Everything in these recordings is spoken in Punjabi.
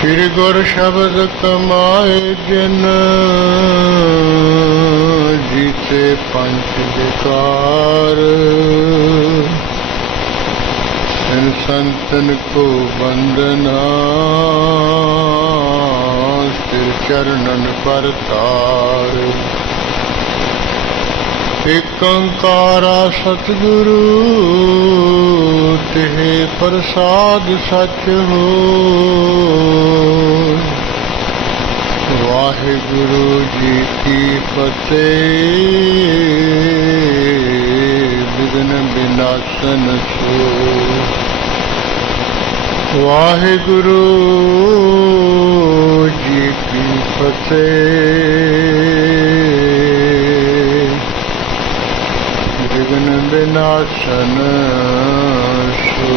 श्री गुर शब्द कमाए जिन जीते पंच विकार। इन संतन को बंदना सिर चरणन पर तार। एक ओंकारा सतगुरु तिहे प्रसाद सच हो। वाहिगुरु जी की फतेह विघ्न विनाशन सो। वाहिगुरु जी की फतेह विघ्न विनाशन सो।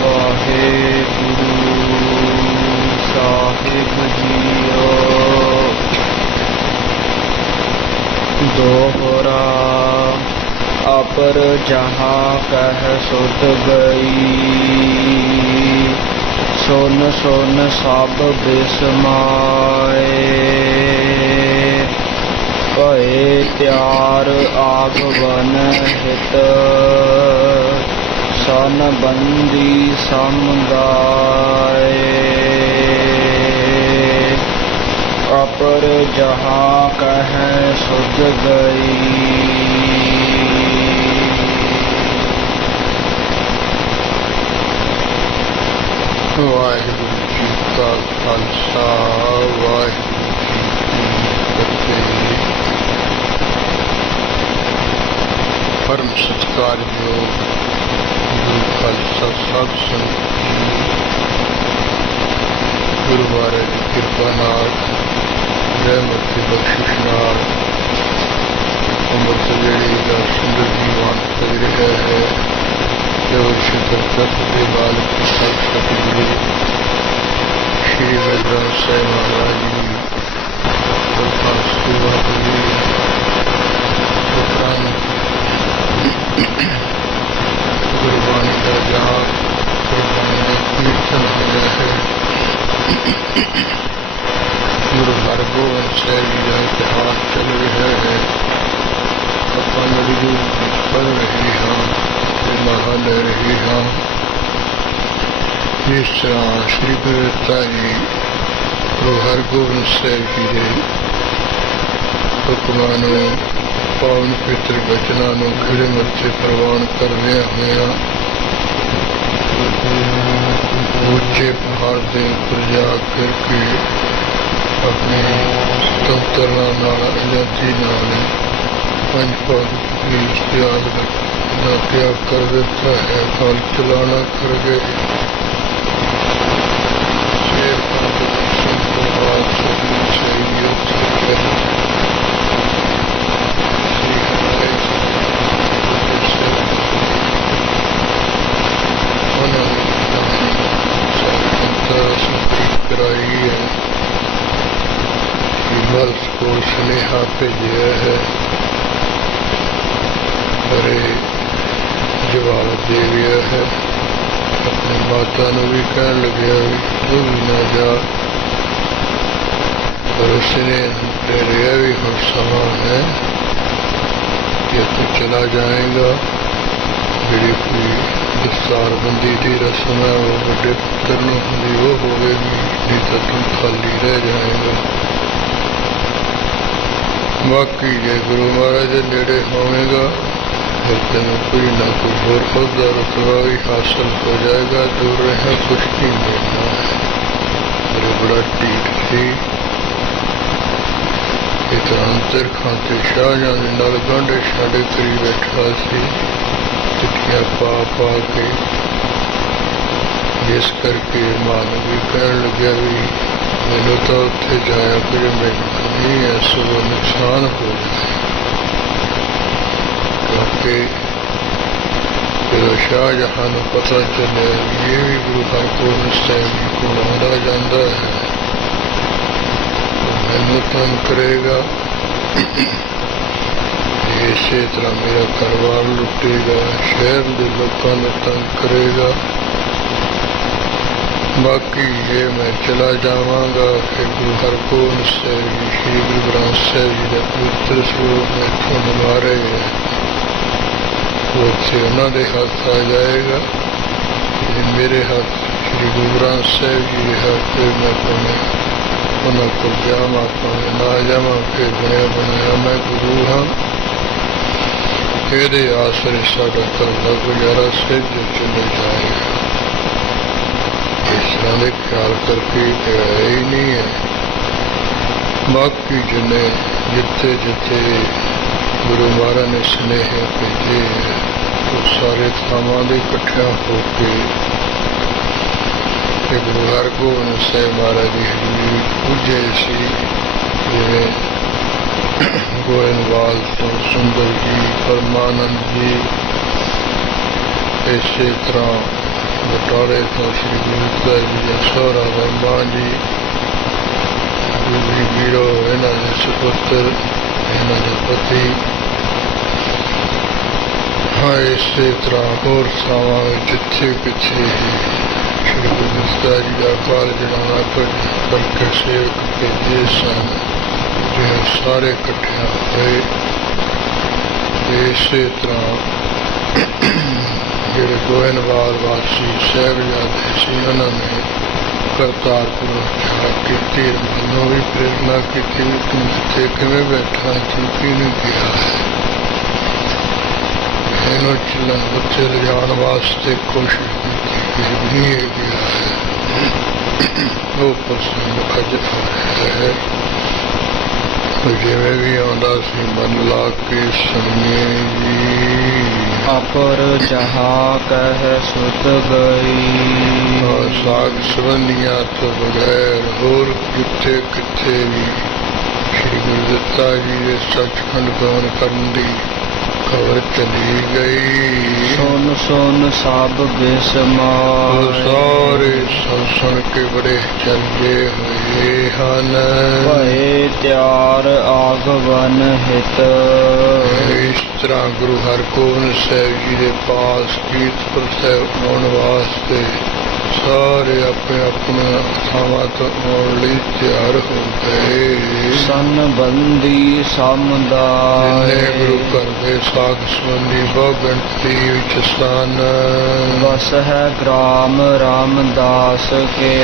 वाहेगुरु साहिब जियो दोहरा अपर जहाँ कह सुत गई। सुन सुन सब बिसमाए भये त्यार आगवन हित। सन बंदी समुदाय अपर जहाँ कह सुध गई। वाहिगुरु जी का खालसा वाहिगुरु जी की फतेह। परम सत्कारयोग गुरु खालसा साध संगत जी, गुरु महाराज की किरपा नाल रहमत की बख्शिश नाल अमृत वेले का सुंदर जीवन सज रहा है। केवल शिखर दस के बालक सतगुरु श्री वैद्यनाथ साहिब महाराज जी गुरबाणी का जाप गुरबाणी का कीर्तन हो रहा है। गुरु हरगोबिंद साहिब जी का इतिहास चल रहा है। अपन लड़ी पढ़ रही हाँ महा ले रही हाँ। इस तरह श्री गुरु जी गुरु हरगोबिंद साहिब जी के हुक्मां पावन पितर बचनों खिड़े मत्थे प्रवान करदे हुए ऊंचे पहाड़ के उपर जा करके अपनी तंत्रणा आजादी पंच पग त्याग का त्याग कर देता है। काल चलाना कर गए शेर कराई है। मर्द को स्नेहा भेजा है। अरे जवाब दे गया है। अपनी माता ने भी कह लगे तू भी ना जा। पर उसने रहा भी हम समान है कि तू चला जाएगा। मेरी कोई दस्तारबंदी की रस्म है वो बड़े पुत्र होंगी वो होगी, नहीं तो तुम खाली रह जाएगा। बाकी जे गुरु महाराज के नेड़े होवेगा फिर तेन कोई ना कोई होर औहदा रुतबा भी हासिल हो जाएगा। दूर रहे कुछ नहीं मिलना है। मेरे बड़ा ढीठ थी इतना अंतर खाते शाहजहां के नाल गांडे शाडे करी बैठा सी चिट्ठियां पा पा के। जिस करके मां ने भी कह लग्या भी मैनू तो उत्थे जाया फिर मैनू नहीं है सगों नुकसान हो जाए। क्योंकि जब शाहजहां को पता चले ये भी गुरु हरगोबिंद साहिब जी को आंदा जाता है तो मैनू तंग करेगा। इसे तरह मेरा घरबार लुटेगा, शहर के लोगों ने तंग करेगा। बाकी ये मैं चला जावांगा कि गुरु हरगोबिंद साहिब जी श्री गुरु ग्रंथ साहिब जी के पवित्र स्वरूप में इतों बुला रहे हैं, उत्थे उन्होंने हाथ आ जाएगा। ये मेरे हाथ श्री गुरु ग्रंथ साहिब जी के हाथ पे मैं अपने उन्होंने को जावा पावे ना जावा, फिर मैं बनाया मैं गुरु हाँ। ਇਹਦੇ ਆਸਰੇ ਸਾਡਾ ਘਰ ਦਾ ਗੁਜ਼ਾਰਾ ਸਿੱਧ ਚਲੇ ਜਾਏਗਾ। ਇਸ ਤਰ੍ਹਾਂ ਦੇ ਖਿਆਲ ਕਰਕੇ ਹੈ ਹੀ ਨਹੀਂ ਹੈ। ਬਾਕੀ ਜਿੰਨੇ ਜਿੱਥੇ ਜਿੱਥੇ ਗੁਰੂ ਮਹਾਰਾਜ ਨੇ ਸੁਨੇਹੇ ਭੇਜੇ ਉਹ ਸਾਰੇ ਥਾਵਾਂ ਦੇ ਇਕੱਠਿਆਂ ਹੋ ਕੇ ਗੁਰੂ ਹਰਗੋਬਿੰਦ ਸਾਹਿਬ ਮਹਾਰਾਜ ਦੀ ਹਜ਼ੂਰੀ ਪੁੱਜੇ ਸੀ। ਜਿਵੇਂ ਗੋਇੰਦਵਾਲ ਤੋਂ ਸੁੰਦਰ ਜੀ, ਪਰਮਾਨੰਦ ਜੀ, ਇਸੇ ਤਰ੍ਹਾਂ ਬਟਾਲੇ ਤੋਂ ਸ਼੍ਰੀ ਗੁਰੂ ਸਾਹਿਬ ਜੀ ਦਾ ਸਹੁਰਾ ਰਾਮਾ ਜੀ, ਗੁਰੂ ਵੀਰੋ ਇਹਨਾਂ ਦੇ ਸੁਪੁੱਤਰ, ਇਹਨਾਂ ਦੇ ਪਤੀ, ਹਾਂ ਇਸੇ ਤਰ੍ਹਾਂ ਹੋਰ ਥਾਵਾਂ ਜਿੱਥੇ ਕਿੱਥੇ ਸ਼੍ਰੀ ਗੁਰੂ ਸਾਹਿਬ ਜੀ ਦਾ ਕਾਲਜ ਜਣਾ ਕਰਕੇ ਸੇਵਕ ਭੇਜੇ ਸਨ, ਸਾਰੇ ਇਕੱਠਿਆਂ ਹੋਏ। ਇਸੇ ਤਰ੍ਹਾਂ ਜਿਹੜੇ ਗੋਇੰਦਵਾਲ ਵਾਸੀ ਸਾਹਿਬਜ਼ਾਦੇ ਸੀ ਉਹਨਾਂ ਨੇ ਕਰਤਾਰਪੁਰ ਜਾ ਕੀਤੀ, ਮੈਨੂੰ ਵੀ ਪ੍ਰੇਰਨਾ ਕੀਤੀ ਵੀ ਤੂੰ ਇੱਥੇ ਕਿਵੇਂ ਬੈਠਾ, ਤੂੰ ਕਿਹਨੂੰ ਕਿਹਾ ਹੈ। ਇਹਨੂੰ ਚੱਲਣ ਉੱਥੇ ਲਿਜਾਣ ਵਾਸਤੇ ਕੋਸ਼ਿਸ਼ ਕੀਤੀ ਨਹੀਂ ਗਿਆ ਹੈ। ਉਹ ਪ੍ਰਸੰਗ ਅੱਜ ਆ ਰਿਹਾ ਹੈ। ਜਿਵੇਂ ਵੀ ਆਉਂਦਾ ਸੀ ਮਨ ਲਾ ਕੇ ਸੁਣੀਏ ਜੀ। ਅਪਰ ਜਹਾਂ ਕਹਿ ਸੁਧ ਗਈ। ਸਾਗ ਸੰਬੰਧੀਆਂ ਤੋਂ ਬਗੈਰ ਹੋਰ ਕਿੱਥੇ ਕਿੱਥੇ ਵੀ ਸ਼੍ਰੀ ਗੁਰੂ ਦਿੱਤਾ ਜੀ ਦੇ ਸੱਚਖੰਡ ਗਮਨ ਕਰਨ ਦੀ ਖਬਰ ਚਲੀ ਗਈ। ਸੁਨ ਸੁਨ ਸਭ ਬਿਸਮਾਰ। ਸਾਰੇ ਸੁਣ ਕੇ ਬੜੇ ਚੱਲੇ ਹੋਏ ਹਨ। ਭਏ ਤਿਆਰ ਆਗਵਨ ਹਿਤ। ਇਸ ਤਰ੍ਹਾਂ ਗੁਰੂ ਹਰਗੋਬਿੰਦ ਸਾਹਿਬ ਜੀ ਦੇ ਪਾਸ ਕੀਰਤਪੁਰ ਸਾਹਿਬ ਆਉਣ ਵਾਸਤੇ ਸਾਰੇ ਆਪਣੇ ਆਪਣੇ ਥਾਵਾਂ ਤੋਂ ਆਉਣ ਲਈ ਤਿਆਰ ਹੋ ਗਏ। ਸੰਬੰਧੀ ਸਮੁਦਾਇ। ਜਿੰਨੇ ਗੁਰੂ ਘਰ ਦੇ ਸਾਧ ਸੰਬੰਧੀ ਬਹੁ ਗਿਣਤੀ ਵਿੱਚ ਸਨ। ਬਸ ਹੈ ਗ੍ਰਾਮ ਰਾਮਦਾਸ ਕੇ।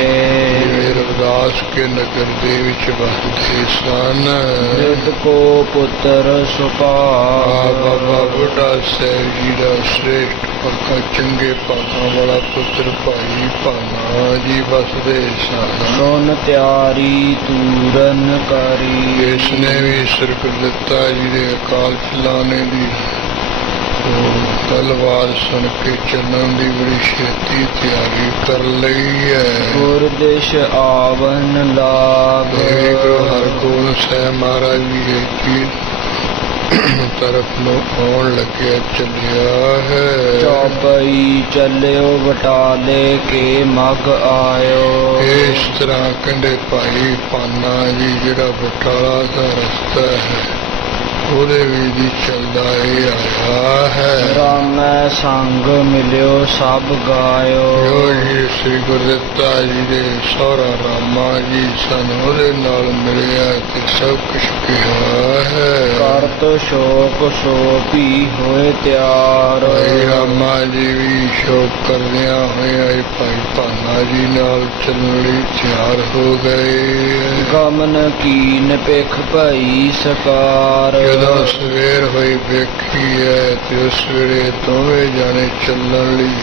ਰਵਿਦਾਸ ਕੇ ਨਗਰ ਦੇ ਵਿੱਚ ਵਸਦੇ ਸਨ। ਬਿਰਧ ਕੋ ਪੁੱਤਰ ਸੁਭਾਗ। ਬਾਬਾ ਬੁੱਢਾ ਸਾਹਿਬ ਜੀ ਦਾ ਸ੍ਰੇਸ਼ਟ ਪੱਕਾ ਚੰਗੇ ਭਾਗਾਂ ਵਾਲਾ ਪੁੱਤਰ ਭਾਈ ਭਾਨਾ ਜੀ ਵਸਦੇ ਸਨ। ਸੁਨ ਤਿਆਰੀ ਤੂਰਨ ਕਰੀ। ਇਸ ਨੇ ਵੀ ਸ੍ਰੀ ਗੁਰੂ ਦਿੱਤਾ ਜੀ ਦੇ ਅਕਾਲ ਚਲਾਣੇ ਦੀ ਤਲਵਾਰ ਸੁਣ ਕੇ ਚੱਲਣ ਦੀ ਬੜੀ ਛੇਤੀ ਤਿਆਰੀ ਕਰ ਲਈ ਹੈ। ਗੁਰਦੇਸ਼ ਆਵਨ ਲਾਗ। ਗੁਰੂ ਹਰਗੋਬਿੰਦ ਸਾਹਿਬ ਮਹਾਰਾਜ ਜੀ ਦੀ ਤਰਫ ਨੂੰ ਆਉਣ ਲੱਗਿਆ ਚੱਲਿਆ ਹੈ। ਚੌਪਈ ਚੱਲਿਓ ਬਟਾਲੇ ਕੇ ਮਗ ਆਇਓ। ਇਸ ਤਰ੍ਹਾਂ ਕਹਿੰਦੇ ਭਾਈ ਭਾਨਾ ਜੀ ਜਿਹੜਾ ਬਟਾਲਾ ਦਾ ਰਸਤਾ ਹੈ ਉਹਦੇ ਵੀ ਦੀ ਚੱਲਦਾ ਇਹ ਆਇਆ ਹੈ। ਰਾਮੈ ਸੰਗ ਮਿਲਿਓ ਸਭ ਗਾਇਓ। ਜੋ ਜੀ ਸ੍ਰੀ ਗੁਰੂ ਦਿੱਤਾ ਜੀ ਦੇ ਸਹੁਰਾ ਰਾਮਾ ਜੀ ਸਨ ਉਹਦੇ ਨਾਲ ਮਿਲਿਆ ਤੇ ਸਭ ਕੁਛ ਕਿਹਾ ਹੈ। ਕਰਤ ਸ਼ੋਕ ਸੋ ਭੀ ਹੋਏ ਤਿਆਰ। ਭਾਈ ਰਾਮਾ ਜੀ ਵੀ ਸ਼ੋਕ ਕਰਦਿਆਂ ਹੋਇਆ ਭਾਈ ਭਾਨਾ ਜੀ ਨਾਲ ਚੱਲਣ ਲਈ ਤਿਆਰ ਹੋ ਗਏ। ਗਮਨ ਕੀਨ ਪਿਖ ਭਈ ਸਕਾਰ। ਜਦੋਂ ਸਵੇਰ ਹੋਈ ਵੇਖੀ ਹੈ ਤੇ ਉਸ ਵੇਲੇ ਦੋਵੇਂ ਜਾਣੇ ਚੱਲਣ ਲਈ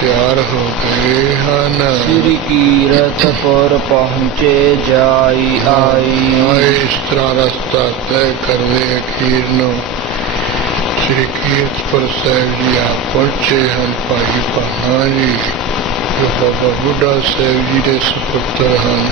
ਤਿਆਰ ਹੋ ਗਏ ਹਨ। ਸ੍ਰੀ ਕੀਰਤਪੁਰ ਪਹੁੰਚੇ ਜਾਈ ਆਈ। ਇਸ ਤਰ੍ਹਾਂ ਰਸਤਾ ਤੈਅ ਕਰਦੇ ਅਖੀਰ ਨੂੰ ਸ੍ਰੀ ਕੀਰਤਪੁਰ ਸਾਹਿਬ ਜੀ ਆ ਪਹੁੰਚੇ ਹਨ। ਭਾਈ ਭਾਨਾ ਜੀ ਜੋ ਬਾਬਾ ਬੁੱਢਾ ਸਾਹਿਬ ਜੀ ਦੇ ਸੁਪੁੱਤਰ ਹਨ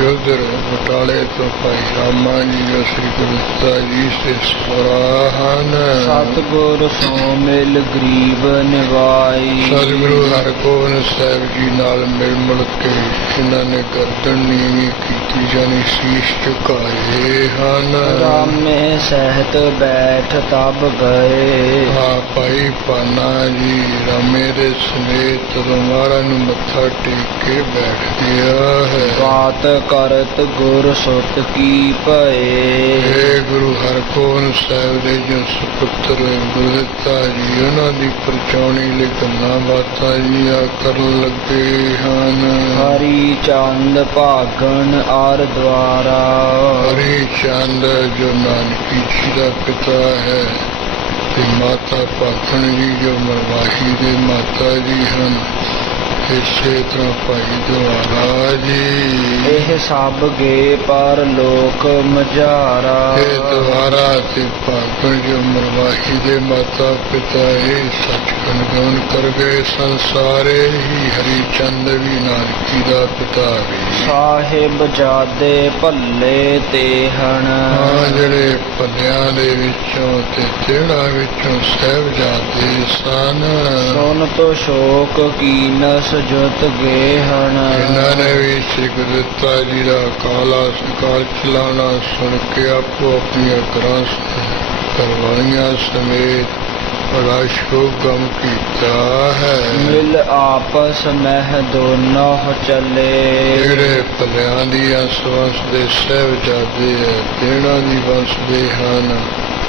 ਉਧਰ ਬਟਾਲੇ ਤੋਂ ਭਾਈ ਰਾਮਾ ਜੀ ਜੋ ਸ੍ਰੀ ਗੁਰੂ ਦਿੱਤਾ ਜੀ ਸੇ ਸਰਾਹਨ ਸਤਿਗੁਰ ਸੋ ਮਿਲ ਗਰੀਬ ਨਿਵਾਈ ਸਤਿਗੁਰੂ ਹਰਗੋਬਿੰਦ ਸਾਹਿਬ ਜੀ ਨਾਲ ਮਿਲ ਕੇ ਇਹਨਾਂ ਨੇ ਗਰਦਨ ਨੀਵੀਂ ਕੀਤੀ ਜਾਣੀ ਸੀਸ ਝੁਕਾਏ ਹਨ। ਰਾਮੇ ਸਹਿਤ ਬੈਠ ਤਬ ਗਏ ਆ ਭਾਈ ਪਾਨਾ ਜੀ ਰਾਮੇ ਦੇ ਸਮੇਤ ਮਹਾਰਾਜ ਨੂੰ ਮੱਥਾ ਟੇਕ ਕੇ ਬੈਠ ਗਿਆ ਹੈ। ਬਾਤ ਕਰਤ ਗੁਰ ਸੁਤ ਕੀ ਭਏ ਇਹ ਗੁਰੂ ਹਰਗੋਬਿੰਦ ਸਾਹਿਬ ਦੇ ਜੋ ਸੁਪੁੱਤਰ ਗੁਰੂ ਦਿੱਤਾ ਜੀ ਉਹਨਾਂ ਦੀ ਪਰਚਾਉਣੀ ਲਈ ਗੱਲਾਂ ਬਾਤਾਂ ਜੀ ਆ ਕਰਨ ਲੱਗੇ ਹਨ। ਹਰੀ ਚੰਦ ਭਾਗਣ ਆਰ ਦੁਆਰਾ ਹਰੀ ਚੰਦ ਜੋ ਨਾਨਕੀ ਜੀ ਦਾ ਪਿਤਾ ਹੈ ਤੇ ਮਾਤਾ ਭਾਗਣ ਜੀ ਜੋ ਮਰਵਾਹੀ ਦੇ ਮਾਤਾ ਜੀ ਹਨ। ਇਸੇ ਤਰ੍ਹਾਂ ਭਾਈ ਦੁਆਰਾ ਜੀ ਇਹ ਸਭ ਗੇ ਪਰ ਲੋਕ ਮਝਾਰਾ ਇਹ ਦੁਆਰਾ ਤੇ ਭਾਗਣ ਜੋ ਮਰਵਾਹੀ ਦੇ ਮਾਤਾ ਪਿਤਾ ਇਹ ਸੱਚ ਗੁਣ ਕਰ ਗਏ ਸੰਸਾਰੇ ਹੀ ਹਰੀ ਚੰਦ ਵੀ ਨਾਨਕੀ ਦਾ ਪਿਤਾ ਵੀ ਸਾਹਿਬ ਜਾਦੇ ਭੱਲੇ ਤੇ ਹਣ ਜਿਹੜੇ ਭੱਲਿਆਂ ਦੇ ਵਿੱਚੋਂ ਤੇ ਤੇੜਾ ਵਿੱਚੋਂ ਸਾਹਿਬਜ਼ਾਦੇ ਸਨ। ਸੁਨ ਤੋ ਸ਼ੋਕ ਕੀਨਸ ਜੁਤ ਗੇ ਹਣ ਇਹਨਾਂ ਨੇ ਵੀ ਸ੍ਰੀ ਗੁਰੂ ਦਿੱਤਾ ਜੀ ਦਾ ਕਾਲ ਚਲਾਣਾ ਸੁਣ ਕੇ ਆਪੋ ਆਪਣੀਆਂ ਕਰਵਾਈਆਂ ਸਮੇਤ ਬੜਾ ਸ਼ੋਗਮ ਕੀਤਾ ਹੈ। ਮਿਲ ਆਪਸ ਮਹਿ ਦੋਨੋਂ ਚੱਲੇ ਜਿਹੜੇ ਭਲਿਆਂ ਦੀ ਵੰਸ਼ ਦੇ ਸਾਹਿਬਜ਼ਾਦੇ ਹੈ ਤੇੜਾ ਦੀ ਵੰਸ਼ ਦੇ ਹਨ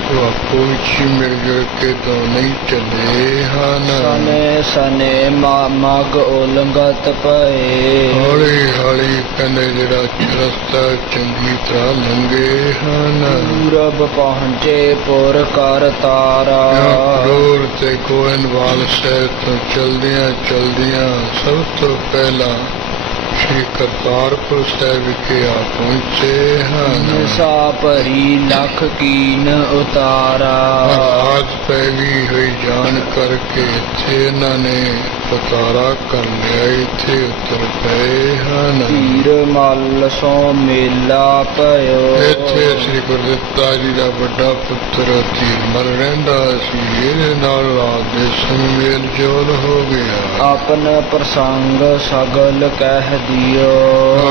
ਉਹ ਆਪੋ ਵਿੱਚ ਹੀ ਮਿਲ ਜੁਲ ਕੇ ਦੋਨੇ ਚੱਲੇ ਹਨ। ਸਨੇ ਸਨੇ ਮਗ ਉਲੰਗਤ ਪਏ ਹੌਲੀ ਹੌਲੀ ਕਹਿੰਦੇ ਜਿਹੜਾ ਰਸਤਾ ਚੰਗੀ ਤਰ੍ਹਾਂ ਲੰਘੇ ਹਨ। ਪੂਰਬ ਪਹੁੰਚੇ ਪੁਰ ਕਰ ਤਾਰਾ ਦੂਰ ਤੇ ਗੋਇੰਦਵਾਲ ਸ਼ਹਿਰ ਤੋਂ ਚਲਦਿਆਂ ਸਭ ਤੋਂ ਪਹਿਲਾਂ ਸ਼੍ਰੀ ਕਰਤਾਰਪੁਰ ਸਾਹਿਬ ਵਿਖੇ ਆ ਪਹੁੰਚੇ ਹਨ। ਨਿਸਾ ਭਰੀ ਲਖ ਕੀਨ ਉਤਾਰਾ ਰਾਤ ਪੈ ਗਈ ਹੋਈ ਜਾਣ ਕਰਕੇ ਇੱਥੇ ਇਹਨਾਂ ਨੇ ਉਤਾਰਾ ਕਰ ਲਿਆ ਇੱਥੇ ਉਤਰ ਪਏ ਹਨ। ਧੀਰ ਮਲ ਸੋ ਮੇਲਾ ਭਇਓ ਇੱਥੇ ਸ੍ਰੀ ਗੁਰੂ ਦਿੱਤਾ ਜੀ ਦਾ ਵੱਡਾ ਪੁੱਤਰ ਧੀਰਮਲ ਰਹਿੰਦਾ ਸੀ। ਇਹਦੇ ਨਾਲ ਰਾਤ ਦੇ ਸਮੇਲ ਜੋਲ ਹੋ ਗਿਆ। ਆਪਨ ਪ੍ਰਸੰਗ ਸਗਲ ਕਹਿ ਦਿਓ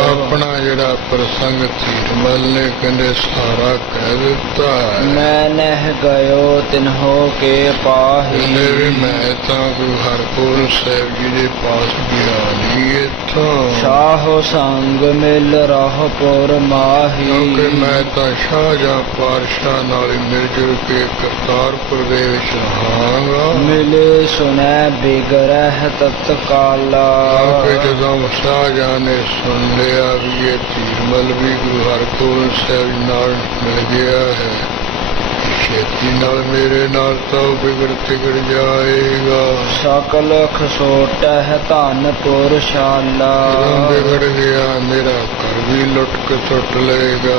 ਆਪਣਾ ਜਿਹੜਾ ਪ੍ਰਸੰਗ ਧੀਰਮਲ ਨੇ ਕਹਿੰਦੇ ਸਾਰਾ ਕਹਿ ਦਿੱਤਾ। ਮੈਂ ਨਹਿ ਗਇਓ ਤਿਨਹੋ ਕੇ ਪਾਹੀ ਕਹਿੰਦੇ ਵੀ ਮੈਂ ਤਾਂ ਗੁਰੂ ਹਰਗੋਬਿੰਦ ਸਾਹਿਬ ਜੀ ਦੇ ਪਾਸ ਗਿਆ ਨਹੀਂ ਇੱਥੋਂ ਸ਼ਾਹੋ ਸੰਗ ਮਿਲ ਰਹ ਪੁਰ ਮਾਹੀ ਕਿਉਂਕਿ ਮੈਂ ਤਾਂ ਸ਼ਾਹਜਹਾਂ ਪਾਤਸ਼ਾਹ ਨਾਲ ਹੀ ਮਿਲ ਜੁਲ ਕੇ ਕਰਤਾਰਪੁਰ ਦੇ ਵਿੱਚ ਰਹਾਂਗਾ। ਮਿਲੇ ਸੁਨੈ ਬਿਗਰਹਿ ਤਤਕਾਲਾ ਕਿਉਂਕਿ ਜਦੋਂ ਸ਼ਾਹਜਹਾਂ ਨੇ ਸੁਣ ਲਿਆ ਵੀ ਇਹ ਧੀਰਮਲ ਵੀ ਗੁਰੂ ਹਰਗੋਬਿੰਦ ਸਾਹਿਬ ਜੀ ਨਾਲ ਮਿਲ ਗਿਆ ਹੈ ਛੇਤੀ ਨਾਲ ਮੇਰੇ ਨਾਲ ਤਾਂ ਉਹ ਵਿਗੜ ਜਾਏਗਾ। ਸਕਲ ਖਸੋਟਹਿ ਧਨ ਪੁਰ ਸ਼ਾਲਾ ਜਦੋਂ ਵਿਗੜ ਗਿਆ ਮੇਰਾ ਘਰ ਵੀ ਲੁੱਟ ਕੇ ਸੁੱਟ ਲਏਗਾ।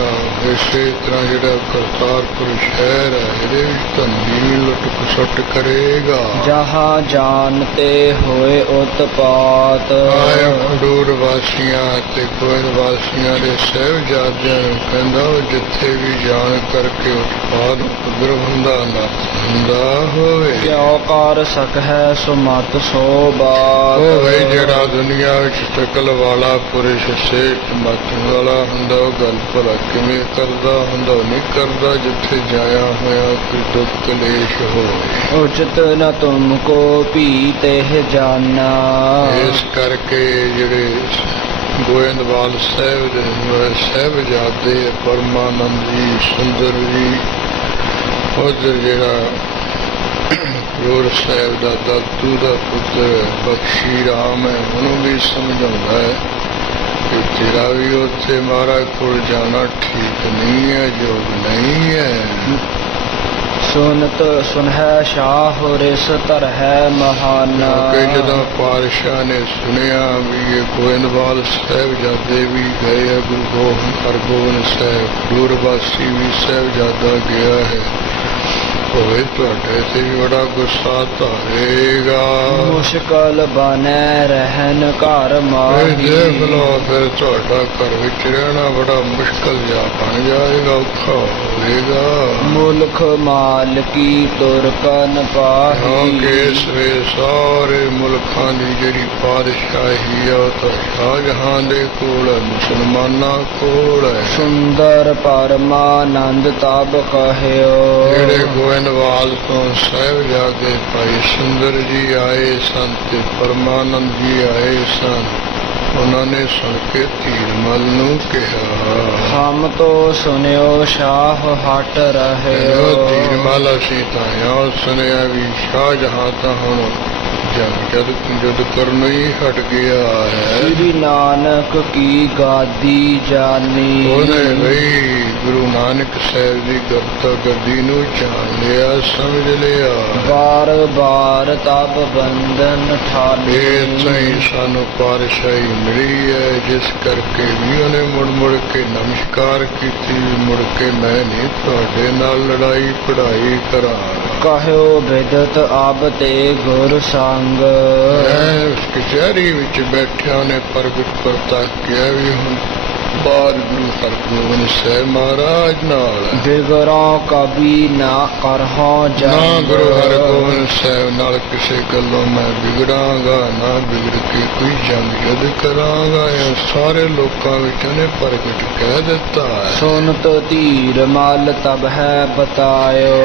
ਇਸੇ ਤਰ੍ਹਾਂ ਜਿਹੜਾ ਕਰਤਾਰਪੁਰ ਸ਼ਹਿਰ ਹੈ ਇਹਦੇ ਵਿੱਚ ਧਨ ਵੀ ਲੁੱਟ ਕੇ ਸੁੱਟ ਕਰੇਗਾ। ਜਹਾਂ ਜਾਣਤੇ ਹੋਏ ਉਤਪਾਤ ਆਏ ਖਡੂਰ ਵਾਸੀਆਂ ਤੇ ਗੋਇੰਦ ਵਾਸੀਆਂ ਦੇ ਸਾਹਿਬਜ਼ਾਦਿਆਂ ਨੂੰ ਕਹਿੰਦਾ ਉਹ ਜਿੱਥੇ ਵੀ ਜਾਣ ਕਰਕੇ ਉਤਪਾਦ ਉਗਰ ਹੁੰਦਾ ਨਾ ਹੁੰਦਾ ਹੋਵੇ ਕਿਉ ਕਰ ਸਕਹਿ ਸੁਮਤ ਸੋ ਬਾਤ ਉਹ ਹੈ ਜਿਹੜਾ ਦੁਨੀਆ ਵਿੱਚ ਟਕਲ ਵਾਲਾ ਪੁਰਸ਼ ਸੇਠ ਮਤ ਵਾਲਾ ਹੁੰਦਾ ਉਹ ਗੱਲ ਭਲਾ ਕਿਵੇਂ ਕਰਦਾ ਹੁੰਦਾ ਨਹੀਂ ਕਰਦਾ ਜਿੱਥੇ ਜਾਇਆ ਹੋਇਆ ਕੋਈ ਦੁੱਖ ਕਲੇਸ਼ ਹੋਵੇ। ਉਚਿਤ ਨ ਤੁਮ ਕੋ ਭੀ ਤੇ ਜਾਨਾ ਇਸ ਕਰਕੇ ਜਿਹੜੇ ਗੋਇੰਦਵਾਲ ਸਾਹਿਬ ਦੇ ਸਾਹਿਬਜ਼ਾਦੇ ਪਰਮਾਨੰਦ ਜੀ ਸੁੰਦਰ ਜੀ ਉਧਰ ਜਿਹੜਾ ਗੁਰੂ ਸਾਹਿਬ ਦਾ ਦਾਤੂ ਦਾ ਪੁੱਤਰ ਬਖਸ਼ੀ ਰਾਮ ਹੈ ਉਹਨੂੰ ਵੀ ਸਮਝਾਉਂਦਾ ਹੈ ਕਿ ਤੇਰਾ ਵੀ ਉੱਥੇ ਮਹਾਰਾਜ ਕੋਲ ਜਾਣਾ ਠੀਕ ਨਹੀਂ ਹੈ ਯੋਗ ਨਹੀਂ ਹੈ। ਸੁਨਤ ਸੁਨਹਿ ਸ਼ਾਹ ਰਿਸ ਧਰਹਿ ਮਹਾਨਾ ਕਿ ਜਦੋਂ ਪਾਤਸ਼ਾਹ ਨੇ ਸੁਣਿਆ ਵੀ ਇਹ ਗੋਇੰਦਵਾਲ ਸਾਹਿਬਜ਼ਾਦੇ ਵੀ ਗਏ ਹੈ ਗੁਰੂ ਹਰਗੋਬਿੰਦ ਸਾਹਿਬ ਦੂਰਵਾਸੀ ਵੀ ਸਾਹਿਬਜ਼ਾਦਾ ਗਿਆ ਹੈ ਹੋਵੇ ਤੁਹਾਡੇ ਤੇ ਵੀ ਬੜਾ ਗੁੱਸਾ ਧਾਰੇਗਾ। ਮੁਸ਼ਕਲ ਬਨੈ ਰਹਿਨ ਘਰ ਇਹ ਮਾਹੀ। ਦੇਖ ਲਓ ਫਿਰ ਤੁਹਾਡਾ ਘਰ ਵਿੱਚ ਰਹਿਣਾ ਬੜਾ ਮੁਸ਼ਕਲ ਜਿਹਾ ਬਣ ਜਾਏਗਾ, ਔਖਾ ਹੋਵੇਗਾ। ਮੁਲਕ ਮਾਲਕੀ ਤੁਰਕਨ ਪਾਹੀ। ਕਿਉਂਕਿ ਇਸ ਵੇ ਸਾਰੇ ਮੁਲਕਾਂ ਦੀ ਜਿਹੜੀ ਪਾਤਸ਼ਾਹੀ ਆ ਉਹ ਤਾਂ ਸ਼ਾਹਜਹਾਂ ਦੇ ਕੋਲ ਹੈ, ਮੁਸਲਮਾਨਾਂ ਕੋਲ ਹੈ। ਸੁੰਦਰ ਪਰਮਾਨੰਦ ਤਬ ਕਹਿਓ। ਜਿਹੜੇ ਗੋਇੰਦਵਾਲ ਤੋਂ ਸਾਹਿਬਜ਼ਾਦੇ ਭਾਈ ਸੁੰਦਰ ਜੀ ਆਏ ਸਨ ਤੇ ਪਰਮਾਨੰਦ ਜੀ ਆਏ ਸਨ, ਉਹਨਾਂ ਨੇ ਸੁਣ ਕੇ ਧੀਰਮਲ ਨੂੰ ਕਿਹਾ, ਹਮ ਤੋ ਸੁਨਿਓ ਸ਼ਾਹ ਹਟ ਰਹਿਓ। ਧੀਰਮਲ ਅਸੀਂ ਤਾਂ ਯਾਦ ਸੁਣਿਆ ਵੀ ਸ਼ਾਹਜਹਾਂ ਤਾਂ ਹੁਣ ਜਦ ਕਰਨੋਂ ਹੀ ਹਟ ਗਿਆ ਹੈ। ਸ੍ਰੀ ਨਾਨਕ ਕੀ ਗਾਦੀ ਜਾਨੀ। ਉਹਨੇ ਬਈ ਗੁਰੂ ਨਾਨਕ ਸਾਹਿਬ ਦੀ ਗੱਦੀ ਨੂੰ ਜਾਣ ਲਿਆ, ਸਮਝ ਲਿਆ। ਬਾਰ ਬਾਰ ਤਬ ਬੰਧਨ ਠਾਲੇ। ਇੱਥੇ ਹੀ ਸਾਨੂੰ ਪਾਤਸ਼ਾਹੀ ਮਿਲੀ ਹੈ, ਜਿਸ ਕਰਕੇ ਵੀ ਉਹਨੇ ਮੁੜ ਮੁੜ ਕੇ ਨਮਸਕਾਰ ਕੀਤੀ, ਮੁੜ ਕੇ ਮੈਂ ਨਹੀਂ ਤੁਹਾਡੇ ਨਾਲ ਲੜਾਈ ਪੜਾਈ ਕਰਾਂ। ਕਹਿਓ ਬਿਦਤ ਆਬ ਤੇ ਗੁਰ ਸੰਗ। ਉਸ ਕਚਹਿਰੀ ਵਿੱਚ ਬੈਠਿਆ ਉਹਨੇ ਪ੍ਰਗਟ ਕਰਤਾ ਕਿਹਾ ਵੀ ਹੁਣ ਬਾਅਦ ਗੁਰੂ ਹਰਗੋਬਿੰਦ ਸਾਹਿਬ ਮਹਾਰਾਜ ਨਾਲ ਬਿਗੜੋਂ ਕਬੀ ਨਾ ਕਰਹੋ ਨਾ ਜੰਗ। ਗੁਰੂ ਹਰਗੋਬਿੰਦ ਸਾਹਿਬ ਨਾਲ ਕਿਸੇ ਗੱਲੋਂ ਮੈਂ ਵਿਗੜਾਂਗਾ, ਨਾ ਵਿਗੜ ਕੇ ਕੋਈ ਜੰਗ ਯੁੱਧ ਕਰਾਂਗਾ। ਇਹ ਸਾਰੇ ਲੋਕਾਂ ਵਿੱਚ ਉਹਨੇ ਪ੍ਰਗਟ ਕਹਿ ਦਿੱਤਾ ਹੈ। ਸੁਨਤ ਧੀਰ ਮਲ ਤਬ ਹੈ ਬਤਾਇਓ।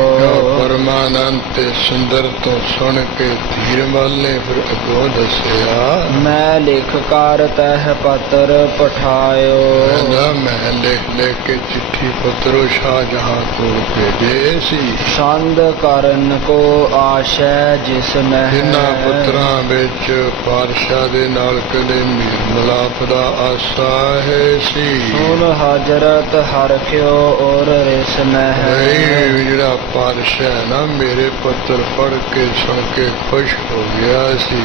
ਪਰਮਾਨੰਦ ਤੇ ਸੁੰਦਰ ਤੋਂ ਸੁਣ ਕੇ ਧੀਰਮਲ ਨੇ ਫਿਰ ਅੱਗੋਂ ਦੱਸਿਆ, ਮੈਂ ਲਿਖ ਕਰ ਤਹ ਪੱਤਰ ਪਠਾਇਓ। ਮੈਂ ਲਿਖ ਕੇ ਚਿੱਠੀ ਪੱਤਰੋ ਸ਼ਾਹਜਹਾਂ ਕੋਲ ਭੇਜੇ ਸੀ। ਸੰਦ ਕਰਨ ਕੋ ਆਸ਼ੈ ਜਿਸ ਮਹਿ। ਜਿਨ੍ਹਾਂ ਪੱਤਰਾਂ ਵਿੱਚ ਪਾਤਸ਼ਾਹ ਦੇ ਨਾਲ ਕਦੇ ਮੇਲ ਮਿਲਾਪ ਦਾ ਆਸਾ ਹੈ ਸੀ। ਸੁਨ ਹਜ਼ਰਤ ਹਰਖਿਓ ਔਰ ਰਿਸ ਮਹਿ। ਜਿਹੜਾ ਪਾਤਸ਼ਾਹ ਨਾ ਮੇਰੇ ਪੱਤਰ ਪੜ੍ਹ ਕੇ ਸੁਣ ਕੇ ਖੁਸ਼ ਹੋ ਗਿਆ ਸੀ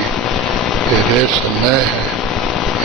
ਤੇ ਰਿਸ ਮਹਿ ਹੈ।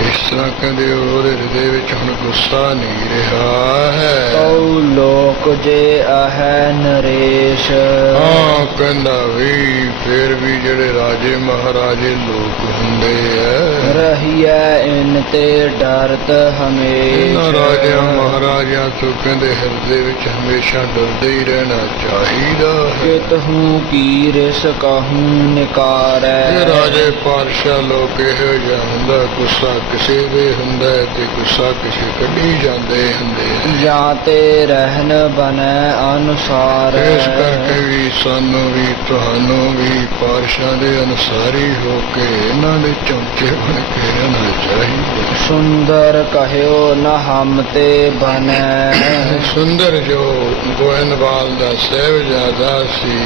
ਇਸ ਤਰ੍ਹਾਂ ਕਹਿੰਦੇ ਉਹਦੇ ਹਿਰਦੇ ਵਿੱਚ ਹੁਣ ਗੁੱਸਾ ਨਹੀਂ ਰਿਹਾ ਹੈ। ਕਉ ਲੋਕ ਜੇ ਅਹੈ ਨਰੇਸ਼। ਹਾਂ ਕਹਿੰਦਾ ਵੀ ਫਿਰ ਵੀ ਜਿਹੜੇ ਰਾਜੇ ਮਹਾਰਾਜੇ ਲੋਕ ਹੁੰਦੇ ਆ, ਰਹੀਐ ਇਨ ਤੇ ਡਰਤ ਹਮੇਸ਼। ਇਹਨਾਂ ਰਾਜਿਆਂ ਮਹਾਰਾਜਿਆਂ ਤੋਂ ਕਹਿੰਦੇ ਹਿਰਦੇ ਵਿੱਚ ਹਮੇਸ਼ਾ ਡਰਦੇ ਹੀ ਰਹਿਣਾ ਚਾਹੀਦਾ ਹੈ। ਕਿਤਹੂ ਕੀ ਰਿਸ ਕਹੂੰ ਇਹ ਨਿਕਾਰੈ। ਰਾਜੇ ਪਾਤਸ਼ਾਹ ਲੋਕ ਇਹੋ ਜਿਹਾ ਹੁੰਦਾ, ਗੁੱਸਾ ਕਿਸੇ ਦੇ ਹੁੰਦਾ ਤੇ ਗੁੱਸਾ ਕਿਸੇ ਕੱਢੀ ਜਾਂਦੇ ਹੁੰਦੇ। ਜਾਂ ਤੇ ਰਹਿਨ ਬਨੈ ਅਨੁਸਾਰ। ਇਸ ਕਰਕੇ ਵੀ ਸਾਨੂੰ ਵੀ ਤੁਹਾਨੂੰ ਵੀ ਪਾਤਸ਼ਾਹ ਦੇ ਅਨੁਸਾਰੀ ਹੋ ਕੇ ਇਹਨਾਂ ਦੇ ਚਮਚੇ ਬਣ ਕੇ ਰਹਿਣਾ ਚਾਹੀਦਾ। ਸੁੰਦਰ ਕਹਿਓ ਨ ਹਮ ਤੇ ਬਨੈ। ਸੁੰਦਰ ਜੋ ਗੋਇੰਦਵਾਲ ਦਾ ਸਾਹਿਬਜ਼ਾਦਾ ਸੀ,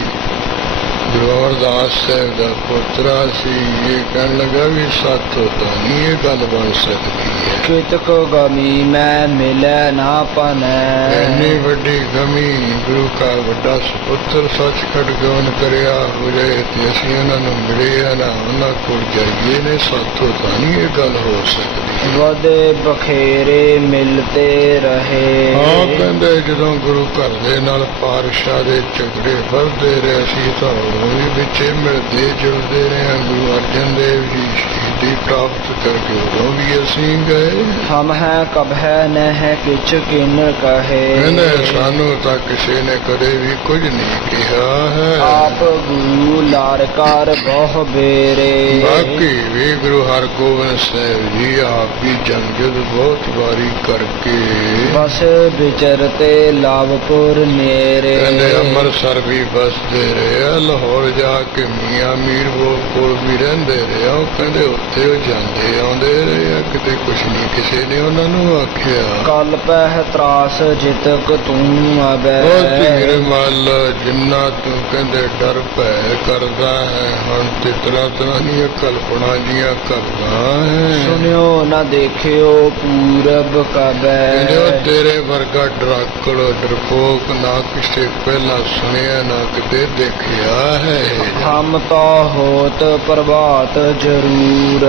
ਗੁਰੂ ਅਮਰਦਾਸ ਸਾਹਿਬ ਦਾ ਪੁੱਤਰਾ ਸੀ, ਇਹ ਕਹਿਣ ਲੱਗਾ ਵੀ ਸਾਥੋਂ ਤਾਂ ਨਹੀਂ ਇਹ ਗੱਲ ਬਣ ਸਕਦੀ ਹੈ। ਕਿਤਕ ਗਮੀ ਮੈਂ ਮਿਲੈ ਨਾ ਪਨੈ। ਇੰਨੀ ਵੱਡੀ ਗਮੀ ਗੁਰੂ ਕਾ ਵੱਡਾ ਸੁਪੁੱਤਰ ਸੱਚ ਖੜਗਾਉਣ ਕਰਿਆ ਹੋ ਜਾਏ ਤੇ ਅਸੀਂ ਉਹਨਾਂ ਨੂੰ ਮਿਲੇ ਨਾ ਉਹਨਾਂ ਕੋਲ ਜਾਈਏ ਨੇ, ਸਾਥੋਂ ਤਾਂ ਨਹੀਂ ਇਹ ਗੱਲ ਹੋ ਸਕਦੀ। ਵਦੇ ਬਖੇਰੇ ਮਿਲਤੇ ਰਹੇ। ਹਾਂ ਕਹਿੰਦੇ ਜਦੋਂ ਗੁਰੂ ਘਰ ਦੇ ਨਾਲ ਪਾਤਸ਼ਾਹ ਦੇ ਝਗੜੇ ਵਧਦੇ ਰਹੇ ਸੀ ਤਾਂ ਉਹ ਵੀ ਵਿੱਚੇ ਮਿਲਦੇ ਜੁਲਦੇ ਰਹੇ। ਗੁਰੂ ਅਰਜਨ ਦੇਵ ਜੀ ਸ਼ਹੀਦੀ ਪ੍ਰਾਪਤ ਕਰਕੇ ਉਦੋਂ ਵੀ ਅਸੀਂ ਗਏ। ਹਮ ਹੈ ਕਬ ਹੈ ਨ ਹੈ ਕਿਛ ਕਿਨ ਕਹੇ। ਕਹਿੰਦੇ ਸਾਨੂੰ ਤਾਂ ਕਿਸੇ ਨੇ ਕਦੇ ਵੀ ਕੁਝ ਨਹੀਂ ਕਿਹਾ ਹੈ। ਆਪ ਗੁਰੂ ਲਾਰਕਾਰ ਬਹੁ ਬੇਰੇ। ਬਾਕੀ ਵੀ ਗੁਰੂ ਹਰਗੋਬਿੰਦ ਸਾਹਿਬ ਜੀ ਆਪ ਵੀ ਜੰਗ ਯੁੱਧ ਬਹੁਤ ਵਾਰੀ ਕਰਕੇ ਬਸ ਵਿਚਰਤੇ ਲਾਭਪੁਰ ਨੇਰੇ। ਕਹਿੰਦੇ ਅੰਮ੍ਰਿਤਸਰ ਵੀ ਬਸਦੇ ਰਹੇ, ਲਾਹੌਰ ਜਾ ਕੇ ਮੀਆਂ ਮੀਰ ਕੋਲ ਵੀ ਰਹਿੰਦੇ ਰਹੇ। ਉਹ ਕਹਿੰਦੇ ਉੱਥੇ ਉਹ ਜਾਂਦੇ ਆਉਂਦੇ ਰਹੇ, ਕਿਤੇ ਕੁਛ ਨਹੀਂ ਕਿਸੇ ਨੇ ਉਹਨਾਂ ਨੂੰ ਆਖਿਆ। ਕਲ ਪਹਿ ਤਰਾਸ ਜਿਤਕ ਤੂੰ ਆਬੈ। ਉਹ ਧੀਰ ਮੱਲ ਜਿੰਨਾ ਤੂੰ ਕਹਿੰਦੇ ਡਰ ਭੈ ਕਰਦਾ ਹੈ, ਹੁਣ ਤੇ ਤਰ੍ਹਾਂ ਤਰ੍ਹਾਂ ਦੀਆਂ ਕਲਪਨਾ ਜੀਆਂ ਕਰਦਾ ਹੈ। ਸੁਨਿਓ ਨ ਦੇਖਿਓ ਪੂਰਬ ਕਬੈ। ਕਹਿੰਦੇ ਉਹ ਤੇਰੇ ਵਰਗਾ ਡਰਾਕੜ ਡਰਪੋਕ ਨਾ ਕਿਸੇ ਪਹਿਲਾਂ ਸੁਣਿਆ ਨਾ ਕਿਤੇ ਦੇਖਿਆ ਹੈ। ਹਮ ਤਾਂ ਹੋਤ ਪ੍ਰਭਾਤ ਜਰੂਰ।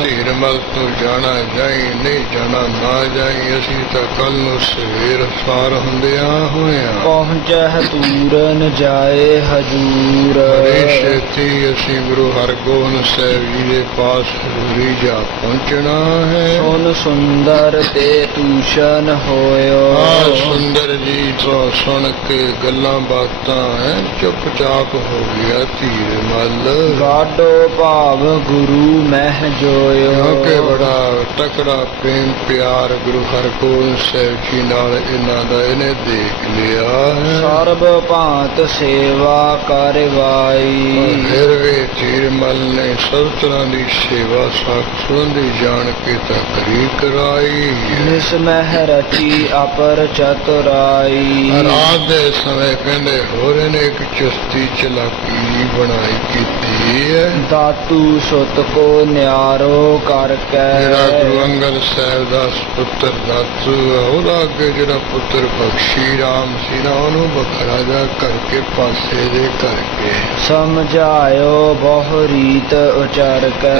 ਧੀਰ ਮਲ ਤੂੰ ਜਾਣਾ ਜਾਈ ਨਹੀਂ ਜਾਣਾ ਨਾ ਜਾਈ, ਅਸੀਂ ਤਾਂ ਕੱਲ ਨੂੰ ਸਵੇਰ ਸਾਰ ਹੁੰਦਿਆਂ ਹੋਇਆਂ ਪਹੁੰਚੈ ਤੂਰਨ ਜਾਏ ਹਜੂਰ। ਬੜੀ ਛੇਤੀ ਅਸੀਂ ਗੁਰੂ ਹਰਗੋਬਿੰਦ ਸਾਹਿਬ ਜੀ ਦੇ ਪਾਸ ਜ਼ਰੂਰੀ ਜਾ ਪਹੁੰਚਣਾ ਹੈ। ਸੁਨ ਸੁੰਦਰ ਤੇ ਤੂਸ਼ਨ ਹੋਇਓ। ਸੁੰਦਰ ਜੀ ਤੋਂ ਸੁਣ ਕੇ ਗੱਲਾਂ ਬਾਤਾਂ ਹੈ ਚੁੱਪਚਾਪ ਹੋ ਗਿਆ ਧੀਰ ਮੱਲ। ਗਾਢੋ ਭਾਵ ਗੁਰੂ ਮਹਿ ਜੋਇਓ। ਕਿਉਂਕਿ ਬੜਾ ਤਕੜਾ ਪ੍ਰੇਮ ਪਿਆਰ ਗੁਰੂ ਹਰਗੋਬਿੰਦ ਸਾਹਿਬ ਜੀ ਨਾਲ ਇਹਨਾਂ ਦਾ ਇਹਨੇ ਦੇਖ ਲਿਆ ਹੈ। ਸਰਬ ਭਾਂਤ ਸੇਵਾ ਕਰਵਾਈ। ਫਿਰ ਵੀ ਧੀਰ ਮੱਲ ਨੇ ਸਭ ਤਰ੍ਹਾਂ ਦੀ ਸੇਵਾ ਸੰਬੰਧੀ ਜਾਣ ਕੇ ਤਾਂ ਕਰੀ ਕਰਾਈ। ਨਿਸ ਮਹਿ ਰਚੀ ਅਪਰ ਚਤੁਰਾਈ। ਰਾਤ ਦੇ ਸਮੇਂ ਕਹਿੰਦੇ ਹੋਰ ਇਹਨੇ ਇੱਕ ਚੁਸਤੀ ਚਲਾਕੀ ਬਣਾਈ ਕੀਤੀ ਹੈ। ਦਾਤੂ ਸੁਤ ਕੋ ਨਿਆਰੋ ਕਰਕੇ। ਜਿਹੜਾ ਗੁਰੂ ਅੰਗਦ ਸਾਹਿਬ ਦਾ ਪੁੱਤਰ ਦਾਤੂ ਹੈ, ਉਹਦਾ ਅੱਗੇ ਜਿਹੜਾ ਪੁੱਤਰ ਬਖਸ਼ੀ ਰਾਮ ਸੀ ਨਾ, ਉਹਨੂੰ ਵੱਖਰਾ ਜਾ ਕਰਕੇ ਪਾਸੇ ਦੇ ਕਰਕੇ ਸਮਝਾਇਓ ਬਹੁ ਰੀਤ ਉਚਾਰ ਕੇ।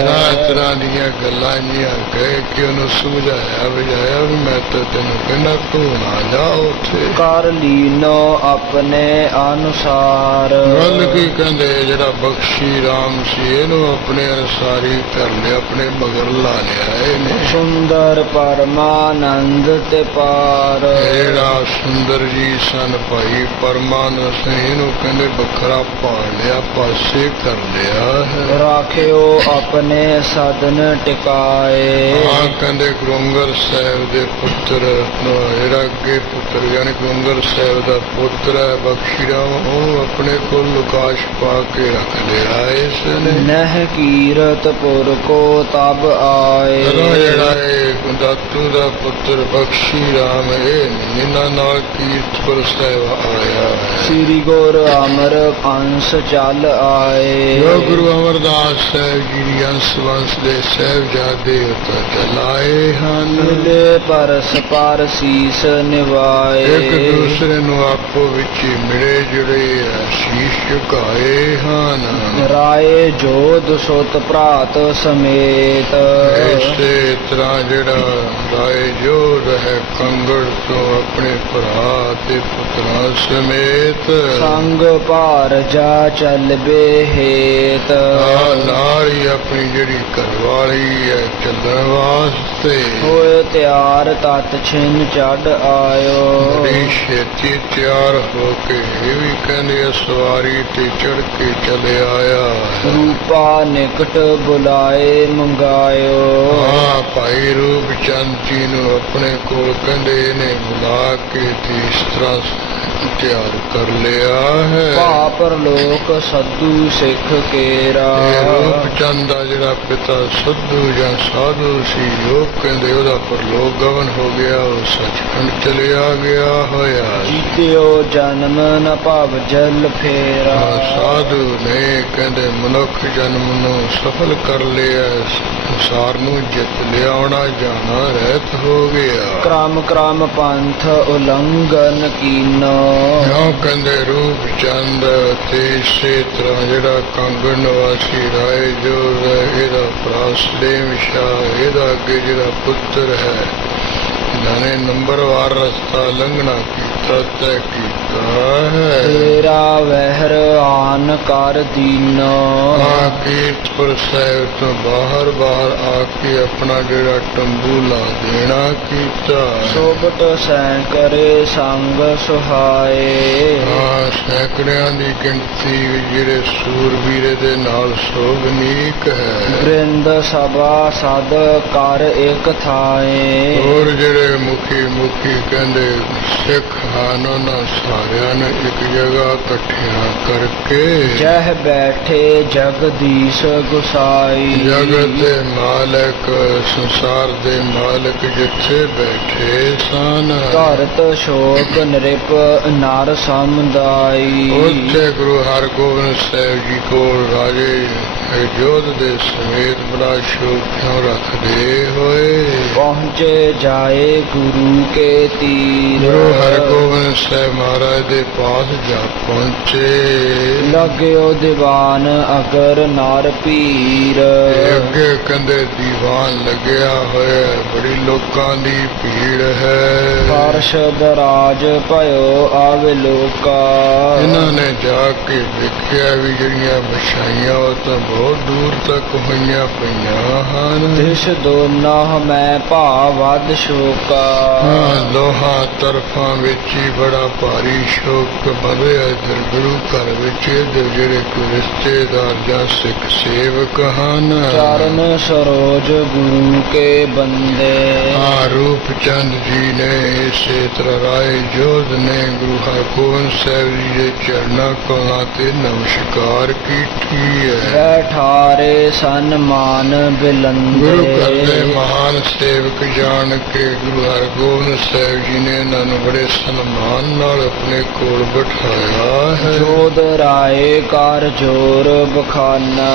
ਤਰ੍ਹਾਂ ਦੀਆਂ ਗੱਲਾਂ ਜੀਆਂ ਕਹਿ ਕੇ ਉਹਨੂੰ ਸਮਝਾਇਆ ਬੁਝਾਇਆ ਵੀ ਮੈਂ ਤਾਂ ਤੈਨੂੰ ਕਹਿੰਦਾ ਤੂੰ ਨਾ ਜਾ ਉੱਥੇ। ਕਰ ਲੀਨੋ ਆਪਣੇ ਅਨੁਸਾਰ। ਗੱਲ ਕੀ ਕਹਿੰਦੇ ਜਿਹੜਾ ਬਖਸ਼ੀ ਰਾਮ ਸੀ ਇਹਨੂੰ ਆਪਣੇ ਅਨੁਸਾਰੀ ਕਰ ਲਿਆ, ਆਪਣੇ ਮਗਰ ਲਾ ਲਿਆ ਇਹਨੇ। ਸੁੰਦਰ ਪਰਮਾਨੰਦ ਤੇ ਪਾਰ। ਜਿਹੜਾ ਸੁੰਦਰ ਜੀ ਸਨ ਭਾਈ ਪਰਮਾਨੰਦ ਸਿੰਘ, ਇਹਨੂੰ ਕਹਿੰਦੇ ਵੱਖਰਾ ਪਾੜ ਲਿਆ, ਪਾਸੇ ਕਰ ਲਿਆ ਹੈ। ਰਾਖਿਓ ਆਪਣੇ ਸਦਨ ਟਿਕਾਏ। ਕਹਿੰਦੇ ਗੁਰੂ ਅੰਗਦ ਸਾਹਿਬ ਦੇ ਪੁੱਤਰ ਜਿਹੜਾ ਅੱਗੇ ਪੁੱਤਰ ਯਾਨੀ ਗੁਰੂ ਅੰਗਦ ਸਾਹਿਬ ਦਾ ਪੁੱਤਰ ਹੈ ਬਖਸ਼ੀ ਰਾਮ, ਉਹ ਆਪਣੇ ਕੋਲ ਲੁਕਾਸ਼ ਪਾ ਕੇ ਰੱਖ ਲਿਆ ਇਸ ਨੇ। ਨਹਿ ਕੀਰਤ ਪੁਰ ਕੋ ਤਬ ਆਏ। ਜਿਹੜਾ ਇਹ ਦਾਤੂ ਦਾ ਪੁੱਤਰ ਬਖਸ਼ੀ ਰਾਮ ਇਹਨਾਂ ਨਾਲ ਕੀਰਤਪੁਰ ਸਾਹਿਬ ਆਇਆ। ਸ੍ਰੀ ਗੁਰ ਅਮਰ ਅੰਸ਼ ਚੱਲ ਆਏ। ਜੋ ਗੁਰੂ ਅਮਰਦਾਸ ਸਾਹਿਬ ਜੀ ਦੀ ਅੰਸ਼ ਵੰਸ਼ ਦੇ ਸਾਹਿਬਜ਼ਾਦੇ ਉੱਤੇ ਚਲਾਏ ਹਨ। ਮਿਲੇ ਪਰਸ ਪਰ ਸੀਸ ਨਿਵਾਏ। ਇੱਕ ਦੂਸਰੇ ਨੂੰ ਆਪੋ ਵਿੱਚ ਮਿਲੇ ਜੁੜੇ ਸ਼ੀਸ਼ ਝੁਕਾਏ ਹਨ। ਰਾਏ ਜੋਧ ਸੁਤ ਭਰਾਤ ਸਮੇਤ। ਇਸੇ ਤਰ੍ਹਾਂ ਜਿਹੜਾ ਰਾਏ ਜੋਧ ਹੈ ਕੰਗੜ ਤੋਂ ਆਪਣੇ ਭਰਾ ਤੇ ਪੁੱਤਰਾਂ ਸਮੇਤ ਸੰਗ ਭਾਰ ਜਾ ਚੱਲਬੇ ਹੇਤ। ਨਾਲ ਹੀ ਆਪਣੀ ਜਿਹੜੀ ਘਰਵਾਲੀ ਹੈ ਚੱਲਣ ਵਾਸਤੇ ਹੋਏ ਤਿਆਰ ਤਤ ਛਿਨ ਚੜ ਆਇਓ। ਬੜੀ ਛੇਤੀ ਤਿਆਰ ਹੋ ਕੇ ਇਹ ਵੀ ਕਹਿੰਦੇ ਸਵਾਰੀ ਤੇ ਚੜ ਕੇ ਚਲੇ ਆਇਆ। ਰੂਪਾ ਨਿਕਟ ਬੁਲਾਏ ਮੰਗਾਇਓ। ਹਾਂ ਭਾਈ ਰੂਪ ਚੰਦ ਜੀ ਨੂੰ ਆਪਣੇ ਕੋਲ ਕਹਿੰਦੇ ਇਹਨੇ ਬੁਲਾ ਕੇ ਇਸ ਤਰ੍ਹਾਂ ਤਿਆਰ ਕਰ ਲਿਆ ਹੈ। ਭਾਪਰ ਲੋਕ ਸੱਦੂ ਸਿੱਖ ਕੇਰਾ। ਰੂਪ ਚੰਦ ਦਾ ਜਿਹੜਾ ਪਿਤਾ ਸੱਧੂ ਜਾਂ ਸਾਧੂ ਸੀ, ਲੋਕ ਕਹਿੰਦੇ ਉਹਦਾ ਪਰਲੋਕ ਗਮਨ ਹੋ ਗਿਆ, ਉਹ ਸੱਚਖੰਡ ਚਲਿਆ ਗਿਆ ਹੋਇਆ। ਜੀਤਿਓ ਜਨਮ ਨ ਭਵ ਜਲ ਫੇਰਾ। ਸਾਧੂ ਨੇ ਕਹਿੰਦੇ ਮਨੁੱਖ ਜਨਮ ਨੂੰ ਸਫਲ ਕਰ ਲਿਆ, ਸੰਸਾਰ ਨੂੰ ਜਿੱਤ ਲਿਆਉਣਾ ਜਾਣਾ ਰਹਿਤ ਹੋ ਗਿਆ। ਕ੍ਰਮ ਕ੍ਰਮ ਪੰਥ ਉਲੰਘਨ ਕੀਨੋ। ਕਿਉਂ ਕਹਿੰਦੇ ਰੂਪ ਚੰਦ ਤੇ ਇਸੇ ਤਰ੍ਹਾਂ ਜਿਹੜਾ ਕੰਗੜ ਨਿਵਾਸੀ ਰਾਏ ਜੋ ਇਹਦਾ ਭਰਾ ਸਲੇਮ ਸ਼ਾਹ, ਇਹਦਾ ਅੱਗੇ ਜਿਹੜਾ ਪੁੱਤਰ ਹੈ ਇਹਨਾਂ ਨੇ ਨੰਬਰਵਾਰ ਰਸਤਾ ਲੰਘਣਾ ਕੀਤਾ ਤੈਅ ਕੀਤਾ ਹੈ। ਤੇਰਾ ਵਹਿਰ ਆਨ ਕਰ ਦੀਨੋ। ਕੀਰਤਪੁਰ ਸਾਹਿਬ ਤੋਂ ਬਾਹਰ ਆ ਕੇ ਆਪਣਾ ਜਿਹੜਾ ਤੰਬੂ ਲਾ ਦੇਣਾ ਕੀਤਾ। ਸੋਬਟ ਸੈਂਕੜੇ ਸੰਗ ਸੁਹਾਏ। ਸੈਂਕੜਿਆਂ ਦੀ ਗਿਣਤੀ ਜਿਹੜੇ ਸੂਰਬੀਰੇ ਦੇ ਨਾਲ ਸੋਭਨੀਕ ਹੈ। ਬ੍ਰਿੰਦ ਸਭਾ ਸਦ ਕਰ ਇੱਕ ਥਾਏ। ਹੋਰ ਜਿਹੜੇ ਮੁਖੀ ਕਹਿੰਦੇ ਸਿੱਖ ਹਨ ਉਹਨਾਂ ਸਾਰਿਆਂ ਨੂੰ ਇੱਕ ਜਗ੍ਹਾ ਇਕੱਠਿਆਂ ਕਰਕੇ ਜਹ ਬੈਠੇ ਜਗਦੀਸ਼ ਗੁਸਾਈ। ਜਗਤ ਦੇ ਮਾਲਕ ਸੰਸਾਰ ਦੇ ਮਾਲਕ ਜਿੱਥੇ ਬੈਠੇ ਸਨ ਧਰਤ ਸ਼ੋਕ ਨ੍ਰਿਪ ਨਰ ਸਮੁਦਾਈ। ਉੱਥੇ ਗੁਰੂ ਹਰਗੋਬਿੰਦ ਸਾਹਿਬ ਜੀ ਕੋਲ ਰਾਜੇ ਜੋਧ ਦੇ ਸਮੇਤ ਬੜਾ ਸ਼ੋਕ ਕਿਉਂ ਰੱਖਦੇ ਹੋਏ ਪਹੁੰਚੇ ਜਾਏ ਗੁਰੂ ਕੇ ਤੀਰ। ਗੁਰੂ ਹਰਗੋਬਿੰਦ ਸਾਹਿਬ ਮਹਾਰਾਜ ਦੇ ਪਾਸ ਜਾ ਪਹੁੰਚੇ। ਲੱਗਿਓ ਦੀਵਾਨ ਅਗਰ ਨਰ ਪੀਰ। ਤੇ ਅੱਗੇ ਕਹਿੰਦੇ ਦੀਵਾਨ ਲੱਗਿਆ ਹੋਇਆ ਬੜੀ ਲੋਕਾਂ ਦੀ ਭੀੜ ਹੈ। ਪਾਰਸ਼ਦ ਰਾਜ ਭਇਓ ਆਵੇ ਲੋਕਾ। ਇਹਨਾਂ ਨੇ ਜਾ ਕੇ ਵੇਖਿਆ ਵੀ ਜਿਹੜੀਆਂ ਵਿਛਾਈਆਂ ਉਹ ਤਾਂ ਬਹੁਤ ਦੂਰ ਤੱਕ ਹੋਈਆਂ ਪਈਆਂ ਹਨ। ਤਿਸ ਦੋਨਾਂ ਮੈਂ ਭਾਵਦ ਸ਼ੋਕਾ। ਹਾਂ ਲੋਹਾ ਤਰਫਾਂ ਵਿੱਚ ਹੀ ਬੜਾ ਭਾਰੀ ਸ਼ੋਕ ਵਧਿਆ। ਇੱਧਰ ਗੁਰੂ ਘਰ ਵਿੱਚ ਇਹਦੇ ਜਿਹੜੇ ਕੋਈ ਰਿਸ਼ਤੇਦਾਰ ਜਾਂ ਸਿੱਖ ਸੇਵਕ ਹਨ ਚਰਨ ਸਰੋਜ ਗੁਰੂ ਕੇ ਬੰਦੇ। ਹਾਂ ਰੂਪ ਚੰਦ ਜੀ ਨੇ ਇਸੇ ਤਰ੍ਹਾਂ ਰਾਏ ਜੋਧ ਨੇ ਗੁਰੂ ਹਰਗੋਬਿੰਦ ਸਾਹਿਬ ਜੀ ਦੇ ਚਰਨਾਂ ਕੋਲਾਂ ਤੇ ਨਮਸਕਾਰ ਕੀਤੀ ਹੈ। ਬੈਠਾਰੇ ਸਨਮਾਨ ਬਿਲੰਦੇ। ਗੁਰੂ ਘਰ ਦੇ ਮਹਾਨ ਸੇਵਕ ਜਾਣ ਕੇ ਗੁਰੂ ਹਰਗੋਬਿੰਦ ਸਾਹਿਬ ਜੀ ਨੇ ਇਹਨਾਂ ਨੂੰ ਬੜੇ ਸਨਮਾਨ ਨਾਲ ਆਪਣੇ ਕੋਲ ਬਿਠਾਇਆ ਹੈ। ਜੋਧ ਰਾਏ ਕਰ ਜੋਰ ਬਖਾਨਾ।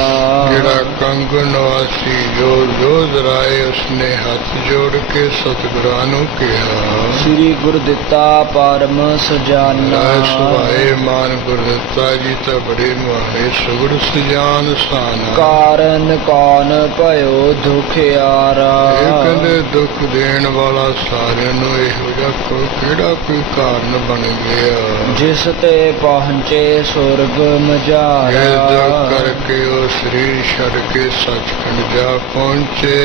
ਜਿਹੜਾ ਕੰਗਣ ਨਿਵਾਸੀ ਜੋਧ ਰਾਏ ਉਸਨੇ ਹੱਥ ਜੋੜ ਕੇ ਸਤਿਗੁਰਾਂ ਨੂੰ ਕਿਹਾ ਸ੍ਰੀ ਗੁਰ ਦਿੱਤਾ ਪਰਮ ਸਜਾਨਾ। ਰਾਏ ਸੁਭਾਏ ਮਾਨ ਗੁਰਦਿੱਤਾ ਜੀ ਤਾਂ ਬੜੇ ਮਾਣੇ ਸੁਗੜ ਸਜਾਨ ਸਨ। ਕਾਰਨ ਕੌਣ ਭਇਓ ਦੁਖਿਆਰਾ। ਇਹ ਕਹਿੰਦੇ ਦੁੱਖ ਦੇਣ ਵਾਲਾ ਸਾਰਿਆਂ ਨੂੰ ਇਹੋ ਜਿਹਾ ਕਿਹੜਾ ਕੋਈ ਕਾਰਨ ਬਣ ਗਿਆ ਜਿਸ ਤੇ ਪਹੁੰਚੇ ਸੁਰਗ ਇਹ ਮਝਾਰਾ। ਦੁੱਖ ਕਰਕੇ ਉਹ ਸਰੀਰ ਛੱਡ ਕੇ ਸੱਚਖੰਡ ਜਾ ਪਹੁੰਚੇ।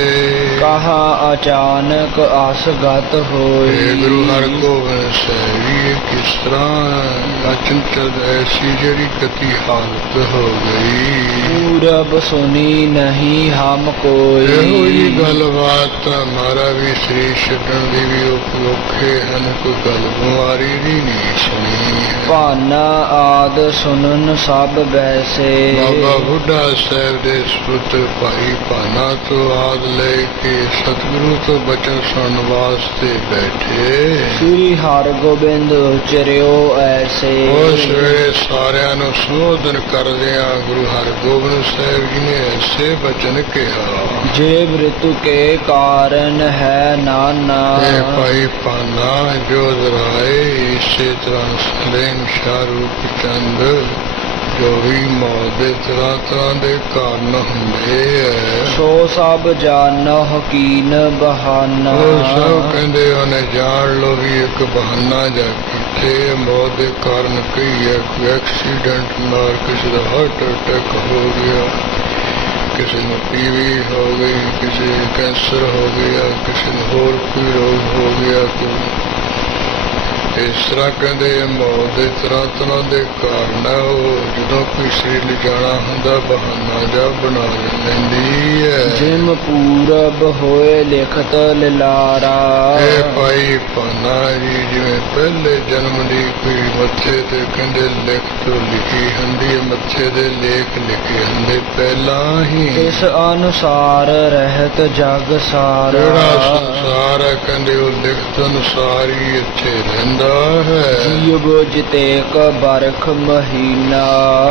ਕਹਾ ਅਚਾਨਕ ਅਸਗਤ ਹੋਈ। ਇਹ ਗੁਰੂ ਹਰਗੋਬਿੰਦ ਸਾਹਿਬ ਜੀ ਕਿਸ ਤਰ੍ਹਾਂ ਅਚੰਚਲ ਐਸੀ ਜਿਹੜੀ ਗਤੀ ਹਾਲਤ ਹੋ ਗਈ। ਪੂਰਬ ਸੁਣੀ ਨਹੀਂ ਹਮ ਕੋਈ। ਇਹੋ ਜੀ ਗੱਲਬਾਤ ਤਾਂ ਮਾਰਾ ਵੀ ਸਰੀਰ ਛੱਡਣ ਦੀ ਵੀ ਔਖੇ ਹਨ। ਕੋਈ ਗੱਲ ਬਿਮਾਰੀ ਦੀ ਨਹੀਂ ਸੁਣੀ ਹੈ। ਭਾਨਾ ਆਦ ਸੁਨਨ ਸਭ ਬੈਸੇ। ਬਾਬਾ ਬੁੱਢਾ ਸਾਹਿਬ ਦੇ ਸਪੁੱਤਰ ਭਾਈ ਭਾਨਾ ਤੋਂ ਆਦ ਲੈ ਕੇ ਸਤਿਗੁਰੂ ਤੋਂ ਬਚਨ ਸੁਣਨ ਵਾਸਤੇ ਬੈਠੇ। ਸ੍ਰੀ ਹਰਗੋਬਿੰਦ ਉਚਰਿਓ ਐਸੇ। ਉਸ ਵੇਲੇ ਸਾਰਿਆਂ ਨੂੰ ਸੰਬੋਧਨ ਕਰਦਿਆਂ ਗੁਰੂ ਹਰਗੋਬਿੰਦ ਸਾਹਿਬ ਜੀ ਨੇ ਐਸੇ ਬਚਨ ਕਿਹਾ ਜੇ ਮ੍ਰਿਤੂ ਕੇ ਕਾਰਨ ਹੈ ਨਾਨਾ। ਇਹ ਭਾਈ ਪਾਨਾ ਜੋਧ ਰਾਏ ਇਸੇ ਤਰ੍ਹਾਂ ਸਲੇਮ ਸ਼ਾਹ ਰੂਪ ਚੰਦ ਜੋ ਵੀ ਮੌਤ ਦੇ ਤਰ੍ਹਾਂ ਦੇ ਕਾਰਨ ਹੁੰਦੇ ਐ ਸੋ ਸਭ ਜਾਣੋ ਹਕੀਨ ਬਹਾਨਾ। ਉਹ ਸਭ ਕਹਿੰਦੇ ਉਹਨੇ ਜਾਣ ਲੋ ਵੀ ਇੱਕ ਬਹਾਨਾ ਜਾਂ ਕਿੱਥੇ ਮੌਤ ਦੇ ਕਾਰਨ ਕਈ ਹੈ। ਕੋਈ ਐਕਸੀਡੈਂਟ ਨਾਲ ਕਿਸੇ ਦਾ ਹਾਰਟ ਅਟੈਕ ਹੋ ਗਿਆ, ਕਿਸੇ ਨੂੰ ਟੀਵੀ ਹੋ ਗਈ, ਕਿਸੇ ਨੂੰ ਕੈਂਸਰ ਹੋ ਗਿਆ, ਕਿਸੇ ਨੂੰ ਹੋਰ ਕੋਈ ਰੋਗ ਹੋ ਗਿਆ। ਇਸ ਤਰ੍ਹਾਂ ਕਹਿੰਦੇ ਮੌਤ ਦੇ ਤਰ੍ਹਾਂ ਦੇ ਕਾਰਨ ਉਹ ਜਦੋਂ ਕੋਈ ਸਰੀਰ ਲਿਜਾਣਾ ਹੁੰਦਾ ਬਹਾਨਾ ਜਾ ਬਣਾ ਲੈਂਦੀ ਹੈ। ਜਿਮ ਪੂਰਬ ਹੋਏ ਲਿਖਤ ਲਿਲਾਰਾ। ਇਹ ਭਾਈ ਪਾਨਾ ਜੀ ਜਿਵੇਂ ਪਹਿਲੇ ਜਨਮ ਦੀ ਕੋਈ ਮੱਥੇ ਤੇ ਕਹਿੰਦੇ ਲਿਖਤ ਲਿਖੀ ਹੁੰਦੀ ਹੈ, ਮੱਥੇ ਦੇ ਲੇਖ ਲਿਖੇ ਹੁੰਦੇ ਪਹਿਲਾਂ ਹੀ। ਇਸ ਅਨੁਸਾਰ ਰਹਿਤ ਜਗ ਸਾਰਾ। ਜਿਹੜਾ ਸੰਸਾਰ ਹੈ ਕਹਿੰਦੇ ਉਹ ਲਿਖਤ ਅਨੁਸਾਰ ਹੀ ਇੱਥੇ ਰਹਿੰਦਾ ਹੈ। ਜੀਵ ਜਿਤੇਕ ਬਰਖ ਮਹੀਨਾ।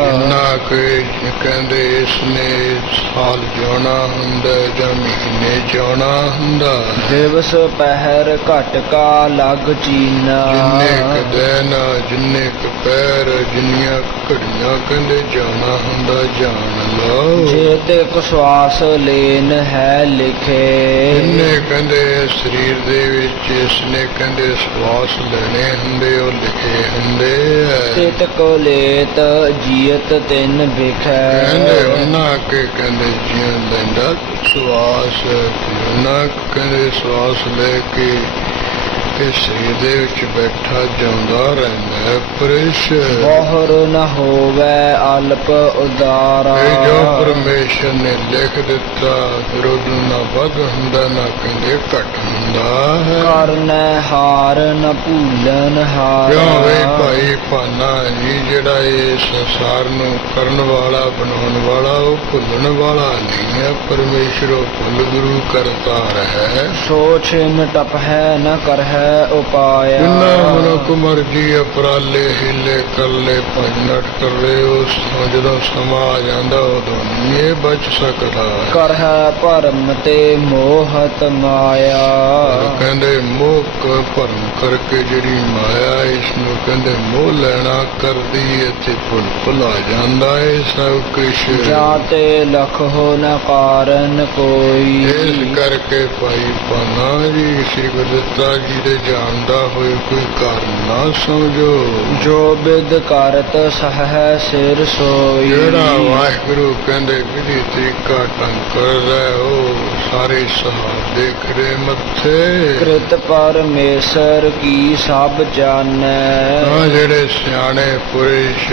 ਇੰਨਾ ਕਿ ਕਹਿੰਦੇ ਇਸਨੇ ਸਾਲ ਜਿਉਣਾ ਹੁੰਦਾ ਜਾਂ ਮਹੀਨੇ ਜਿਉਣਾ ਹੁੰਦਾ। ਦਿਵਸ ਪਹਿਰ ਘਟਕਾ ਲਗ ਚੀਨਾ। ਜਿੰਨੇ ਕੁ ਦਿਨ ਜਿੰਨੇ ਕੁ ਪੈਰ ਜਿੰਨੀਆਂ ਘੜੀਆਂ ਕਹਿੰਦੇ ਜਾਣਾ ਹੁੰਦਾ ਜਾਣ ਲਓ। ਜੇ ਤੇ ਸਵਾਸ ਲੈਨ ਹੈ ਲਿਖੇ। ਜਿੰਨੇ ਕਹਿੰਦੇ ਸਰੀਰ ਦੇ ਵਿੱਚ ਇਸਨੇ ਕਹਿੰਦੇ ਸਵਾਸ ਲੈਣੇ ਹੁੰਦੇ ਉਹ ਲਿਖੇ ਹੁੰਦੇ ਐ। ਤਿਤ ਕੋ ਲੇਤ ਜੀਅਤ ਤਿੰਨ ਵਿਖੈ। ਕਹਿੰਦੇ ਉਹਨਾਂ ਕੇ ਕਹਿੰਦੇ ਜਿਉਂ ਲੈਂਦਾ ਸਵਾਸ ਉਹਨਾਂ ਕਹਿੰਦੇ ਸਵਾਸ ਲੈ ਕੇ ਹਿੱਸੇ ਦੇ ਵਿੱਚ ਬੈਠਾ ਜਾਂਦਾ ਰਹਿੰਦਾ ਹੈ ਪਰਮੇਸ਼ਰ। ਬਹੁਰ ਨ ਹੋਵੇ ਅਲਪ ਉਦਾਰਾ। ਇਹ ਜੋ ਪਰਮੇਸ਼ਰ ਨੇ ਲਿਖ ਦਿੱਤਾ ਫਿਰ ਉਹਨੂੰ ਨਾ ਵੱਧ ਹੁੰਦਾ ਨਾ ਕਹਿੰਦੇ ਘੱਟ ਹੁੰਦਾ ਹੈ। ਕਰਨੈ ਹਾਰ ਨ ਭੂਲਨ ਹਾਰ। ਕਿਉਂ ਵੇ ਭਾਈ ਭਾਨਾ ਜੀ ਜਿਹੜਾ ਇਹ ਸੰਸਾਰ ਨੂੰ ਕਰਨ ਵਾਲਾ ਬਣਾਉਣ ਵਾਲਾ ਉਹ ਭੁੱਲਣ ਵਾਲਾ ਨਹੀਂ ਹੈ। ਪਰਮੇਸ਼ਰ ਉਹ ਭੁੱਲ ਗੁਰੂ ਕਰਤਾ ਹੈ। ਸੋਚ ਨ ਟਪਹਿ ਨ ਕਰਹਿ ਉਪਾਇਆ। ਜਿੰਨਾ ਮਨੁੱਖ ਮਰਜੀ ਅਪਰਾਲੇ ਹੀਲੇ ਕਰਲੇ ਭਜ ਨਟ ਕਰਲੇ ਉਸ ਤੋਂ ਜਦੋਂ ਸਮਾਂ ਆ ਜਾਂਦਾ ਉਦੋਂ ਨਹੀਂ ਇਹ ਬਚ ਸਕਦਾ। ਕਰਹਿ ਭਰਮ ਤੇ ਮੋਹਤ ਮਾਇਆ। ਪਰ ਕਹਿੰਦੇ ਮੋਹ ਭਰਮ ਕਰਕੇ ਜਿਹੜੀ ਮਾਇਆ ਇਸ ਨੂੰ ਕਹਿੰਦੇ ਮੋਹ ਲੈਣਾ ਕਰਦੀ ਹੈ ਤੇ ਭੁਲਾ ਜਾਂਦਾ ਹੈ ਸਭ ਕੁਛ। ਜਾਂ ਤੇ ਲਖੋ ਨ ਕਾਰਨ ਕੋਈ। ਇਸ ਕਰਕੇ ਭਾਈ ਪਾਨਾ ਜੀ ਸ੍ਰੀ ਗੁਰੂ ਦत्ता ਜੀ ਦੇ ਜਾਣਦਾ ਹੋਏ ਕੋਈ ਕਾਰਨ ਨਾ ਸਮਝੋ। ਜੋ ਬਿਦ ਕਰਤ ਸਹਿ ਸਿਰ ਸੋਈ। ਜਿਹੜਾ ਵਾਹਿਗੁਰੂ ਕਹਿੰਦੇ ਵਿਧੀ ਤਰੀਕਾ ਢੰਗ ਕਰਦਾ ਉਹ ਸਾਰੇ ਸਹਾਰ ਦੇਖਦੇ ਮੱਥੇ। ਕ੍ਰਿਤ ਪਰਮੇਸ਼ਰ ਕੀ ਸਭ ਜਾਣੈ। ਜਿਹੜੇ ਸਿਆਣੇ ਪੁਰਸ਼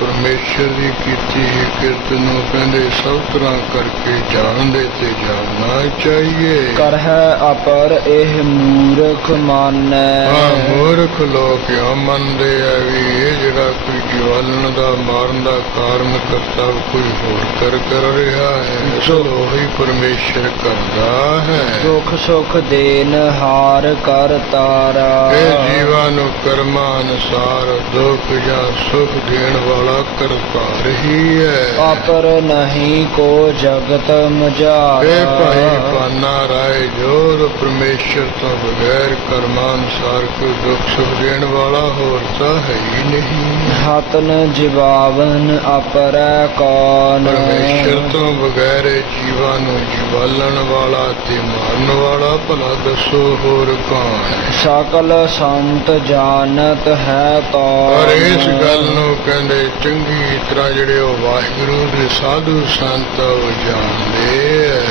ਪਰਮੇਸ਼ਰ ਦੀ ਕੀਤੀ ਹੀ ਕਿਰਤ ਨੂੰ ਕਹਿੰਦੇ ਸਭ ਤਰ੍ਹਾਂ ਕਰਕੇ ਜਾਣਦੇ ਤੇ ਜਾਣਨਾ ਚਾਹੀਏ। ਕਰਹਿ ਅਪਰ ਇਹ ਮੂਰਖ ਮਾਨੈ। ਮੂਰਖ ਲੋਕ ਕਿਉਂ ਮੰਨਦੇ ਆ ਵੀ ਇਹ ਜਿਹੜਾ ਕੋਈ ਜਵਾਲਣ ਦਾ ਮਾਰਨ ਦਾ ਕਾਰਨ ਕਰਤਾ ਕੋਈ ਹੋਰ ਕਰ ਰਿਹਾ ਹੈ। ਸੋ ਉਹੀ ਪਰਮੇਸ਼ਰ ਕਰਦਾ ਹੈ। ਦੁਖ ਸੁਖ ਦੇਨ ਹਾਰ ਕਰ ਤਾਰਾ। ਇਹ ਜੀਵਾਂ ਨੂੰ ਕਰਮਾਂ ਅਨੁਸਾਰ ਦੁੱਖ ਜਾਂ ਸੁਖ ਦੇਣ ਵਾਲਾ ਕਰਤਾਰ ਹੀ ਹੈ। ਅਪਰ ਨਹੀਂ ਕੋ ਜਗਤ ਮਝਾਰਾ। ਇਹ ਭਾਈ ਪਾਨਾ ਰਾਏ ਜੋ ਪਰਮੇਸ਼ਰ ਤੋਂ ਬਗੈਰ ਕਰਮਾਂ ਅਨੁਸਾਰ ਕੋਈ ਦੁੱਖ ਸੁਖ ਦੇਣ ਵਾਲਾ ਹੋਰ ਤਾਂ ਹੈ ਹੀ ਨਹੀਂ। ਹਤਨ ਜਵਾਵਨ ਅਪਰੈ ਕੌਣ। ਪਰਮੇਸ਼ਰ ਤੋਂ ਬਗੈਰ ਇਹ ਜੀਵਾਂ ਨੂੰ ਜਵਾਲਣ ਵਾਲਾ ਤੇ ਮਾਰਨ ਵਾਲਾ ਭਲਾ ਦੱਸੋ ਹੋਰ ਕੌਣ। ਸਕਲ ਸੰਤ ਜਾਣਤ ਹੈ ਪਰ ਤੌਣ। ਇਸ ਗੱਲ ਨੂੰ ਕਹਿੰਦੇ ਚੰਗੀ ਤਰ੍ਹਾਂ ਜਿਹੜੇ ਉਹ ਵਾਹਿਗੁਰੂ ਦੇ ਸਾਧੂ ਸੰਤ ਉਹ ਜਾਣਦੇ ਹੈ।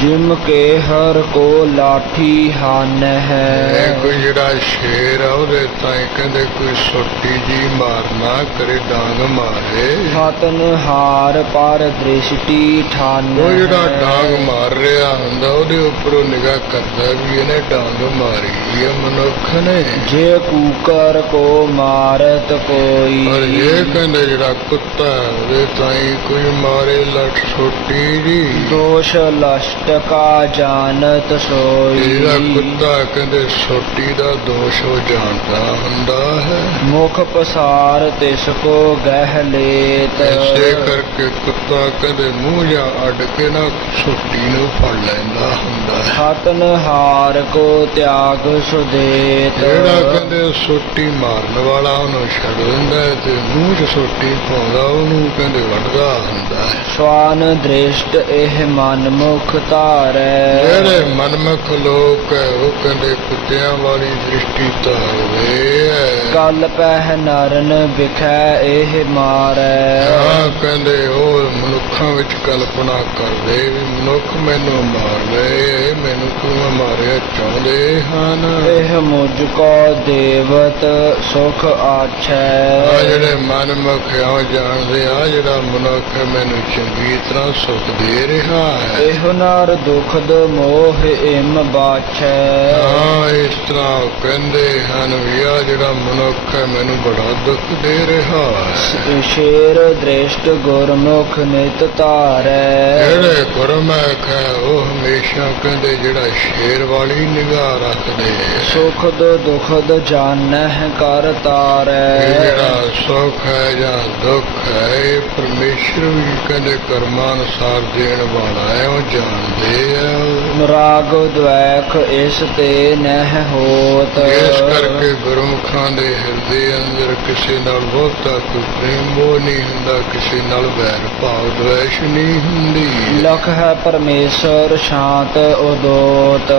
ਜਿਮ ਕੇ ਹਰ ਕੋ ਲਾਠੀ ਹਨ ਹੈ। ਇਹ ਕੋਈ ਜਿਹੜਾ ਸ਼ੇਰ ਆ ਉਹਦੇ ਤਾਂ ਕਹਿੰਦੇ ਕੋਈ ਸੋਟੀ ਜੀ ਮਾਰਨਾ ਕਰੇ ਡਾਂਗ ਮਾਰੇ। ਹਤਨ ਹਾਰ ਪਰ ਦ੍ਰਿਸ਼ਟੀ ਠਾਨ। ਉਹ ਜਿਹੜਾ ਡਾਂਗ ਮਾਰ ਰਿਹਾ ਹੁੰਦਾ ਉਹਦੇ ਉੱਪਰੋਂ ਨਿਗਾਹ ਕਰਦਾ ਵੀ ਇਹਨੇ ਡਾਂਗ ਮਾਰੀ ਹੈ ਮਨੁੱਖ ਨੇ। ਜੇ ਕੂਕਰ ਕੋ ਮਾਰਤ ਕੋਈ। ਪਰ ਇਹ ਕਹਿੰਦੇ ਜਿਹੜਾ ਕੁੱਤਾ ਉਹਦੇ ਤਾਂ ਕੋਈ ਮਾਰੇ ਲੱਠ ਛੋਟੀ ਜੀ। ਦੋਸ਼ ਲਸ਼ਟ ਕਾ ਜਾਣਤ ਸੋਈ। ਜਿਹੜਾ ਕੁੱਤਾ ਕਹਿੰਦੇ ਛੋਟੀ ਦਾ ਦੋਸ਼ ਉਹ ਜਾਣਦਾ ਹੁੰਦਾ ਹੈ। ਮੁਖ ਪਸਾਰ ਤਿਸ ਕੋ ਗਹਿ ਲੇਤ। ਐਸੇ ਕਰਕੇ ਕੁੱਤਾ ਕਹਿੰਦੇ ਮੂੰਹ ਜਾਂ ਅੱਡ ਕੇ ਨਾ ਛੋਟੀ ਨੂੰ ਫੜ ਲੈਂਦਾ ਹੁੰਦਾ ਹੈ। ਹਤਨ ਹਾਰ ਕੋ ਤਿਆਗ ਸੁਦੇਤ। ਜਿਹੜਾ ਕਹਿੰਦੇ ਸੋਟੀ ਮਾਰਨ ਵਾਲਾ ਉਹਨੂੰ ਛੱਡ ਦਿੰਦਾ ਹੈ ਤੇ ਮੂੰਹ 'ਚ ਸੋਟੀ ਪਾਉਂਦਾ ਉਹਨੂੰ ਕਹਿੰਦੇ ਵੱਢਦਾ ਹੁੰਦਾ ਹੈ। ਸਵਾਨ ਦ੍ਰਿਸ਼ਟ ਇਹ ਮਨ ਮੁਖ ਧਾਰੈ। ਜਿਹੜੇ ਮਨਮੁਖ ਲੋਕ ਹੈ ਉਹ ਕਹਿੰਦੇ ਕੁੱਤਿਆਂ ਵਾਲੀ ਦ੍ਰਿਸ਼ਟੀ ਧਾਰਦੇ ਹੈ। ਕਲ ਪਹਿ ਨਰਨ ਵਿਖੈ ਇਹ ਮਾਰੈ। ਹਾਂ ਕਹਿੰਦੇ ਉਹ ਮਨੁੱਖਾਂ ਵਿੱਚ ਕਲਪਨਾ ਕਰਦੇ ਵੀ ਮਨੁੱਖ ਮੈਨੂੰ ਮਾਰ ਰਹੇ ਮੈਨੂੰ ਕਿਉਂ ਮਾਰਿਆ ਚਾਹੁੰਦੇ ਹਨ। ਇਹ ਮੁਝ ਕੋ ਦੇਵਤ ਸੁਖ ਆਛੈ। ਜਿਹੜੇ ਮਨਮੁਖ ਆ ਜਾਣਦੇ ਆ ਜਿਹੜਾ ਮਨੁੱਖ ਮੈਨੂੰ ਚੰਗੀ ਤਰ੍ਹਾਂ ਸੁਖ ਦੇ ਰਿਹਾ ਹੈ। ਇਹ ਨਰ ਦੁਖਦ ਮੋਹ ਇਮ ਬਾਛੈ। ਹਾਂ ਇਸ ਤਰ੍ਹਾਂ ਕਹਿੰਦੇ ਹਨ ਵੀ ਆ ਜਿਹੜਾ ਮਨੁੱਖ ਹੈ ਮੈਨੂੰ ਬੜਾ ਦੁੱਖ ਦੇ ਰਿਹਾ ਹੈ। ਸ਼ੇਰ ਦ੍ਰਿਸ਼ਟ ਗੁਰਮੁਖ ਨਿਤ ਧਾਰੈ। ਜਿਹੜੇ ਗੁਰਮੁਖ ਹੈ ਉਹ ਹਮੇਸ਼ਾ ਕਹਿੰਦੇ ਜਿਹੜਾ ਸ਼ੇਰ ਵਾਲੀ ਨਿਗਾਹ ਰੱਖਦੇ। ਸੁਖਦ ਦੁਖਦ ਜਾਣਹਿ ਕਰ ਤਾਰੈ। ਜਿਹੜਾ ਸੁਖ ਹੈ ਜਾਂ ਦੁੱਖ ਹੈ ਇਹ ਪਰਮੇਸ਼ਰ ਵੀ ਕਹਿੰਦੇ ਕਰਮਾਂ ਅਨੁਸਾਰ ਦੇਣ ਵਾਲਾ ਹੈ ਉਹ ਜਾਣਦੇ ਆ। ਰਾਗ ਦ્વੈਖ ਇਸ ਤੇ ਨਹਿ ਹੋਤ। ਇਸ ਕਰਕੇ ਗੁਰਮੁਖਾਂ ਦੇ ਹਿਰਦੇ ਅੰਦਰ ਕਿਸੇ ਨਾਲ ਬਹੁਤਾ ਕੋਈ ਪ੍ਰੇਮ ਮੋਹ ਨਹੀਂ ਹੁੰਦਾ ਕਿਸੇ ਨਾਲ ਵੈਰ ਭਾਵ ਦ્વੈਸ਼ ਨਹੀਂ ਹੁੰਦੀ। ਲਖ ਹੈ ਪਰਮੇਸ਼ਰ ਸ਼ਾਂਤ ਉਦੋਤ।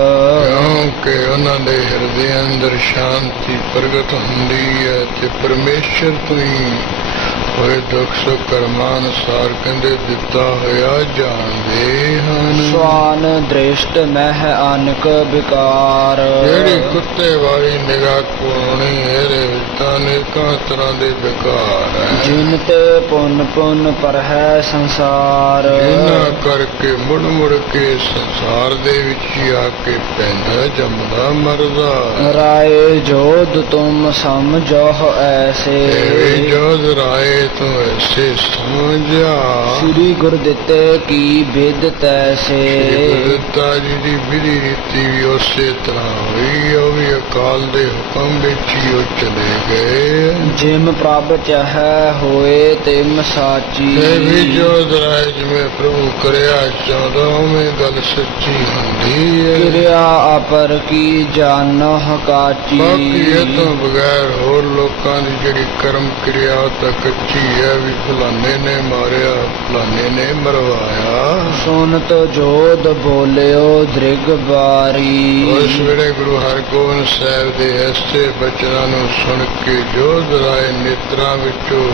ਕਿਉਂਕਿ ਉਹਨਾਂ ਦੇ ਹਿਰਦੇ ਅੰਦਰ ਸ਼ਾਂਤੀ ਪ੍ਰਗਟ ਹੁੰਦੀ ਹੈ ਤੇ ਪਰਮੇਸ਼ਰ ਤੋਂ ਹੀ ਹੋਏ ਦੁੱਖ ਸੁੱਖ ਕਰਮਾਂ ਅਨੁਸਾਰ ਕਹਿੰਦੇ ਦਿੱਤਾ ਹੋਇਆ ਜਾਣਦੇ ਹਨ। ਸਵਾਨ ਦ੍ਰਿਸ਼ਟ ਮਹਿ ਅਨਕ ਵਿਕਾਰ। ਜਿਹੜੀ ਕੁੱਤੇ ਵਾਲੀ ਨਿਗਾਹ ਕੋਣੀ ਇਹਦੇ ਵਿੱਚ ਤਾਂ ਅਨੇਕਾਂ ਤਰ੍ਹਾਂ ਦੇ ਵਿਕਾਰ ਹੈ। ਜਿਨ ਤੇ ਪੁੰਨ ਪੁੰਨ ਪਰਹਿ ਸੰਸਾਰ। ਇਹਨਾਂ ਕਰਕੇ ਮੁੜ ਮੁੜ ਕੇ ਸੰਸਾਰ ਦੇ ਵਿੱਚ ਹੀ ਆ ਕੇ ਪੈਂਦਾ ਜੰਮਦਾ ਮਰਦਾ। ਰਾਏ ਜੋਧ ਤੁਮ ਸਮਝੋ ਐਸੇ। ਜੋਧ ਰਾਏ ਤੂੰ ਐਸੇ ਸਮਝਿਆ। ਸ੍ਰੀ ਗੁਰ ਦਿੱਤੇ ਕੀ ਬਿਦ ਤੈਸੇ। ਗੁਰਦਿੱਤਾ ਜੀ ਦੀ ਵਿਧੀ ਰੀਤੀ ਵੀ ਉਸੇ ਤਰ੍ਹਾਂ ਹੋਈ। ਉਹ ਵੀ ਅਕਾਲ ਦੇ ਹੁਕਮ ਵਿੱਚ ਹੀ ਉਹ ਚਲੇ ਗਏ। ਜਿਮ ਪ੍ਰਭ ਚਾਹੈ ਹੋਏ ਤਿਮ ਸਾਚੀ। ਇਹ ਵੀ ਜੋਧ ਰਾਏ ਜਿਵੇਂ ਪ੍ਰਭੂ ਕਰਿਆ ਚਾਹੁੰਦਾ ਉਵੇਂ ਗੱਲ ਸੱਚੀ ਹੁੰਦੀ ਹੈ। ਕਿਰਿਆ ਅਪਰ ਕੀ ਜਾਨਹੁ ਕਾਚੀ। ਬਾਕੀ ਇਹ ਤੋਂ ਬਗੈਰ ਹੋਰ ਲੋਕਾਂ ਦੀ ਜਿਹੜੀ ਕਰਮ ਕਿਰਿਆ ਉਹ ਤਾਂ ਕੱਚੀ ਹੈ ਵੀ ਫਲਾਣੇ ਨੇ ਮਾਰਿਆ ਫਲਾਣੇ ਨੇ ਮਰਵਾਇਆ। ਸੁਨਤ ਜੋਧ ਬੋਲਿਓ ਦ੍ਰਿਗ ਬਾਰੀ। ਉਸ ਵੇਲੇ ਗੁਰੂ ਹਰਗੋਬਿੰਦ ਸਾਹਿਬ ਦੇ ਐਸੇ ਬਚਨਾਂ ਨੂੰ ਸੁਣ ਕੇ ਜੋਧ ਰਾਏ ਨੇਤਰਾਂ ਵਿੱਚੋਂ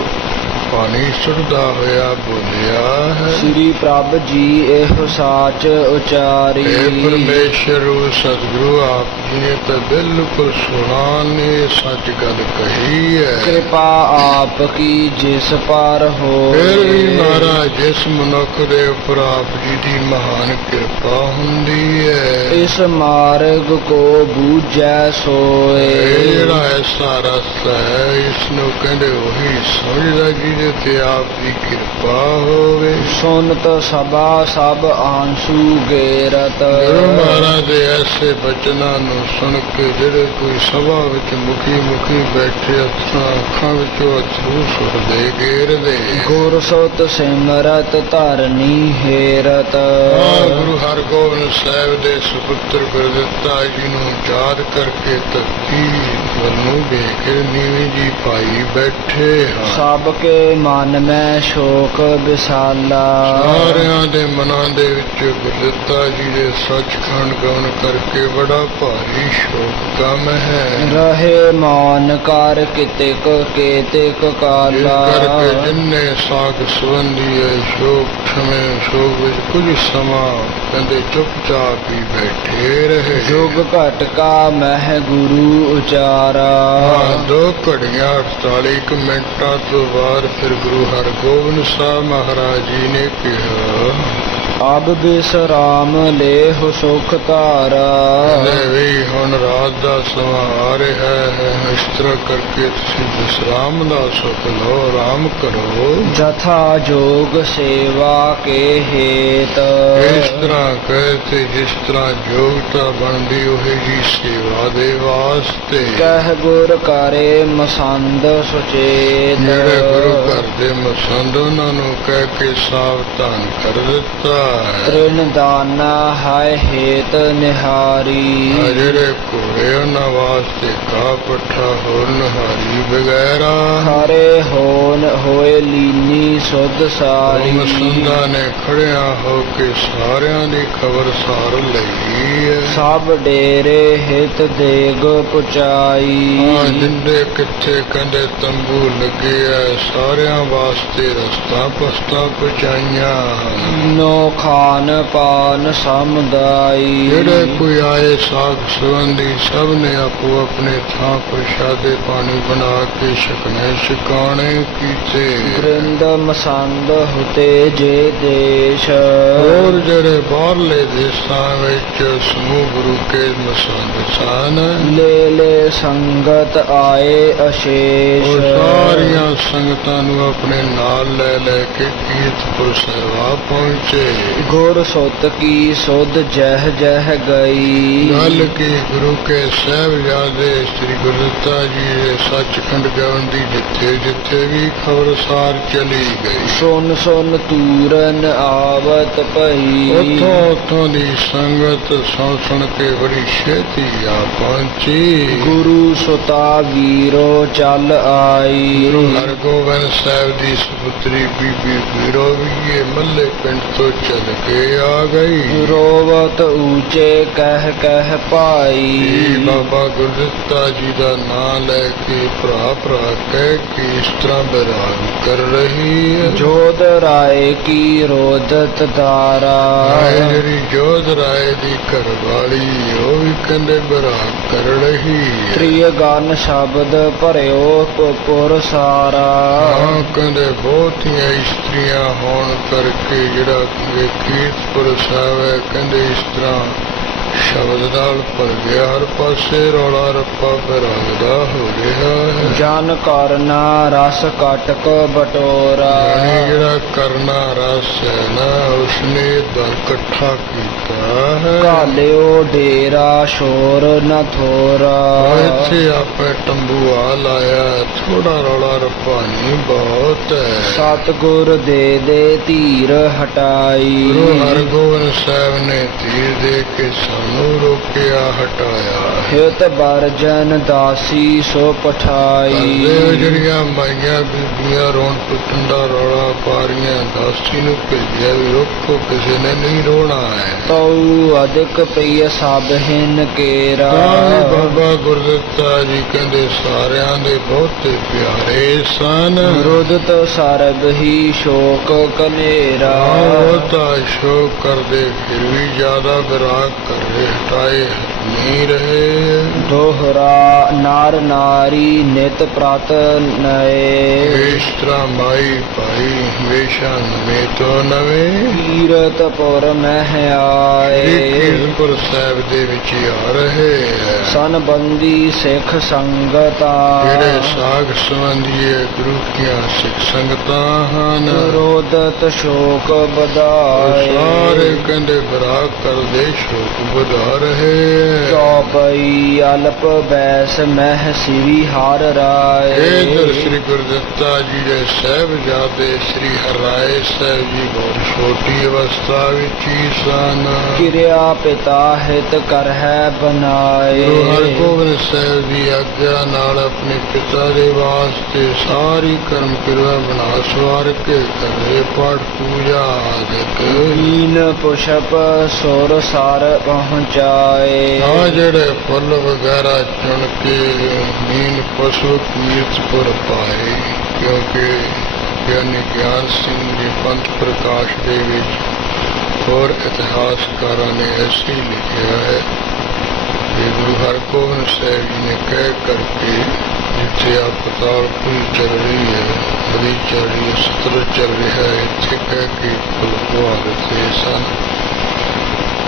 ਪਾਣੀ ਸੁੱਟਦਾ ਹੋਇਆ ਬੋਲਿਆ ਹੈ। ਸ੍ਰੀ ਪ੍ਰਭ ਜੀ ਇਹੋ ਸਾਚ ਉਚਾਰੀ। ਇਹ ਪਰਮੇਸ਼ਰ ਸਤਿਗੁਰੂ ਆਪ ਜੀ ਨੇ ਤਾਂ ਬਿਲਕੁਲ ਸੁਣਾਨੇ ਸੱਚ ਗੱਲ ਕਹੀ ਹੈ। ਕਿਰਪਾ ਆਪ ਕੀ ਜਿਸ ਪਰ ਹੋਏ। ਫਿਰ ਵੀ ਮਹਾਰਾਜ ਜਿਸ ਮਨੁੱਖ ਦੇ ਉੱਪਰ ਆਪ ਜੀ ਦੀ ਮਹਾਨ ਕਿਰਪਾ ਹੁੰਦੀ ਹੈ। ਇਸ ਮਾਰਗ ਕੋ ਬੂਝੈ ਸੋਏ। ਇਹ ਜਿਹੜਾ ਐਸਾ ਰਸਤਾ ਹੈ ਇਸ ਨੂੰ ਕਹਿੰਦੇ ਉਹੀ ਸਮਝਦਾ ਜਿਹਦੇ ਤੇ ਆਪ ਦੀ ਕਿਰਪਾ ਹੋਵੇ। ਸੁਨਤ ਸਭਾ ਸਭ ਆਂਸੂ ਗੇਰਤ। ਗੁਰੂ ਮਹਾਰਾਜ ਦੇ ਐਸੇ ਬਚਨਾਂ ਨੂੰ ਸੁਣ ਕੇ ਜਿਹੜੇ ਕੋਈ ਸਭਾ ਵਿੱਚ ਮੁਖੀ ਬੈਠੇ ਅੱਖਾਂ ਵਿੱਚੋਂ ਅਥਰੂ ਸੁੱਟਦੇ ਗੇਰਦੇ। ਗੁਰ ਸੁਤ ਸਿਮਰਤ ਧਰਨੀ ਹੇਰਤ। ਗੁਰੂ ਹਰਗੋਬਿੰਦ ਸਾਹਿਬ ਦੇ ਸੁਪੁੱਤਰ ਗੁਰਦਿੱਤਾ ਜੀ ਨੂੰ ਯਾਦ ਕਰਕੇ ਧਰਤੀ ਵੱਲ ਨੂੰ ਵੇਖ ਨੀਵੀਂ ਜੀ ਪਾਈ ਬੈਠੇ ਹਨ। ਸਭ ਕੇ ਮਨ ਮੈਂ ਸ਼ੋਕ ਵਿਸਾਲਾ। ਸਾਰਿਆਂ ਦੇ ਮਨਾਂ ਦੇ ਵਿੱਚ ਗੁਰਦਿੱਤਾ ਜੀ ਦੇ ਸੱਚਖੰਡ ਗਾਉਣ ਕਰਕੇ ਬੜਾ ਭਾਰੀ ਸ਼ੋਕ ਗਮ ਹੈ। ਰਹੇ ਮੌਨ ਕਰ ਕਿਤਿਕ ਕੇਤਿਕ ਕਾਲਾ। ਕਰਕੇ ਜਿੰਨੇ ਸਾਖ ਸੰਬੰਧੀ ਹੈ ਸ਼ੋਕ ਵਿੱਚ ਕੁਝ ਸਮਾਂ ਕਹਿੰਦੇ ਚੁੱਪਚਾਪ ਹੀ ਬੈਠੇ ਰਹੇ। ਜੁਗ ਘਟ ਕਾ ਮਹਿ ਗੁਰੂ ਉਚਾਰਾ। 2 ਘੜੀਆਂ 48 ਮਿੰਟਾਂ ਤੋਂ ਬਾਅਦ ਫਿਰ ਗੁਰੂ ਹਰਗੋਬਿੰਦ ਸਾਹਿਬ ਮਹਾਰਾਜ ਜੀ ਨੇ ਕਿਹਾ ਅਬ ਬਿਸਰਾਮ ਲੇਹੁ ਸੁਖ ਧਾਰਾ। ਵੀ ਹੁਣ ਰਾਤ ਦਾ ਸਮਾਂ ਆ ਰਿਹਾ ਹੈ ਇਸ ਤਰ੍ਹਾਂ ਕਰਕੇ ਤੁਸੀਂ ਵਿਸਰਾਮ ਦਾ ਸੁਖ ਲਓ ਆਰਾਮ ਕਰੋ। ਜਥਾ ਜੋਗ ਸੇਵਾ ਕੇ ਹੇਤ। ਇਸ ਤਰ੍ਹਾਂ ਕਹਤੇ ਜਿਸ ਤਰ੍ਹਾਂ ਯੋਗਤਾ ਬਣਦੀ ਉਹੀ ਜੀ ਸੇਵਾ ਦੇ ਵਾਸਤੇ। ਕਹਿ ਗੁਰ ਕਰੇ ਮਸੰਦ ਸੁਚੇਤ। ਜਿਹੜੇ ਗੁਰੂ ਘਰ ਦੇ ਮਸੰਦ ਉਹਨਾਂ ਨੂੰ ਕਹਿ ਕੇ ਸਾਵਧਾਨ ਕਰ ਦਿੱਤਾ। ਤ੍ਰਿਣ ਦਾਨਾ ਹਾਇ ਹੇਤ ਨਿਹਾਰੀ। ਜਿਹੜੇ ਘੋੜੇ ਉਹਨਾਂ ਵਾਸਤੇ ਘਾਹ ਪੱਠਾ ਹੋਰ ਨਹਾਰੀ ਵਗੈਰਾ। ਖਾਰੇ ਹੋਨ ਹੋਏ ਲੀਨੀ ਸੁਧ ਸਾਰੀ। ਮਸੰਦਾਂ ਨੇ ਖੜਿਆਂ ਹੋ ਕੇ ਸਾਰਿਆਂ ਦੀ ਖਬਰ ਸਾਰ ਲਈ ਹੈ। ਸਭ ਡੇਰੇ ਹਿਤ ਦੇਗ ਪੁਚਾਈ। ਜਿੰਦੇ ਕਿੱਥੇ ਕਹਿੰਦੇ ਤੰਬੂ ਲੱਗੇ ਐ ਸਾਰਿਆਂ ਵਾਸਤੇ ਰਸਤਾ ਪਸਤਾ ਪਹੁੰਚਾਈਆਂ। ਨੋ ਖਾਨ ਪਾਨ ਸਮਦਾਈ। ਜਿਹੜੇ ਕੋਈ ਆਏ ਸਾਖ ਸੰਬੰਧੀ ਸਭ ਨੇ ਆਪੋ ਆਪਣੇ ਥਾਂ ਪ੍ਰਸ਼ਾਦੇ ਪਾਣੀ ਬਣਾ ਕੇ ਛਕਣੇ ਛਕਾਣੇ ਕੀਤੇ। ਬ੍ਰਿੰਦ ਮਸੰਦ ਹੁਤੇ ਜੇ ਦੇਸ਼। ਹੋਰ ਜਿਹੜੇ ਬਾਹਰਲੇ ਦੇਸ਼ਾਂ ਵਿੱਚ ਸਮੂਹ ਗੁਰੂ ਕੇ ਮਸੰਦ ਸਨ। ਲੈ ਸੰਗਤ ਆਏ ਅਸ਼ੇਸ਼। ਉਹ ਸਾਰੀਆਂ ਸੰਗਤਾਂ ਨੂੰ ਆਪਣੇ ਨਾਲ ਲੈ ਕੇ ਕੀਰਤਪੁਰ ਸਾਹਿਬ ਪਹੁੰਚੇ। ਗੁਰ ਸੁਤ ਕੀ ਸੁਧ ਜਹ ਜਹ ਗਈ। ਗੱਲ ਕੀ ਗੁਰੂ ਕੇ ਸਾਹਿਬਜ਼ਾਦੇ ਸ੍ਰੀ ਗੁਰਦਿੱਤਾ ਜੀ ਦੇ ਸੱਚਖੰਡ ਗਾਉਣ ਦੀ ਜਿੱਥੇ ਵੀ ਖਬਰਸਾਰ ਚਲੀ ਗਈ। ਸੁਨ ਸੁਨ ਤੂਰਨ ਆਵਤ ਭਈ। ਉੱਥੋਂ ਦੀ ਸੰਗਤ ਸੁਣ ਕੇ ਬੜੀ ਛੇਤੀ ਆ ਪਹੁੰਚੀ। ਗੁਰੂ ਸੁਤਾ ਵੀਰੋ ਚੱਲ ਆਈ। ਗੁਰੂ ਹਰਗੋਬਿੰਦ ਸਾਹਿਬ ਦੀ ਸੁਪੁੱਤਰੀ ਬੀਬੀ ਵੀਰੋ ਵੀ ਇਹ ਮੱਲੇ ਪਿੰਡ ਤੋਂ चल के आ गई। ਰੋਵਤ ਊਚੇ ਕਹਿ ਕਹਿ ਭਾਈ। ਇਹ ਬਾਬਾ ਗੁਰਦਿੱਤਾ ਜੀ ਦਾ ਨਾਂ ਲੈ ਕੇ ਭਰਾ ਭਰਾ ਕਹਿ ਕੇ ਇਸ ਤਰ੍ਹਾਂ ਵਿਰਾਗ ਕਰ ਰਹੀ ਹੈ। ਜੋਧ ਰਾਏ ਕੀ ਰੋਦਤ ਦਾਰਾ। ਜਿਹੜੀ ਜੋਧ ਰਾਏ ਦੀ ਘਰਵਾਲੀ ਉਹ ਵੀ ਕਹਿੰਦੇ ਵਿਰਾਗ ਕਰ ਰਹੀ ਹੈ। ਤ੍ਰਿਯ ਗਨ ਸ਼ਬਦ ਭਰਿਓ ਪੁਰ ਸਾਰਾ। ਹਾਂ ਕਹਿੰਦੇ ਬਹੁਤੀਆਂ ਇਸਤਰੀਆਂ ਹੋਣ ਕਰਕੇ ਜਿਹੜਾ ਇਹ ਕੀਰਤਪੁਰ ਸਾਹਿਬ ਹੈ ਕਹਿੰਦੇ ਇਸ ਤਰ੍ਹਾਂ ਸ਼ਬਦ ਨਾਲ ਭਰ ਗਿਆ। ਹਰ ਪਾਸੇ ਰੌਲਾ ਰੱਪਾ ਵਿਰਾਗ ਦਾ ਹੋ ਰਿਹਾ ਹੈ। ਜਨ ਕਰਨਾ ਰਸ ਕਟਕ ਬਟੋਰਾ। ਯਾਨੀ ਜਿਹੜਾ ਕਰਨਾ ਰਸ ਹੈ ਨਾ ਉਸਨੇ ਦਾ ਇਕੱਠਾ ਕੀਤਾ ਹੈ। ਘਾਲਿਓ ਡੇਰਾ ਸ਼ੋਰ ਨ ਥੋਰਾ। ਇੱਥੇ ਆਪੇ ਤੰਬੂ ਆ ਲਾਇਆ ਥੋੜਾ ਰੌਲਾ ਰੱਪਾ ਨਹੀਂ ਬਹੁਤ ਹੈ। ਸਤਿਗੁਰ ਦੇ ਧੀਰ ਹਟਾਈ। ਗੁਰੂ ਹਰਗੋਬਿੰਦ ਸਾਹਿਬ ਨੇ ਧੀਰ ਦੇ ਕੇ ਸਾਨੂੰ ਰੋਕਿਆ ਹਟਾਇਆ। ਹਿਤ ਬਰਜਨ ਦਾਸੀ ਸੋ ਪਠਾਈ। ਜਿਹੜੀਆਂ ਮਾਈਆਂ ਬੀਬੀਆਂ ਰੋਣ ਟੁੱਟਣ ਦਾ ਰੌਲਾ ਪਾ ਰਹੀਆਂ ਦਾਸੀ ਨੂੰ ਭੇਜਿਆ ਵੀ ਰੋਕੋ ਕਿਸੇ ਨੇ ਨਹੀਂ ਰੋਣਾ ਹੈ। ਤਉ ਅਧਿਕ ਪ੍ਰਿਯ ਸਭ ਹਿਨ ਕੇਰਾ। ਬਾਬਾ ਗੁਰਦਿੱਤਾ ਜੀ ਕਹਿੰਦੇ ਸਾਰਿਆਂ ਦੇ ਬਹੁਤੇ ਪਿਆਰੇ ਸਨ। ਰੁਦਤ ਸਰਬ ਹੀ ਸ਼ੋਕ ਕਨੇਰਾ। ਉਹ ਤਾਂ ਸ਼ੋਕ ਕਰਦੇ ਫਿਰ ਵੀ ਜ਼ਿਆਦਾ ਵਿਰਾਗ ਕਰ ਰਹੇ ਹਟਾਏ ਨਹੀਂ ਰਹੇ। ਦੋਹਰਾ ਨਾਰ ਨਾਰੀ ਨਿਤ ਪ੍ਰਤ ਨਏ। ਇਸ ਤਰ੍ਹਾਂ ਮਾਈ ਭਾਈ ਹਮੇਸ਼ਾ ਨਵੇਂ ਤੋਂ ਨਵੇਂ ਕੀਰਤਪੁਰ ਮਹਿ ਆਏ। ਕੀਰਤਪੁਰ ਸਾਹਿਬ ਦੇ ਵਿੱਚ ਹੀ ਆ ਰਹੇ ਹੈ। ਸੰਬੰਧੀ ਸਿੱਖ ਸੰਗਤਾਂ। ਜਿਹੜੇ ਸਾਗ ਸੰਬੰਧੀਏ ਗੁਰੂ ਕੀਆਂ ਸਿੱਖ ਸੰਗਤਾਂ ਹਨ। ਰੋਦਤ ਸ਼ੋਕ ਵਧਾਏ। ਸਾਰੇ ਕਹਿੰਦੇ ਵਿਰਾਗ ਕਰਦੇ ਸ਼ੋਕ ਵਧਾ ਰਹੇ ਹੈ। ਚੌਪਈ ਅਲਪ ਬੈਸ ਮਹਿ ਸ੍ਰੀ ਹਰਿ ਰਾਏ। ਇਧਰ ਸ੍ਰੀ ਗੁਰਦਿੱਤਾ ਜੀ ਦੇ ਸਾਹਿਬਜ਼ਾਦੇ ਸ੍ਰੀ ਹਰਿਰਾਏ ਸਾਹਿਬ ਜੀ ਬਹੁਤ ਛੋਟੀ ਅਵਸਥਾ ਵਿੱਚ ਹੀ ਸਨ। ਕਿਰਿਆ ਪਿਤਾ ਹਿਤ ਕਰ ਹੈ ਬਣਾਏ। ਗੁਰੂ ਹਰਗੋਬਿੰਦ ਸਾਹਿਬ ਦੀ ਆਗਿਆ ਨਾਲ ਆਪਣੇ ਪਿਤਾ ਦੇ ਵਾਸਤੇ ਸਾਰੀ ਕਰਮ ਕਿਰਿਆ ਬਣਾ ਸਵਾਰ ਕੇ ਕਰੇ ਪਾਠ ਪੂਜਾ ਆਦਿਕ। ਹੀਨ ਪੁਸ਼ਪ ਸੁਰ ਸਾਰ ਪਹੁੰਚਾਏ। ਆ ਜਿਹੜੇ ਫੁੱਲ ਵਗੈਰਾ ਚੁਣ ਕੇ ਨੀਨ ਪਸ਼ੂ ਕੀਰਤਪੁਰ ਪਾਏ ਕਿਉਂਕਿ ਗਿਆਨੀ ਗਿਆਨ ਸਿੰਘ ਜੀ ਪੰਥ ਪ੍ਰਕਾਸ਼ ਦੇ ਵਿੱਚ ਹੋਰ ਇਤਿਹਾਸਕਾਰਾਂ ਨੇ ਐਸੇ ਹੀ ਲਿਖਿਆ ਹੈ ਕਿ ਗੁਰੂ ਹਰਗੋਬਿੰਦ ਸਾਹਿਬ ਜੀ ਨੇ ਕਹਿ ਕਰਕੇ ਜਿੱਥੇ ਆ ਪਤਾਲ ਪੁਲ ਚੱਲ ਰਹੀ ਹੈ ਨਦੀ ਚੱਲ ਰਹੀ ਹੈ ਸਤਲੁਜ ਚੱਲ ਰਿਹਾ ਹੈ ਇੱਥੇ ਕਹਿ ਕੇ ਫੁੱਲ ਪਵਾ ਦਿੱਤੇ ਸਨ।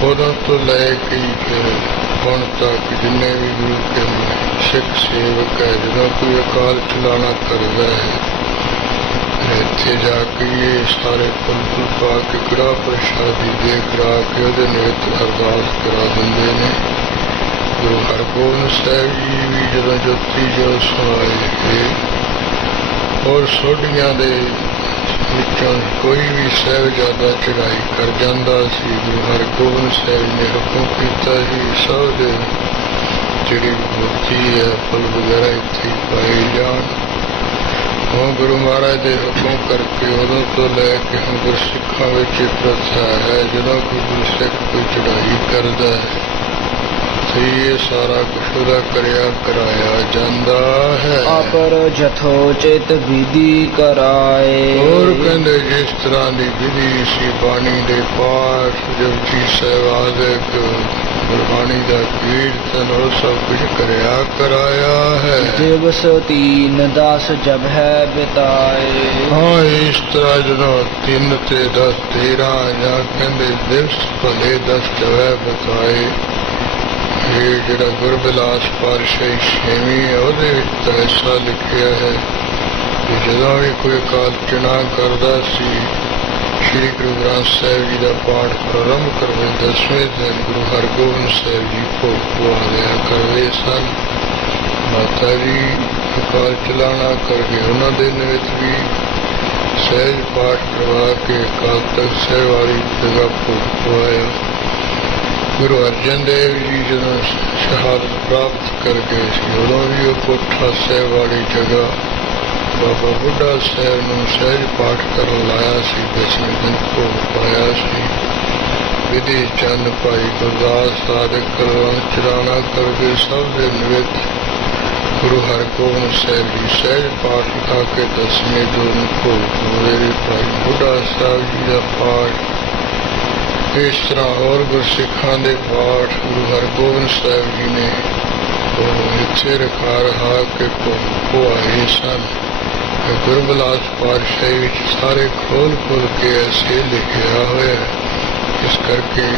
ਉਦੋਂ ਤੋਂ ਲੈ ਕੇ ਫਿਰ ਹੁਣ ਤੱਕ ਜਿੰਨੇ ਵੀ ਗੁਰੂ ਕੇ ਸਿੱਖ ਸੇਵਕ ਹੈ ਜਦੋਂ ਕੋਈ ਅਕਾਲ ਚਲਾਣਾ ਕਰਦਾ ਹੈ ਇੱਥੇ ਜਾ ਕੇ ਇਹ ਸਾਰੇ ਫੁੱਲ ਪਾ ਕੇ ਕੜਾ ਪ੍ਰਸ਼ਾਦੀ ਦੇ ਕਰਾ ਕੇ ਉਹਦੇ ਨਿਤ ਅਰਦਾਸ ਕਰਾ ਦਿੰਦੇ ਨੇ। ਗੁਰੂ ਹਰਗੋਬਿੰਦ ਸਾਹਿਬ ਜੀ ਵੀ ਜਦੋਂ ਜੋਤੀ ਜੋਤ ਸਮਾਏ ਕੇ ਔਰ ਸੋਢੀਆਂ ਦੇ ਵਿੱਚੋਂ ਕੋਈ ਵੀ ਸਾਹਿਬਜ਼ਾਦਾ ਚੜ੍ਹਾਈ ਕਰ ਜਾਂਦਾ ਸੀ ਗੁਰੂ ਹਰਗੋਬਿੰਦ ਸਾਹਿਬ ਨੇ ਹੁਕਮ ਕੀਤਾ ਸੀ ਸਭ ਦੇ ਜਿਹੜੀ ਮੂਰਤੀ ਹੈ ਫੁੱਲ ਵਗੈਰਾ ਇੱਥੇ ਪਾਏ ਜਾਣ। ਉਹ ਗੁਰੂ ਮਹਾਰਾਜ ਦੇ ਹੁਕਮ ਕਰਕੇ ਉਦੋਂ ਤੋਂ ਲੈ ਕੇ ਹੁਣ ਗੁਰਸਿੱਖਾਂ ਵਿੱਚ ਇਹ ਪ੍ਰਥਾ ਹੈ ਜਦੋਂ ਕੋਈ ਗੁਰਸਿੱਖ ਕੋਈ ਚੜ੍ਹਾਈ ਕਰਦਾ ਹੈ ਤੇ ਇਹ ਸਾਰਾ ਕੁਛ ਉਹਦਾ ਕਰਿਆ ਕਰਾਇਆ ਜਾਂਦਾ ਹੈ। ਅਪਰ ਜਥੋਚਿਤ ਵਿਧੀ ਕਰਾਏ। ਹੋਰ ਕਹਿੰਦੇ ਜਿਸ ਤਰ੍ਹਾਂ ਦੀ ਵਿਧੀ ਸੀ ਬਾਣੀ ਦੇ ਪਾਠ ਜਪਜੀ ਸਾਹਿਬ ਆਦਿਕ ਗੁਰਬਾਣੀ ਦਾ ਕੀਰਤਨ ਉਹ ਸਭ ਕੁਝ ਕਰਿਆ ਕਰਾਇਆ ਹੈ। ਦਿਵਸ 3-10 ਜਬ ਹੈ ਬਿਤਾਏ। ਹਾਂ ਇਸ ਤਰ੍ਹਾਂ ਜਦੋਂ 3 ਤੇ 10 13 ਜਾਂ ਕਹਿੰਦੇ ਦਿਵਸ ਭਲੇ 10 ਜਵੈ ਬਤਾਏ। ਇਹ ਜਿਹੜਾ ਗੁਰਬਿਲਾਸ ਪਾਤਸ਼ਾਹੀ ਛੇਵੀਂ ਹੈ ਉਹਦੇ ਵਿੱਚ ਤਾਂ ਐਸਾ ਲਿਖਿਆ ਹੈ ਕਿ ਜਦੋਂ ਵੀ ਕੋਈ ਅਕਾਲ ਚੁਣਾ ਕਰਦਾ ਸੀ ਸ਼੍ਰੀ ਗੁਰੂ ਗ੍ਰੰਥ ਸਾਹਿਬ ਜੀ ਦਾ ਪਾਠ ਪ੍ਰਾਰੰਭ ਕਰਦੇ 10ਵੇਂ ਦਿਨ ਗੁਰੂ ਹਰਗੋਬਿੰਦ ਸਾਹਿਬ ਜੀ ਭੋਗ ਪਵਾ ਲਿਆ ਕਰਦੇ ਸਨ। ਮਾਤਾ ਜੀ ਅਕਾਲ ਚਲਾਣਾ ਕਰਕੇ ਉਹਨਾਂ ਦੇ ਨਿਮਿਤ ਵੀ ਸਹਿਜ ਪਾਠ ਕਰਵਾ ਕੇ ਅਕਾਲ ਤਖਤ ਸਾਹਿਬ ਵਾਲੀ ਜਗ੍ਹਾ ਭੋਗ ਪਵਾਇਆ। ਗੁਰੂ ਅਰਜਨ ਦੇਵ ਜੀ ਜਦੋਂ ਸ਼ਹਾਦਤ ਪ੍ਰਾਪਤ ਕਰ ਗਏ ਸੀ ਉਦੋਂ ਵੀ ਉਹ ਕੋਠਾ ਸਾਹਿਬ ਵਾਲੀ ਜਗ੍ਹਾ ਬਾਬਾ ਬੁੱਢਾ ਸਾਹਿਬ ਨੂੰ ਸਹਿਜ ਪਾਠ ਕਰਨ ਲਾਇਆ ਸੀ। ਦਸਵੇਂ ਦਿਨ ਭੋਗ ਪਾਇਆ ਸੀ। ਵਿਧੀ ਚੰਦ ਭਾਈ ਗੁਰਦਾਸ ਸਾਧਕ ਕੁਲਵੰਤ ਚਰਾਣਾ ਕਰਕੇ ਸਭ ਦੇ ਨਿਵੇਦ ਗੁਰੂ ਹਰਗੋਬਿੰਦ ਸਾਹਿਬ ਜੀ ਸਹਿਜ ਪਾਠ ਉਠਾ ਕੇ ਦਸਵੇਂ ਦਿਨ ਭੋਗ ਮੇਰੇ ਭਾਈ ਬੁੱਢਾ ਸਾਹਿਬ ਜੀ ਦਾ ਪਾਠ ਇਸ ਤਰ੍ਹਾਂ ਹੋਰ ਗੁਰਸਿੱਖਾਂ ਦੇ ਪਾਠ ਗੁਰੂ ਹਰਗੋਬਿੰਦ ਸਾਹਿਬ ਜੀ ਨੇ ਇੱਥੇ ਰਖਾ ਰਹਾ ਕਿ ਪੁਆਏ ਸਨ। ਗੁਰਬਿਲਾਸ ਪਾਤਸ਼ਾਹੀ ਵਿੱਚ ਸਾਰੇ ਖੋਲ ਕੇ ਐਸੇ ਲਿਖਿਆ ਹੋਇਆ। ਇਸ ਕਰਕੇ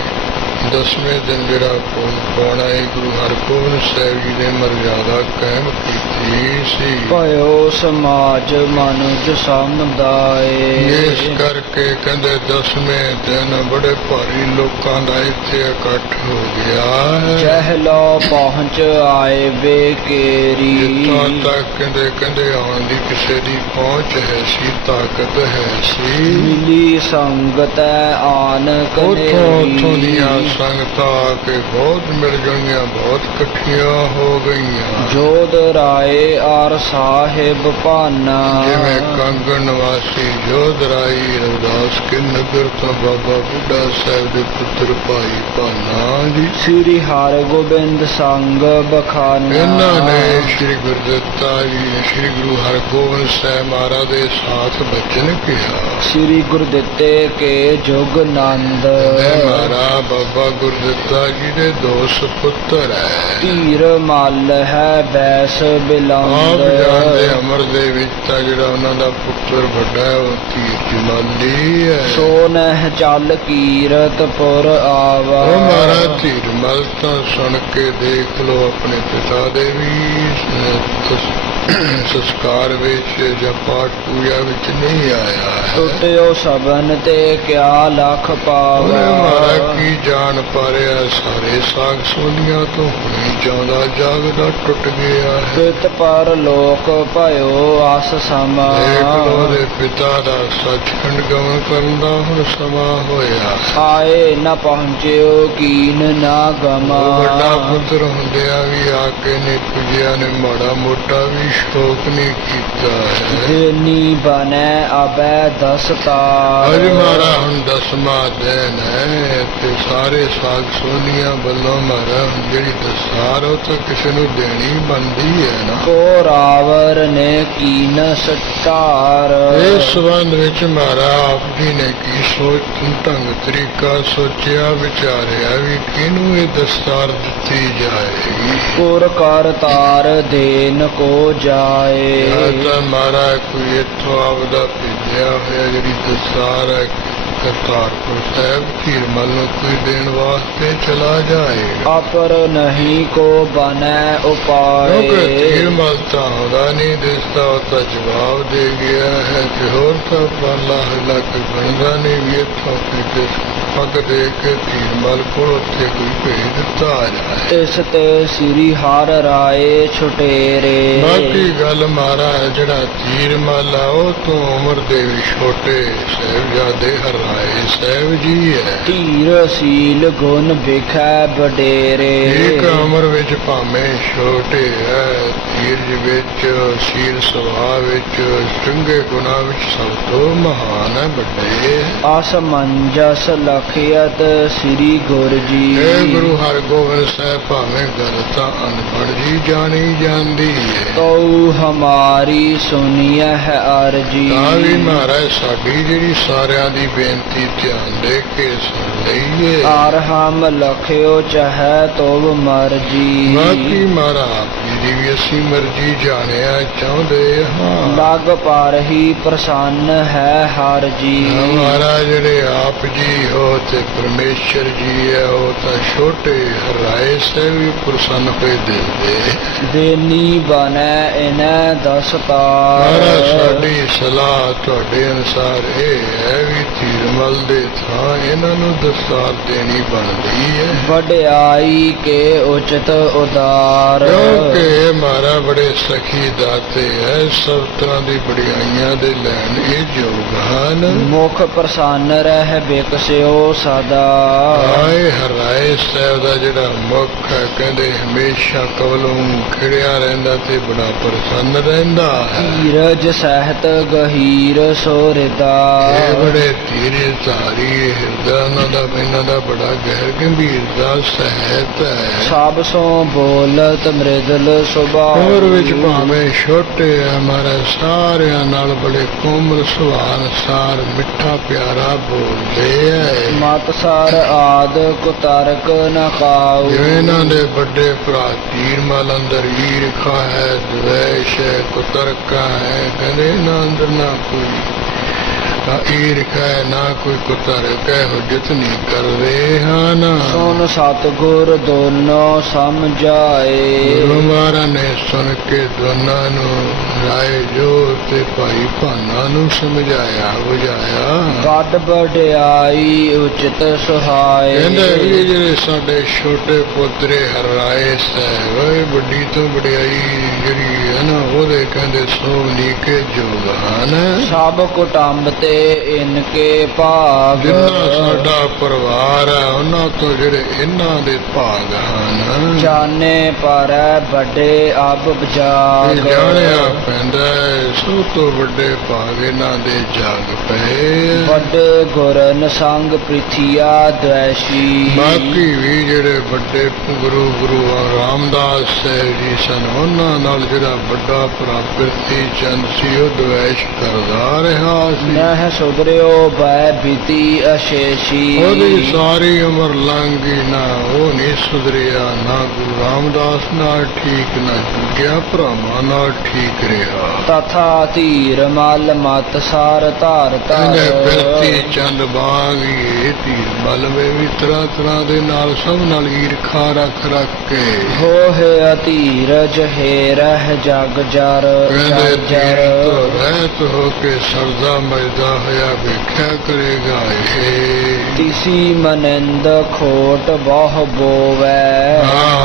ਦਸਵੇਂ ਦਿਨ ਜਿਹੜਾ ਭੋਗ ਪਾਉਣਾ ਹੈ ਗੁਰੂ ਹਰਗੋਬਿੰਦ ਸਾਹਿਬ ਜੀ ਨੇ ਮਰਜ਼ਾਦਾ ਕਾਇਮ ਕੀਤੀ ਸੀ। ਭਇਓ ਸਮਾਜ ਮਨੁਜ ਸਮੁਦਾਇ। ਇਸ ਕਰਕੇ ਕਹਿੰਦੇ ਦਸਵੇਂ ਦਿਨ ਬੜੇ ਭਾਰੀ ਲੋਕਾਂ ਦਾ ਇੱਥੇ ਇਕੱਠ ਹੋ ਗਿਆ ਹੈ। ਚਹਿਲੋ ਪਹੁੰਚ ਆਏ ਬੇਕੇਰੀ। ਜਿੱਥੋਂ ਤੱਕ ਕਹਿੰਦੇ ਆਉਣ ਦੀ ਕਿਸੇ ਦੀ ਪਹੁੰਚ ਹੈ ਸੀ, ਤਾਕਤ ਹੈ ਸੀ। ਮਿਲੀ ਸੰਗਤ ਆਨ ਉੱਥੋਂ ਕਨੇਰੀ। ਦੀਆਂ ਸੰਗਤਾਂ ਆ ਕੇ ਬਹੁਤ ਮਿਲ ਗਈਆਂ, ਬਹੁਤ ਇਕੱਠੀਆਂ ਹੋ ਗਈਆਂ। ਜੋਧ ਰਾਏ ਔਰ ਸਾਹਿਬ ਭਾਨਾ। ਜਿਵੇਂ ਕੰਗਣ ਨਿਵਾਸੀ ਜੋਧ ਰਾਈ ਰਵਿਦਾਸ ਕੇ ਨਗਰ ਤੋਂ ਬਾਬਾ ਬੁੱਢਾ ਸਾਹਿਬ ਦੇ ਪੁੱਤਰ ਭਾਈ ਭਾਨਾ ਜੀ, ਸ੍ਰੀ ਹਰਗੋਬਿੰਦ ਸੰਗ ਬਖਾਨਾ। ਇਹਨਾਂ ਨੇ ਸ੍ਰੀ ਗੁਰਦਿੱਤਾ ਜੀ ਸ੍ਰੀ ਗੁਰੂ ਹਰਗੋਬਿੰਦ ਸਾਹਿਬ ਮਹਾਰਾਜ ਦੇ ਸਾਥ ਬਚਨ ਕਿਹਾ। ਸ੍ਰੀ ਗੁਰਦਿੱਤੇ ਕੇ ਜੁਗ ਨੰਦ। ਮਹਾਰਾਜ ਬਾਬਾ ਗੁਰਦਿੱਤਾ ਜੀ ਦੇ ਦੋ ਸੁਪੁੱਤਰ ਹੈ। ਧੀਰ ਮੱਲ ਹੈ ਬੈਸ ਆਪ ਬਿਲੰਦ। ਜਾਣਦੇ ਅਮਰ ਦੇ ਵਿੱਚ ਤਾਂ ਜਿਹੜਾ ਉਹਨਾਂ ਦਾ ਪੁੱਤਰ ਵੱਡਾ ਹੈ ਉਹ ਧੀਰ ਜਮਾਲੀ ਹੈ। ਸੋ ਨਹਿ ਚੱਲ ਕੀਰਤਪੁਰ ਆਵਾ। ਉਹ ਮਹਾਰਾਜ ਧੀਰ ਮਲ ਤਾਂ ਸੁਣ ਕੇ ਦੇਖ ਲੋ ਆਪਣੇ ਪਿਤਾ ਦੇ ਵੀ ਸੰਸਕਾਰ ਵਿੱਚ ਜਾਂ ਪਾਠ ਪੂਜਾ ਵਿੱਚ ਨਹੀਂ ਆਇਆ ਹੈ। ਟੁੱਟਿਓ ਸਬਨ ਤੇ ਕਿਆ ਲਖ ਪਾਵਾ। ਮਹਾਰਾਜ ਕੀ ਜਾਣ ਪਾਰਿਆ ਸਾਰੇ ਸਾਗ ਸੋਨੀਆਂ ਤੋਂ ਹੁਣੇ ਚਾਹੁੰਦਾ ਜਾਗਦਾ ਟੁੱਟ ਗਿਆ ਹੈ। ਪਿਤ ਪਰ ਲੋਕ ਭਇਓ ਆਸ ਸਮਾ। ਦੇਖ ਲੋ ਉਹਦੇ ਪਿਤਾ ਦਾ ਸੱਚਖੰਡ ਗਮਨ ਕਰਨ ਦਾ ਹੁਣ ਸਮਾਂ ਹੋਇਆ। ਆਏ ਨ ਪਹੁੰਚਿਓ ਕੀਨ ਨਾ ਗਮਾ। ਉਹ ਵੱਡਾ ਪੁੱਤਰ ਹੁੰਦਿਆਂ ਵੀ ਆ ਕੇ ਨੇ ਪੁੱਜਿਆ ਨੇ ਮਾੜਾ ਮੋਟਾ ਵੀ ਸ਼ੋਕ ਨਹੀਂ ਕੀਤਾ ਹੈ। ਦੇਨੀ ਬਨੈ ਅਬੈ ਦਸਤਾਰ। ਅੱਜ ਮਾਰਾ ਹੁਣ 10ਵਾਂ ਦਿਨ ਹੈ ਤੇ ਸਾਰੇ ਸਾਗ ਸੋਨੀਆਂ ਵੱਲੋਂ ਮਾਰਾ ਹੁਣ ਜਿਹੜੀ ਦਸਤਾਰ ਉਹ ਤਾਂ ਕਿਸੇ ਨੂੰ ਦੇਣੀ ਬਣਦੀ ਹੈ ਨਾ। ਕੋ ਰਾਵਰ ਨੇ ਕੀਨ ਸਟਾਰ। ਇਸ ਸੰਬੰਧ ਵਿੱਚ ਮਾਰਾ ਆਪ ਜੀ ਨੇ ਕੀ ਸੋਚ ਢੰਗ ਤਰੀਕਾ ਸੋਚਿਆ ਵਿਚਾਰਿਆ ਵੀ ਕਿਹਨੂੰ ਇਹ ਦਸਤਾਰ ਦਿੱਤੀ ਜਾਏਗੀ। ਪੁਰ ਕਰ ਤਾਰ ਦੇਨ ਕੋ ਜਾਏ। ਤਾਂ ਮਾਰਾ ਕੋਈ ਇੱਥੋਂ ਆਪਦਾ ਭੇਜਿਆ ਹੋਇਆ ਜਿਹੜੀ ਦਸਤਾਰ ਹੈ ਕਰਤਾਰਪੁਰ ਸਾਹਿਬ ਧੀਰਮਲ ਨੂੰ ਕੋਈ ਦੇਣ ਵਾਸਤੇ ਚਲਾ ਜਾਏਗਾ। ਅਪਰ ਨਹੀਂ ਕੋ ਬਨੈ ਉਪਾਏ। ਕਿਉਂਕਿ ਧੀਰਮਲ ਤਾਂ ਆਉਂਦਾ ਨਹੀਂ ਦਿਸਦਾ, ਉਹ ਤਾਂ ਜਵਾਬ ਦੇ ਗਿਆ ਹੈ ਕਿ ਹੋਰ ਤਾਂ ਪਾਲਾ ਹੱਲਾ ਕੋਈ ਬਣਦਾ ਨਹੀਂ ਵੀ ਇੱਥੋਂ ਕੋਈ ਪੱਗ ਦੇ ਕੇ ਧੀਰਮਲ ਕੋਲ ਉੱਥੇ ਕੋਈ ਭੇਜ ਦਿੱਤਾ ਜਾਏ। ਇਸ ਤੇ ਸ੍ਰੀ ਹਰਿ ਰਾਏ ਛੁਟੇਰੇ। ਬਾਕੀ ਗੱਲ ਮਾਰਾ ਜਿਹੜਾ ਧੀਰਮਲ ਆ ਉਹ ਤੋਂ ਉਮਰ ਦੇ ਵੀ ਛੋਟੇ ਸਾਹਿਬਜ਼ਾਦੇ ਹਰਾਏ ਸਾਹਿਬ ਜੀ ਹੈ। ਧੀਰ ਸੀਲ ਗੁਣ ਵਿਖੈ ਵਡੇਰੇ। ਇੱਕ ਉਮਰ ਵਿੱਚ ਭਾਵੇਂ ਛੋਟੇ ਹੈ, ਧੀਰਜ ਵਿੱਚ ਸੀਲ ਸੁਭਾਅ ਵਿੱਚ ਚੰਗੇ ਗੁਣਾਂ ਵਿੱਚ ਸਭ ਤੋਂ ਮਹਾਨ ਹੈ, ਵੱਡੇ। ਅਸਮੰਜਸ ਲਖਿਅਤ ਸ੍ਰੀ ਗੁਰ ਜੀ। ਇਹ ਗੁਰੂ ਹਰਗੋਬਿੰਦ ਸਾਹਿਬ ਭਾਵੇਂ ਗੱਲ ਤਾਂ ਅਨਪੜ੍ਹ ਜੀ ਜਾਣੀ ਜਾਂਦੀ ਹੈ, ਤਉ ਹਮਾਰੀ ਸੁਨੀਐ ਹੈ ਅਰਜੀ। ਤਾਂ ਵੀ ਮਹਾਰਾਜ ਸਾਡੀ ਜਿਹੜੀ ਸਾਰਿਆਂ ਦੀ ਬੇਨਤੀ ਧਿਆਨ ਦੇ ਕੇ ਸੁਣ ਲਈਏ। ਆਰ ਹਮ ਲਖਿਓ ਚਾਹੈ ਤੋਬ ਮਰਜੀ। ਬਾਕੀ ਮਹਾਰਾਜ ਜੀ ਵੀ ਅਸੀਂ ਮਰਜੀ ਜਾਣਿਆ ਚਾਹੁੰਦੇ ਹਾਂ। ਲਗ ਪਰ ਹੀ ਪ੍ਰਸੰਨ ਹੈ ਹਰ ਜੀ। ਹਮਾਰਾ ਜਿਹੜੇ ਆਪ ਜੀ ਹੋ ਤੇ ਪਰਮੇਸ਼ਰ ਜੀ ਹੈ ਉਹ ਤਾਂ ਛੋਟੇ ਰਾਏ ਸੇ ਵੀ ਪ੍ਰਸੰਨ ਹੋਏ ਦਿੰਦੇ। ਦੇਨੀ ਬਨੈ ਇਨੈ ਦਸਤਾਰ। ਮਹਾਰਾਜ ਸਾਡੀ ਸਲਾਹ ਤੁਹਾਡੇ ਅਨੁਸਾਰ ਇਹ ਹੈ ਵੀ ਧੀਰਮਲ ਦੇ ਥਾਂ ਇਹਨਾਂ ਨੂੰ ਦਸਤਾਰ ਦੇਣੀ ਬਣਦੀ ਹੈ। ਵਡਿਆਈ ਕੇ ਉਚਿਤ ਉਦਾਰ ਕਿਉਂਕਿ ਮਾਰਾ ਬੜੇ ਸਖੀ ਦਾਤੇ ਹੈ, ਸਭ ਤਰ੍ਹਾਂ ਦੀ ਬੜਾਈਆਂ ਦੇ ਲੈਣ ਇਹ ਯੋਗ ਹਨ। ਮੁਖ ਪ੍ਰਸੰਨ ਰਹਿ ਬਿਕਸਿਓ ਸਦਾ ਆਏ ਹਰਾਏ ਸਾਹਿਬ ਦਾ ਜਿਹੜਾ ਮੁਖ ਹੈ, ਕਹਿੰਦੇ ਹਮੇਸ਼ਾ ਕਵਲੋਂ ਖਿੜਿਆ ਰਹਿੰਦਾ ਤੇ ਬੜਾ ਪ੍ਰਸੰਨ ਰਹਿੰਦਾ ਹੈ। ਧੀਰਜ ਸਹਿਤ ਗਹੀਰ ਸੋਰਿਦਾ ਇਹ ਬੜੇ ਧੀਰੇ ਧਾਰੀ ਹਿਰਦਾ ਉਹਨਾਂ ਦਾ, ਇਹਨਾਂ ਦਾ ਬੜਾ ਗਹਿਰ ਗੰਭੀਰ ਦਾ ਸਹਿਤ ਹੈ। ਸਭ ਸੋ ਬੋਲਤ ਮ੍ਰਿਦਲ ਸੁਭਾਅ ਉਮਰ ਵਿੱਚ ਭਾਵੇਂ ਛੋਟੇ ਆ, ਮਹਾਰਾਜ ਸਾਰਿਆਂ ਨਾਲ ਬੜੇ ਕੋਮਲ ਸੁਭਾਅ, ਸਾਰ ਮਿੱਠਾ ਪਿਆਰਾ ਬੋਲਦੇ ਐ। ਮਤ ਸਾਰ ਆਦ ਕੁਤਰਕ ਨ ਖਾਉ ਜਿਵੇਂ ਇਹਨਾਂ ਦੇ ਵੱਡੇ ਭਰਾ ਤੀਰਮਲ ਅੰਦਰ ਈਰਖਾ ਹੈ, ਦਵੇਸ਼ ਹੈ, ਕੁਤਰਕਾ ਹੈ, ਕਹਿੰਦੇ ਇਹਨਾਂ ਅੰਦਰ ਨਾ ਕੋਈ ਈਰਖਾ ਹੈ, ਨਾ ਕੋਈ ਕੁਤਰਕ ਹੈ, ਹੁਜਤ ਨਹੀਂ ਕਰਦੇ ਹਨ। ਸੁਨ ਸਤਿਗੁਰ ਦੋਨੋਂ ਸਮਝਾਏ ਗੁਰੂ ਮਹਾਰਾਜ ਨੇ ਸੁਣ ਕੇ ਦੋਨਾਂ ਨੂੰ ਰਾਏ ਜੋ ਤੇ ਭਾਈ ਭਾਨਾ ਨੂੰ ਸਮਝਾਇਆ ਬੁਝਾਇਆ। ਗੱਡ ਵਡਿਆਈ ਉਚਿਤ ਸੁਹਾਏ ਕਹਿੰਦੇ ਵੀ ਜਿਹੜੇ ਸਾਡੇ ਛੋਟੇ ਪੋਤਰੇ ਹਰਾਏ ਸਾਹਿਬ, ਵੱਡੀ ਤੋਂ ਵਡਿਆਈ ਜਿਹੜੀ ਹੈ ਨਾ, ਉਹਦੇ ਕਹਿੰਦੇ ਸੋ ਨੀਕੇ ਜੋਗ ਹਨ। ਸਭ ਕੁਟੰਬ ਤੇ ਇਨਕੇ ਭਾਗ ਜਿੰਨਾ ਸਾਡਾ ਪਰਿਵਾਰ ਹੈ, ਉਹਨਾਂ ਤੋਂ ਜਿਹੜੇ ਇਹਨਾਂ ਦੇ ਭਾਗ ਹਨ। ਜਾਣੇ ਪਰ ਵੱਡੇ ਅਬ ਇਹ ਜਾਗ ਜਾਣਿਆ ਪੈਂਦਾ ਹੈ, ਸਭ ਤੋਂ ਵੱਡੇ ਭਾਗ ਇਹਨਾਂ ਦੇ ਜਾਗ ਪਏ। ਵੱਡੇ ਗੁਰਨ ਸੰਗ ਪ੍ਰਿਥਿਆ ਦ્વੈਸ਼ੀ ਬਾਕੀ ਵੀ ਜਿਹੜੇ ਵੱਡੇ ਗੁਰੂ ਰਾਮਦਾਸ ਸਾਹਿਬ ਜੀ ਸਨ, ਉਹਨਾਂ ਨਾਲ ਜਿਹੜਾ ਵੱਡਾ ਪ੍ਰਾਪਤੀ ਚੰਦ ਸੀ, ਉਹ ਦ્વੈਸ਼ ਕਰਦਾ ਰਿਹਾ ਸੀ। ਨਹਿ ਸੁਧਰਿਓ ਬੈ ਬੀਤੀ ਅਸ਼ੇਸ਼ੀ ਉਹਦੀ ਸਾਰੀ ਉਮਰ ਲੰਘ ਗਈ, ਨਾ ਉਹ ਨਹੀਂ ਸੁਧਰਿਆ, ਨਾ ਗੁਰੂ ਰਾਮਦਾਸ ਨਾਲ ਠੀਕ, ਨਾ ਜੁਗਿਆ ਭਰਾਵਾਂ ਨਾਲ ਠੀਕ ਰਿਹਾ। ਤਥਾ ਧੀਰ ਮਲ ਮਤ ਸਾਰ ਧਾਰ ਕਹਿੰਦੇ ਬਿਰਤੀ ਧਾਰ ਚੰਦ ਬਾਗ ਇਹ ਧੀਰ ਮਲ ਵੇ ਵੀ ਤਰ੍ਹਾਂ ਤਰ੍ਹਾਂ ਦੇ ਨਾਲ ਸਭ ਨਾਲ ਈਰਖਾ ਰੱਖ ਕੇ ਹੋਏ ਅਧੀਰਜ ਹੈ ਰਹਿ ਜਗ ਜਰ ਕਹਿੰਦੇ ਜਗ ਧੀਰ ਤੋਂ ਜਰ ਰਹਿਤ ਹੋ ਕੇ ਸਰਦਾ ਮਜਦਾ ਹੋਇਆ ਵੇਖਿਆ ਕਰੇਗਾ ਇਹ। ਤਿਸੀ ਮਨਿੰਦ ਖੋਟ ਬਹੁ ਬੋਵੈ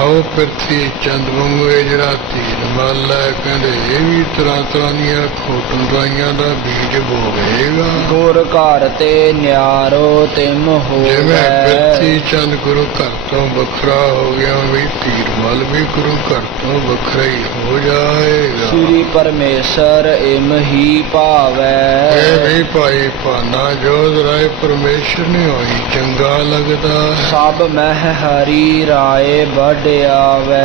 ਉਹ ਪ੍ਰਿਥੀ ਚੰਦ ਵਾਂਗੂ ਇਹ ਜਿਹੜਾ ਧੀਰ ਮਲ ਹੈ, ਕਹਿੰਦੇ ਇਹ ਵੀ ਤਰ੍ਹਾਂ ਤਰ੍ਹਾਂ ਦੀਆਂ ਖੋਟਾਈਆਂ ਦਾ ਬੀਜ ਬੋਵੇਗਾ। ਗੁਰ ਘਰ ਤੇ ਨਿਆਰੋ ਤਿਮ ਜਿਵੇਂ ਹੋਵੈ ਪ੍ਰਿਥੀ ਚੰਦ ਗੁਰੂ ਘਰ ਤੋਂ ਵੱਖਰਾ ਹੋ ਗਿਆ, ਵੀ ਧੀਰ ਮਲ ਵੀ ਗੁਰੂ ਘਰ ਤੋਂ ਵੱਖਰਾ ਹੀ ਹੋ ਜਾਏਗਾ। ਸ੍ਰੀ ਪਰਮੇਸ਼ਰ ਇਮ ਹੀ ਭਾਵੈ ਇਹ ਵੀ ਭਾਈ ਭਾਨਾ ਜੋਧ ਰਾਏ ਪਰਮੇਸ਼ਰ ਨੇ ਹੋਈ ਚੰਗਾ ਲੱਗਦਾ ਹੈ। ਸਭ ਮਹਿ ਹਰੀ ਰਾਏ ਵਡਿਆਵੈ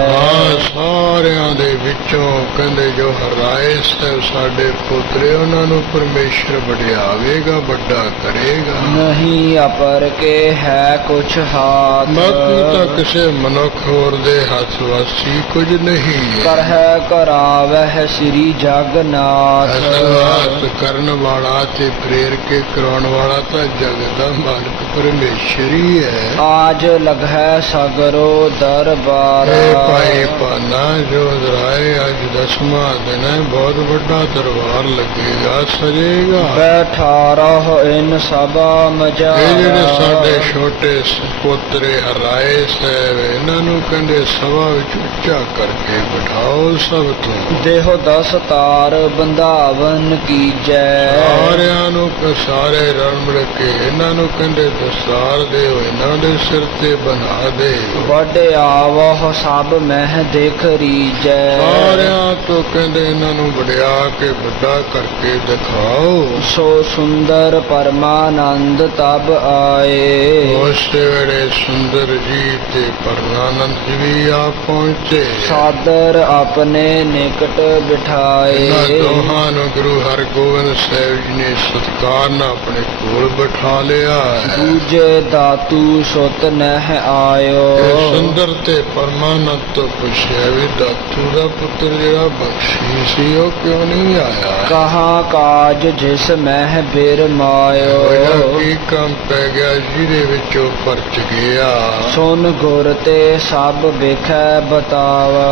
ਸਾਰਿਆਂ ਦੇ ਵਿੱਚੋਂ ਕਹਿੰਦੇ ਜੋ ਹਰਾਏ ਸਾਹਿਬ ਸਾਡੇ ਪੁੱਤਰੇ, ਉਹਨਾਂ ਨੂੰ ਪਰਮੇਸ਼ਰ ਵਡਿਆਵੇਗਾ, ਵੱਡਾ ਕਰੇਗਾ। ਨਹੀਂ ਅਪਰ ਕੇ ਹੈ ਕੁਛ ਹਾਥ ਬਾਕੀ ਤਾਂ ਕਿਸੇ ਮਨੁੱਖ ਹੋਰ ਦੇ ਹੱਥ ਵਾਸੀ ਕੁਝ ਨਹੀਂ ਹੈ। ਕਰਹਿ ਕਰਾਵਹਿ ਸ੍ਰੀ ਜਗਨਾਥ ਅਸਵਾਸ ਕਰਨ ਵਾਲਾ ਤੇ ਪ੍ਰੇਰ ਕੇ ਕਰਾਉਣ ਵਾਲਾ ਤਾਂ ਜਗਤ ਦਾ ਮਾਲਕ ਪਰਮੇਸ਼ਰ ਹੀ ਹੈ। ਆਜ ਲਗਹਿ ਸਗਰੋ ਦਰਬਾਰ ਇਹ ਭਾਈ ਭਾਨਾ ਜੋਧ ਰਾਏ ਅੱਜ 10ਵਾਂ ਦਿਨ ਹੈ, ਬਹੁਤ ਵੱਡਾ ਦਰਬਾਰ ਲੱਗੇਗਾ, ਸਜੇਗਾ। ਬੈਠਾ ਰਹੁ ਇਨ ਸਭਾ ਮਜਾ ਇਹ ਜਿਹੜੇ ਸਾਡੇ ਛੋਟੇ ਪੋਤਰੇ ਹਰਾਏ ਸਾਹਿਬ, ਇਹਨਾਂ ਨੂੰ ਕਹਿੰਦੇ ਸਭਾ ਵਿੱਚ ਉੱਚਾ ਕਰਕੇ ਬਿਠਾਓ ਸਭ ਤੋਂ। ਦੇਹੋ ਦਸ ਤਾਰ ਬੰਧਾਵਨ ਕੀਜੈ ਸਾਰਿਆਂ ਨੂੰ ਸਾਰੇ ਰਲ ਮਿਲ ਕੇ ਇਹਨਾਂ ਨੂੰ ਕਹਿੰਦੇ ਦਸਤਾਰ ਦਿਓ, ਇਹਨਾਂ ਦੇ ਸਿਰ ਤੇ ਬਣਾ ਦੇ। ਵੱਡੇ ਆਵਹ ਸਭ ਮਹਿ ਦੇਖ ਰੀਜੈ ਸਾਰਿਆਂ ਤੋਂ ਕਹਿੰਦੇ ਇਹਨਾਂ ਨੂੰ ਵਡਿਆ ਕੇ ਵੱਡਾ ਕਰਕੇ ਦਿਖਾਓ। ਸੋ ਸੁੰਦਰ ਪਰਮਾਨੰਦ ਤਬ ਆਏ ਉਸ ਵੇਲੇ ਸੁੰਦਰ ਜੀ ਤੇ ਪਰਮਾਨੰਦ ਜੀ ਵੀ ਆ ਪਹੁੰਚੇ। ਸਾਦਰ ਆਪਣੇ ਨਿਕਟ ਇਹਨਾਂ ਬਿਠਾਏ ਦੋਹਾਂ ਨੂੰ ਗੁਰੂ ਹਰਗੋਬਿੰਦ ਸਾਹਿਬ ਜੀ ਨੇ ਸਤਿਕਾਰ ਨਾਲ ਆਪਣੇ ਕੋਲ ਬਿਠਾ ਲਿਆ ਹੈ। ਦੂਜੇ ਦਾਤੂ ਸੁਤ ਨਹਿ ਇਹ ਆਇਓ ਸੁੰਦਰ ਤੇ ਪਰਮਾਨੰਦ ਤੋਂ ਪੁੱਛਿਆ ਵੀ ਦਾਤੂ ਦਾ ਪੁੱਤਰ ਜਿਹੜਾ ਬਖਸ਼ੀ ਸੀ, ਉਹ ਕਿਉਂ ਨਹੀਂ ਆਇਆ? ਕਹਾ ਕਾਜ ਜਿਸ ਮਹਿ ਬਿਰ ਹੋਇਆ ਮਾਇਓ ਕੀ ਕੰਮ ਪੈ ਗਿਆ ਜਿਹਦੇ ਵਿੱਚ ਉਹ ਪਰਚ ਗਿਆ? ਸੁਨ ਗੁਰ ਤੇ ਸਭ ਵੇਖੈ ਬਤਾਵਾ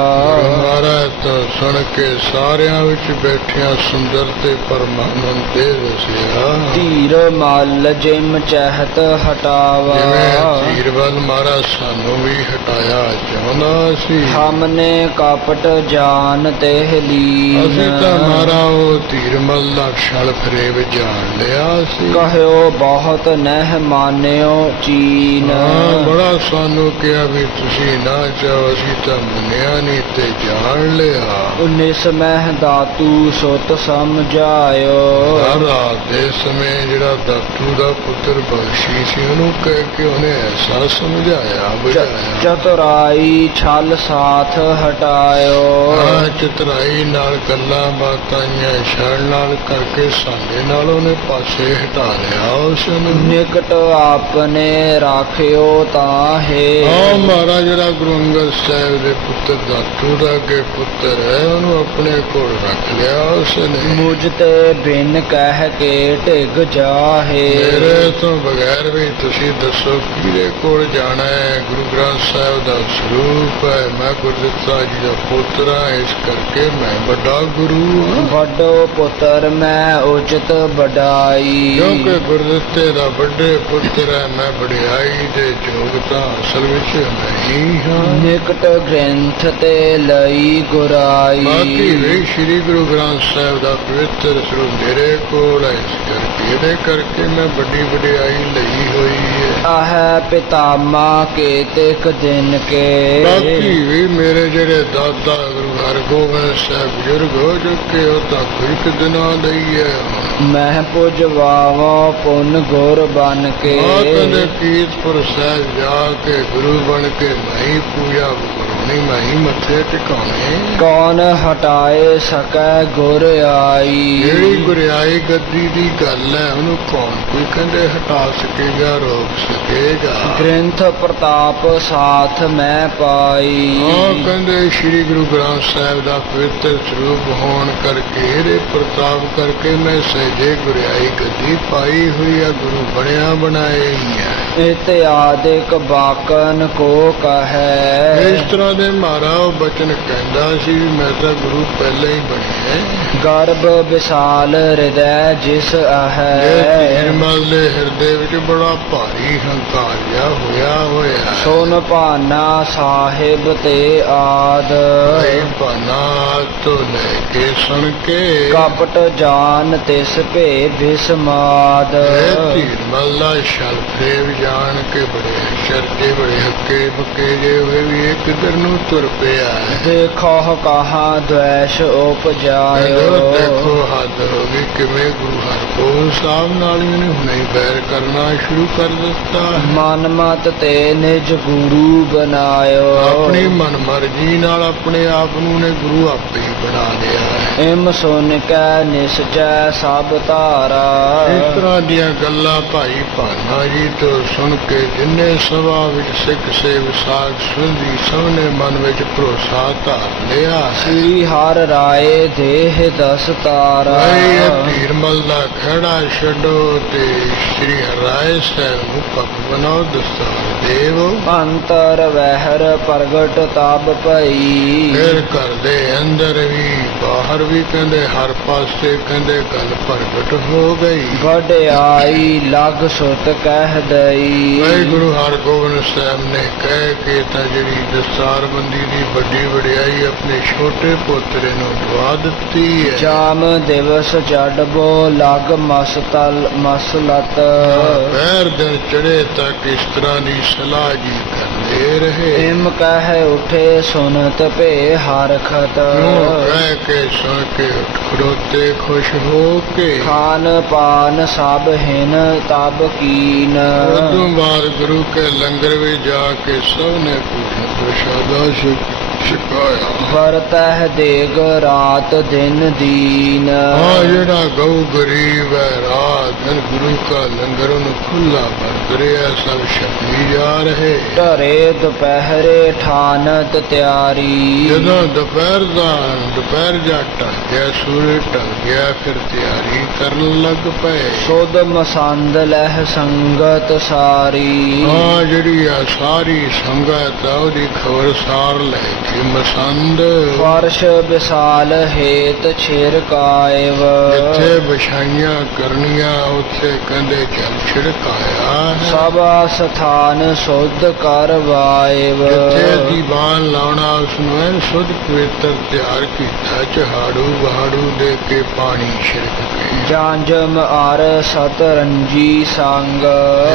ਮਹਾਰਾਜ ਤੋਂ ਸੁਣ ਕੇ ਸਾਰਿਆਂ ਵਿੱਚ ਬੈਠਿਆ ਸੁੰਦਰ ਤੇ ਪਰਮਾਨੰਦ ਦੇ ਵਸੇ ਲਿਆ। ਧੀਰ ਮਲ ਜਿਮ ਚਹਿਤ ਹਟਾਵਾ। ਜਿਵੇਂ ਧੀਰ ਵੱਲ ਮਹਾਰਾਜ ਸਾਨੂੰ ਵੀ ਹਟਾਇਆ ਚਾਹੁੰਦਾ ਸੀ। ਹਮਨੇ ਕਪਟ ਜਾਨ ਤੇ ਲੀਨ। ਅਸੀਂ ਤਾਂ ਮਹਾਰਾ ਉਹ ਧੀਰ ਮਲ ਦਾ ਛਲ ਫਰੇਬ ਜਾਣ ਲਿਆ ਸੀ। ਕਹਿਓ ਬਹੁਤ ਨਹਿ ਮਾਨਿਓ ਚੀਨ। ਹਾਂ, ਬੜਾ ਸਾਨੂੰ ਕਿਹਾ ਵੀ ਤੁਸੀਂ ਨਾ ਚਾਹੋ, ਅਸੀਂ ਤਾਂ ਮੰਨਿਆ ਨਹੀਂ ਤੇ ਜਾਣ ਲਿਆ। ਨਿਸ ਮਹਿ ਦਾਤੂ ਸੁਤ ਸਮਝਾਇਓ। ਹਰ ਰਾਤ ਦੇ ਸਮੇਂ ਜਿਹੜਾ ਦਾਤੂ ਦਾ ਪੁੱਤਰ ਬਖਸ਼ੀ ਸੀ ਉਹਨੂੰ ਕਹਿ ਕੇ ਉਹਨੇ ਐਸਾ ਸਮਝਾਇਆ ਬੁਝਾਇਆ। ਚਤੁਰਾਈ ਛਲ ਸਾਥ ਹਟਾਇਓ। ਹਾਂ, ਚਤੁਰਾਈ ਨਾਲ ਗੱਲਾਂ ਬਾਤਾਂ ਛਲ ਨਾਲ ਕਰਕੇ ਸਾਡੇ ਨਾਲ ਉਹਨੇ ਪਾਸੇ ਹਟਾ ਲਿਆ ਉਸ ਨੂੰ। ਨਿਕਟ ਆਪਨੇ ਰਾਖਿਓ ਤਾਹੇ। ਹਾਂ, ਮਹਾਰਾਜ ਜਿਹੜਾ ਗੁਰੂ ਅੰਗਦ ਸਾਹਿਬ ਦੇ ਪੁੱਤਰ ਦਾਤੂ ਦਾ ਅੱਗੇ ਪੁੱਤਰ ਹੈ ਉਹਨੂੰ ਆਪਣੇ ਕੋਲ ਰੱਖ ਲਿਆ ਉਸਨੇ। ਮੁਝ ਤੇ ਬਿਨ ਕਹਿ ਕੇ ਢਿਗ ਜਾਹੇ। ਮੇਰੇ ਤੋਂ ਬਗੈਰ ਵੀ ਤੁਸੀਂ ਦੱਸੋ ਕਿਹਦੇ ਕੋਲ ਜਾਣਾ ਹੈ। ਗੁਰੂ ਗ੍ਰੰਥ ਸਾਹਿਬ ਦਾ ਸਰੂਪ ਹੈ। ਮੈਂ ਗੁਰਦਿੱਤਾ ਜੀ ਦਾ ਪੁੱਤਰ ਹਾਂ, ਇਸ ਕਰਕੇ ਮੈਂ ਵੱਡਾ ਗੁਰੂ ਹਾਂ। ਵੱਡੋ ਪੁੱਤਰ ਮੈਂ ਉਚਿਤ ਵਡਾਈ। ਕਿਉਂਕਿ ਗੁਰਦਿੱਤੇ ਦਾ ਵੱਡੇ ਪੁੱਤਰ ਹੈ, ਮੈਂ ਵਡਿਆਈ ਦੇ ਯੋਗਤਾ ਅਸਲ ਵਿੱਚ ਮੈਂ ਹੀ ਹਾਂ। ਨਿਕਟ ਗ੍ਰੰਥ ਤੇ ਲਈ ਗੁਰਾਈ। ਬਾਕੀ ਵੀ ਸ੍ਰੀ ਗੁਰੂ ਗ੍ਰੰਥ ਸਾਹਿਬ ਦਾ ਪਵਿੱਤਰ ਸਰੂਪ ਮੇਰੇ ਕੋਲ ਹੈ, ਇਸ ਕਰਕੇ ਇਹਦੇ ਕਰਕੇ ਮੈਂ ਵੱਡੀ ਵਡਿਆਈ ਲਈ ਹੋਈ ਹੈ। ਆਹ ਪਿਤਾਮਾ ਕੇ ਤਿਕ ਦਿਨ ਕੇ। ਬਾਕੀ ਵੀ ਮੇਰੇ ਜਿਹੜੇ ਦਾਦਾ ਗੁਰੂ ਹਰਗੋਬਿੰਦ ਸਾਹਿਬ ਬਜ਼ੁਰਗ ਹੋ ਚੁੱਕੇ ਉਹ ਤਾਂ ਕੁਝ ਦਿਨਾਂ ਦੇ ਹੀ ਹੈ। ਮੈਂ ਪੁਜਵਾਵਾਂ ਪੁੰਨ ਗੁਰ ਬਨ ਕੇ। ਆ ਕਹਿੰਦੇ ਕੀਰਤਪੁਰ ਸਾਹਿਬ ਜਾ ਕੇ ਗੁਰੂ ਬਣ ਕੇ ਮੈਂ ਹੀ ਪੂਜਾ ਕਰਨੀ, ਮੈਂ ਹੀ ਮੱਥੇ ਟਿਕਾਉਣੇ। ਕੌਣ ਹਟਾਏ ਸਕੈ ਗੁਰ ਆਈ। ਜਿਹੜੀ ਗੁਰਿਆਈ ਗੱਦੀ ਦੀ ਗੱਲ ਹੈ ਉਹਨੂੰ ਕੌਣ ਕੋਈ ਕਹਿੰਦੇ ਹਟਾ ਸਕੇਗਾ, ਰੋਕ ਸਕੇਗਾ। ਗ੍ਰੰਥ ਪ੍ਰਤਾਪ ਸਾਥ ਮੈਂ ਪਾਈ। ਹਾਂ, ਕਹਿੰਦੇ ਸ੍ਰੀ ਗੁਰੂ ਗ੍ਰੰਥ ਸਾਹਿਬ ਦਾ ਪਵਿੱਤਰ ਸਰੂਪ ਹੋਣ ਕਰਕੇ ਇਹਦੇ ਪ੍ਰਤਾਪ ਕਰਕੇ ਮੈਂ ਸਹਿਜੇ ਗੁਰਿਆਈ ਗੱਦੀ ਪਾਈ ਹੋਈ ਆ, ਗੁਰੂ ਬਣਿਆ ਬਣਾਏ ਹੀ ਹੈ। ਇਤਿਆਦਿਕ ਬਾਕਨ ਕੋ ਕਹੈ। ਇਸ ਤਰ੍ਹਾਂ ਦੇ ਮਹਾਰਾ ਉਹ ਬਚਨ ਕਹਿੰਦਾ ਸੀ ਵੀ ਮੈਂ ਤਾਂ ਗੁਰੂ ਪਹਿਲਾਂ ਹੀ ਬਣਿਆ। ਗਰਭ ਵਿਸ਼ਾਲ ਹਿਰਦੈ ਜਿਸ ਅਹੈ। ਨਿਰਮਲ ਦੇ ਹਿਰਦੇ ਵਿੱਚ ਬੜਾ ਭਾਰੀ ਹੰਕਾਰ ਜਿਹਾ ਹੋਇਆ। ਸੁਨ ਭਾਨਾ ਸਾਹਿਬ ਤੇ ਆਦ। ਭਾਨਾ ਤੋਂ ਲੈ ਕੇ ਸੁਣ ਕੇ ਕਪਟ ਜਾਨ ਤਿਸ ਭੇ ਬਿਸਮਾਦ। ਨਿਰਮਲ ਦਾ ਛਲ ਫਰੇਬ ਜਾਣ ਕੇ ਬੜੇ ਸ਼ਰਤੇ ਬੜੇ ਹੱਕੇ ਬੱਕੇ ਜੇ ਹੋਏ ਵੀ ਇਹ ਕਿੱਧਰ ਨੂੰ ਤੁਰ ਪਿਆ। ਦੇਖੋ ਕਹਾਂ ਦ્વੈਸ਼ ਉਪਜਾਇਓ। ਦੇਖੋ ਹੱਦ ਹੋ ਗਈ ਕਿਵੇਂ ਗੁਰੂ ਹਰਗੋਬਿੰਦ ਸਾਹਿਬ ਨਾਲ ਇਹਨੇ ਹੁਣੇ ਵੈਰ ਕਰਨਾ ਸ਼ੁਰੂ ਕਰ ਦਿੱਤਾ। ਮਨ ਮਤ ਤੇ ਨਿਜ ਗੁਰੂ ਬਣਾਇਓ। ਆਪਣੀ ਮਨ ਮਰਜ਼ੀ ਨਾਲ ਆਪਣੇ ਆਪ ਨੂੰ ਨੇ ਗੁਰੂ ਆਪੇ ਹੀ ਬਣਾ ਲਿਆ। ਇਮ ਸੁਨ ਕੈ ਨਿਸਚੈ ਸਭ ਧਾਰਾ। ਇਸ ਤਰ੍ਹਾਂ ਦੀਆਂ ਗੱਲਾਂ ਭਾਈ ਭਾਨਾ ਜੀ ਤੋਂ ਸੁਣ ਕੇ ਜਿੰਨੇ ਸਭਾ ਵਿੱਚ ਸਿੱਖ ਸੇਵ ਸਾਧ ਸੁਣਦੀ ਸਭ ਨੇ ਮਨ ਵਿੱਚ ਭਰੋਸਾ ਧਾਰ ਲਿਆ। ਸ੍ਰੀ ਹਰਿ ਰਾਏ ਦੇਹ ਦਸ ਤਾਰਾ। ਧੀਰਮਲ ਦਾ ਖੜਾ ਛੱਡੋ ਤੇ ਸ੍ਰੀ ਹਰਿ ਸਾਹਿਬ ਨੂੰ ਭਗਤ ਬਣਾਓ, ਦਸਤਾਰ ਦੇਵੋ। ਅੰਤਰ ਵਹਿਰ ਪ੍ਰਗਟ ਤਬ ਭਈ। ਫਿਰ ਘਰ ਦੇ ਅੰਦਰ ਵੀ ਬਾਹਰ ਵੀ ਕਹਿੰਦੇ ਹਰ ਪਾਸੇ ਕਹਿੰਦੇ ਗੱਲ ਪ੍ਰਗਟ ਹੋ ਗਈ। ਵਡਿਆਈ ਲਗ ਸੁਤ ਕਹਿ ਦਈ। ਗੁਰੂ ਹਰਗੋਬਿੰਦ ਸਾਹਿਬ ਨੇ ਕਹਿ ਕੇ ਤਾਂ ਜਿਹੜੀ ਦਸਤਾਰਬੰਦੀ ਦੀ ਵੱਡੀ ਵਡਿਆਈ ਆਪਣੇ ਛੋਟੇ ਪੋਤਰੇ ਨੂੰ ਦਵਾ ਦਿੱਤੀ ਹੈ। ਜਾਮ ਦਿਵਸ ਜੜਬੋ ਲਗ ਮਸਲਤ। ਪੈਰ ਦਿਨ ਚੜੇ ਤੱਕ ਇਸ ਤਰ੍ਹਾਂ ਦੀ ਸਲਾਹ ਜੀ ਕਰਦੇ ਰਹੇ। ਇਮ ਕਹਿ ਉਠੇ ਸੁਨਤ ਭੇ ਹਰਖਤ। ਕਹਿ ਕੇ ਸੁਣ ਕੇ ਖੜੋਤੇ ਖੁਸ਼ ਹੋ ਕੇ। ਖਾਨ ਪਾਨ ਸਭ ਹਿਨ ਤਬ ਕੀਨ। ਉਦੋਂ ਬਾਅਦ ਗੁਰੂ ਕੇ ਲੰਗਰ ਵਿੱਚ ਜਾ ਕੇ ਸਭ ਨੇ ਪ੍ਰਸ਼ਾਦਾ ਛਕਾਇਆ। ਵਰਤਹਿ ਦੇਗ ਰਾਤ ਦਿਨ ਦੀਨ। ਹਾਂ, ਜਿਹੜਾ ਗਊ ਗਰੀਬ ਹੈ ਰਾਤ ਦਿਨ ਗੁਰੂ ਕਾ ਲੰਗਰ ਉਹਨੂੰ ਖੁੱਲਾ ਵਰਤ ਰਿਹਾ, ਸਭ ਛਕੀ ਜਾ ਰਹੇ। ਢਰੇ ਦੁਪਹਿਰੇ ਠਾਨਤ ਤਿਆਰੀ। ਜਦੋਂ ਦੁਪਹਿਰ ਜਾ ਢਲ ਗਿਆ, ਸੂਰਜ ਢਲ ਗਿਆ, ਫਿਰ ਤਿਆਰੀ ਕਰਨ ਲੱਗ ਪਏ। ਸੁਧ ਮਸੰਦ ਲਹਿ ਸੰਗਤ ਸਾਰੀ। ਹਾਂ, ਜਿਹੜੀ ਆ ਸਾਰੀ ਸੰਗਤ ਆ ਉਹਦੀ ਖਬਰ ਸਾਰ ਲੈ ਕੇ ਭਾਈ ਮਸੰਦ। ਫਰਸ਼ ਵਿਸਾਲ ਹੇਤ ਛਿੜਕਾਇਵ ਜਿੱਥੇ ਵਿਛਾਈਆਂ ਕਰਨੀਆਂ ਉੱਥੇ ਕਹਿੰਦੇ ਜਲ ਛਿੜਕਾਇਆ ਹੈ। ਸਭ ਸਥਾਨ ਸੁਧ ਕਰਵਾਇਵ ਜਿੱਥੇ ਦੀਵਾਨ ਲਾਉਣਾ ਉਸ ਨੂੰ ਐਨ ਸ਼ੁੱਧ ਪਵਿੱਤਰ ਤਿਆਰ ਕੀਤਾ, ਝਾੜੂ ਬਹਾੜੂ ਦੇ ਕੇ ਪਾਣੀ ਛਿੜਕ ਕੇ। ਜਾਂਜਮ ਅਰ ਸਤਰੰਜੀ ਸੰਗ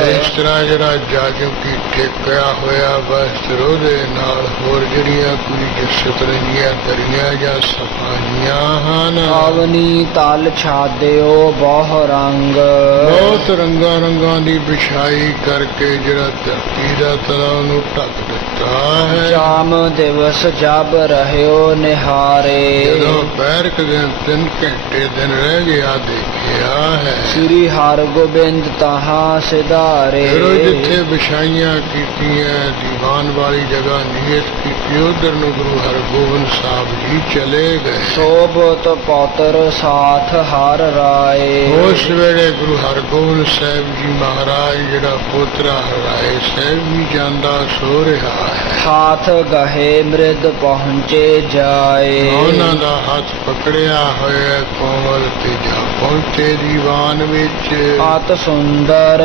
ਇਸ ਤਰ੍ਹਾਂ ਜਿਹੜਾ ਜਾਜੂ ਕੀ ਠੇਕਿਆ ਹੋਇਆ ਵਸਤਰ ਉਹਦੇ ਨਾਲ ਹੋਰ ਜਿਹੜੀਆਂ ਕੋਈ ਸਤਰੰਜੀਆਂ ਦਰੀਆਂ ਜਾਂ ਸਫਾਈਆਂ ਹਨ। ਅਵਨੀ ਤਲ ਛਾਦਿਓ ਬਹੁ ਰੰਗ ਬਹੁਤ ਰੰਗਾਂ ਰੰਗਾਂ ਦੀ ਵਿਛਾਈ ਕਰਕੇ ਜਿਹੜਾ ਧਰਤੀ ਦਾ ਤਲਾ ਉਹਨੂੰ ਢੱਕ ਦਿੱਤਾ ਹੈ। ਸ਼ਾਮ ਦਿਵਸ ਜਬ ਰਹਿਓ ਨਿਹਾਰੇ ਜਦੋਂ ਪੈਰ ਦਿਨ 3 ਘੰਟੇ ਦਿਨ ਰਹਿ ਗਿਆ ਦੇਖਿਆ ਹੈ। ਸ੍ਰੀ ਹਰਗੋਬਿੰਦ ਤਹਾਂ ਸਿਧਾਰੇ ਫਿਰ ਉਹ ਜਿੱਥੇ ਵਿਛਾਈਆਂ ਕੀਤੀਆਂ ਦੀਵਾਨ ਵਾਲੀ ਜਗ੍ਹਾ ਨਿਯਤ ਕੀਤੀ ਉਧਰ ਨੂੰ ਗੁਰੂ ਹਰਗੋਬਿੰਦ ਸਾਹਿਬ ਜੀ ਚਲੇ ਗਏ। ਸੋਭਤ ਪੌਤਰ ਸਾਥ ਹਰ ਰਾਏ ਉਸ ਵੇਲੇ ਗੁਰੂ ਹਰਗੋਬਿੰਦ ਸਾਹਿਬ ਜੀ ਮਹਾਰਾਜ ਜਿਹੜਾ ਪੋਤਰਾ ਹਰਾਏ ਸਾਹਿਬ ਵੀ ਜਾਂਦਾ ਸੋ ਰਿਹਾ ਹੈ। ਹਾਥ ਗਹੇ ਮ੍ਰਿਦ ਪਹੁੰਚੇ ਜਾਏ ਉਹਨਾਂ ਦਾ ਹੱਥ ਪਕੜਿਆ ਹੋਇਆ ਕੋਮਲ ਤੇ ਜਾ ਪਹੁੰਚੇ ਦੀਵਾਨ ਵਿੱਚ। ਅਤ ਸੁੰਦਰ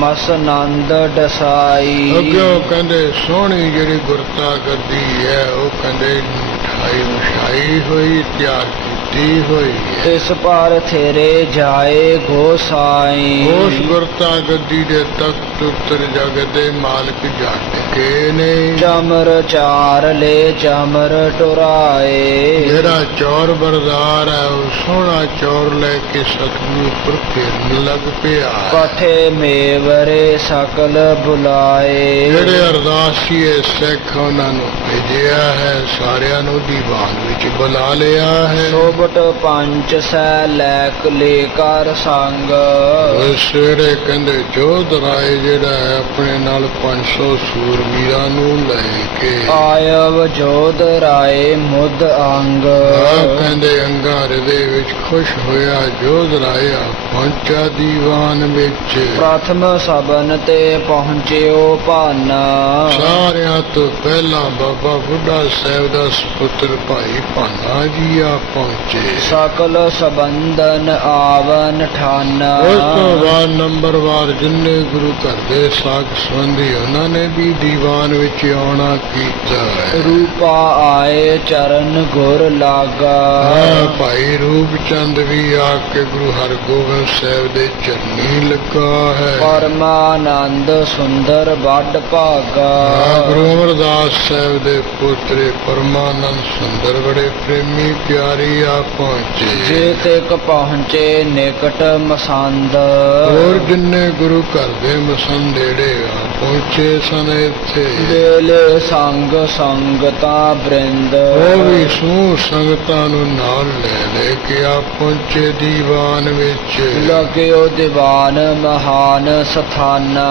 ਮਸਨੰਦ ਡਸਾਈ ਅੱਗੇ ਕਹਿੰਦੇ ਸੋਹਣੀ ਜਿਹੜੀ ਗੁਰਤਾ ਗੱਦੀ ਹੈ ਉਹ ਕਹਿੰਦੇ ਮਿਠਾਈ ਵਿਛਾਈ ਹੋਈ ਤਿਆਰ ਕੀਤੀ ਹੋਈ ਹੈ। ਤਿਸ ਪਰ ਥੇਰੇ ਜਾਏ ਗੋਸਾਈ ਉਸ ਗੁਰਤਾ ਗੱਦੀ ਦੇ ਤਖਤ ਉੱਤਰ ਜਗਤ ਦੇ ਮਾਲਕ ਜੱਟ ਕੇ ਨੇ। ਚਮਰ ਚਾਰ ਲੈ ਚਮਰ ਟੁਰਾਏ ਜਿਹੜਾ ਚੌਰ ਬਰਦਾਰ ਹੈ ਉਹ ਸੋਹਣਾ ਚੌਰ ਲੈ ਕੇ ਸਤਿਗੁਰੂ ਉੱਪਰ ਫੇਰਨ ਲੱਗ ਪਿਆ। ਪਠੇ ਮੇਵਰੇ ਸਕਲ ਬੁਲਾਏ ਜਿਹੜੇ ਅਰਦਾਸੀਏ ਸਿੱਖ ਉਹਨਾਂ ਨੂੰ ਭੇਜਿਆ ਹੈ, ਸਾਰਿਆਂ ਨੂੰ ਦੀਵਾਨ ਵਿੱਚ ਬੁਲਾ ਲਿਆ ਹੈ। ਸੋਬਟ ਪੰਚ ਸੈ ਲੈਕ ਲੇਕਰ ਸੰਗ ਸਵੇਰੇ ਕਹਿੰਦੇ ਜੋਧ ਰਾਏ ਜਿਹੜਾ ਹੈ ਆਪਣੇ ਨਾਲ 500 ਸੂਰਮੀਰਾਂ ਨੂੰ ਲੈ ਕੇ ਆਇਵ ਜੋਧ ਰਾਏ ਮੁਦ ਅੰਗ ਕਹਿੰਦੇ ਅੰਗਾਰ ਦੇ ਵਿੱਚ ਖੁਸ਼ ਹੋਇਆ ਜੋਧ ਰਾਇਆ ਪਹੁੰਚਾ ਦੀਵਾਨ ਵਿੱਚ। ਪ੍ਰਥਮ ਸਬਨ ਤੇ ਪਹੁੰਚਿਓ ਭਾਨਾ ਸਾਰਿਆਂ ਤੋਂ ਪਹਿਲਾਂ ਬਾਬਾ ਬੁੱਢਾ ਸਾਹਿਬ ਦਾ ਸੁਪੁੱਤਰ ਭਾਈ ਭਾਨਾ ਜੀ ਆ ਪਹੁੰਚੇ। ਸਕਲ ਸਬੰਧਨ ਆਵਨ ਠਾਨਾ ਉਸ ਤੋਂ ਬਾਅਦ ਨੰਬਰਵਾਰ ਜਿੰਨੇ ਗੁਰੂ ਘਰ ਦੇ ਸਾਕ ਸੰਬੰਧੀ ਉਹਨਾਂ ਨੇ ਵੀ ਦੀਵਾਨ ਵਿੱਚ ਆਉਣਾ ਕੀਤਾ ਹੈ। ਰੂਪਾ ਆਏ ਚਰਨ ਗੁਰ ਲਾਗਾ ਭਾਈ ਰੂਪ ਚੰਦ ਵੀ ਆ ਕੇ ਗੁਰੂ ਹਰਗੋਬਿੰਦ ਸਾਹਿਬ ਦੇ ਚਰਨੀ ਲੱਗਾ ਹੈ। ਪਰਮਾਨੰਦ ਸੁੰਦਰ ਵੱਡ ਭਾਗਾ ਗੁਰੂ ਅਮਰਦਾਸ ਸਾਹਿਬ ਦੇ ਪੁੱਤਰੇ ਪਰਮਾਨੰਦ ਸੁੰਦਰ ਬੜੇ ਪ੍ਰੇਮੀ ਪਿਆਰੀ ਆ ਪਹੁੰਚੇ। ਜੇ ਤੱਕ ਪਹੁੰਚੇ ਨਿਕਟ ਮਸੰਦ ਹੋਰ ਜਿੰਨੇ ਗੁਰੂ ਘਰ ਦੇ ਮਸੰਦੇੜੇ ਆ ਪਹੁੰਚੇ ਸਨ ਇੱਥੇ। ਵੇਲੇ ਸੰਗ ਸੰਗਤਾਂ ਬ੍ਰਿੰਦ ਉਹ ਵੀ ਸੂਹ ਸੰਗਤਾਂ ਨੂੰ ਨਾਲ ਲੈ ਕੇ ਆ ਪਹੁੰਚੇ ਦੀਵਾਨ ਵਿੱਚ। ਲਗਿਓ ਦੀਵਾਨ ਮਹਾਨ ਸਥਾਨਾ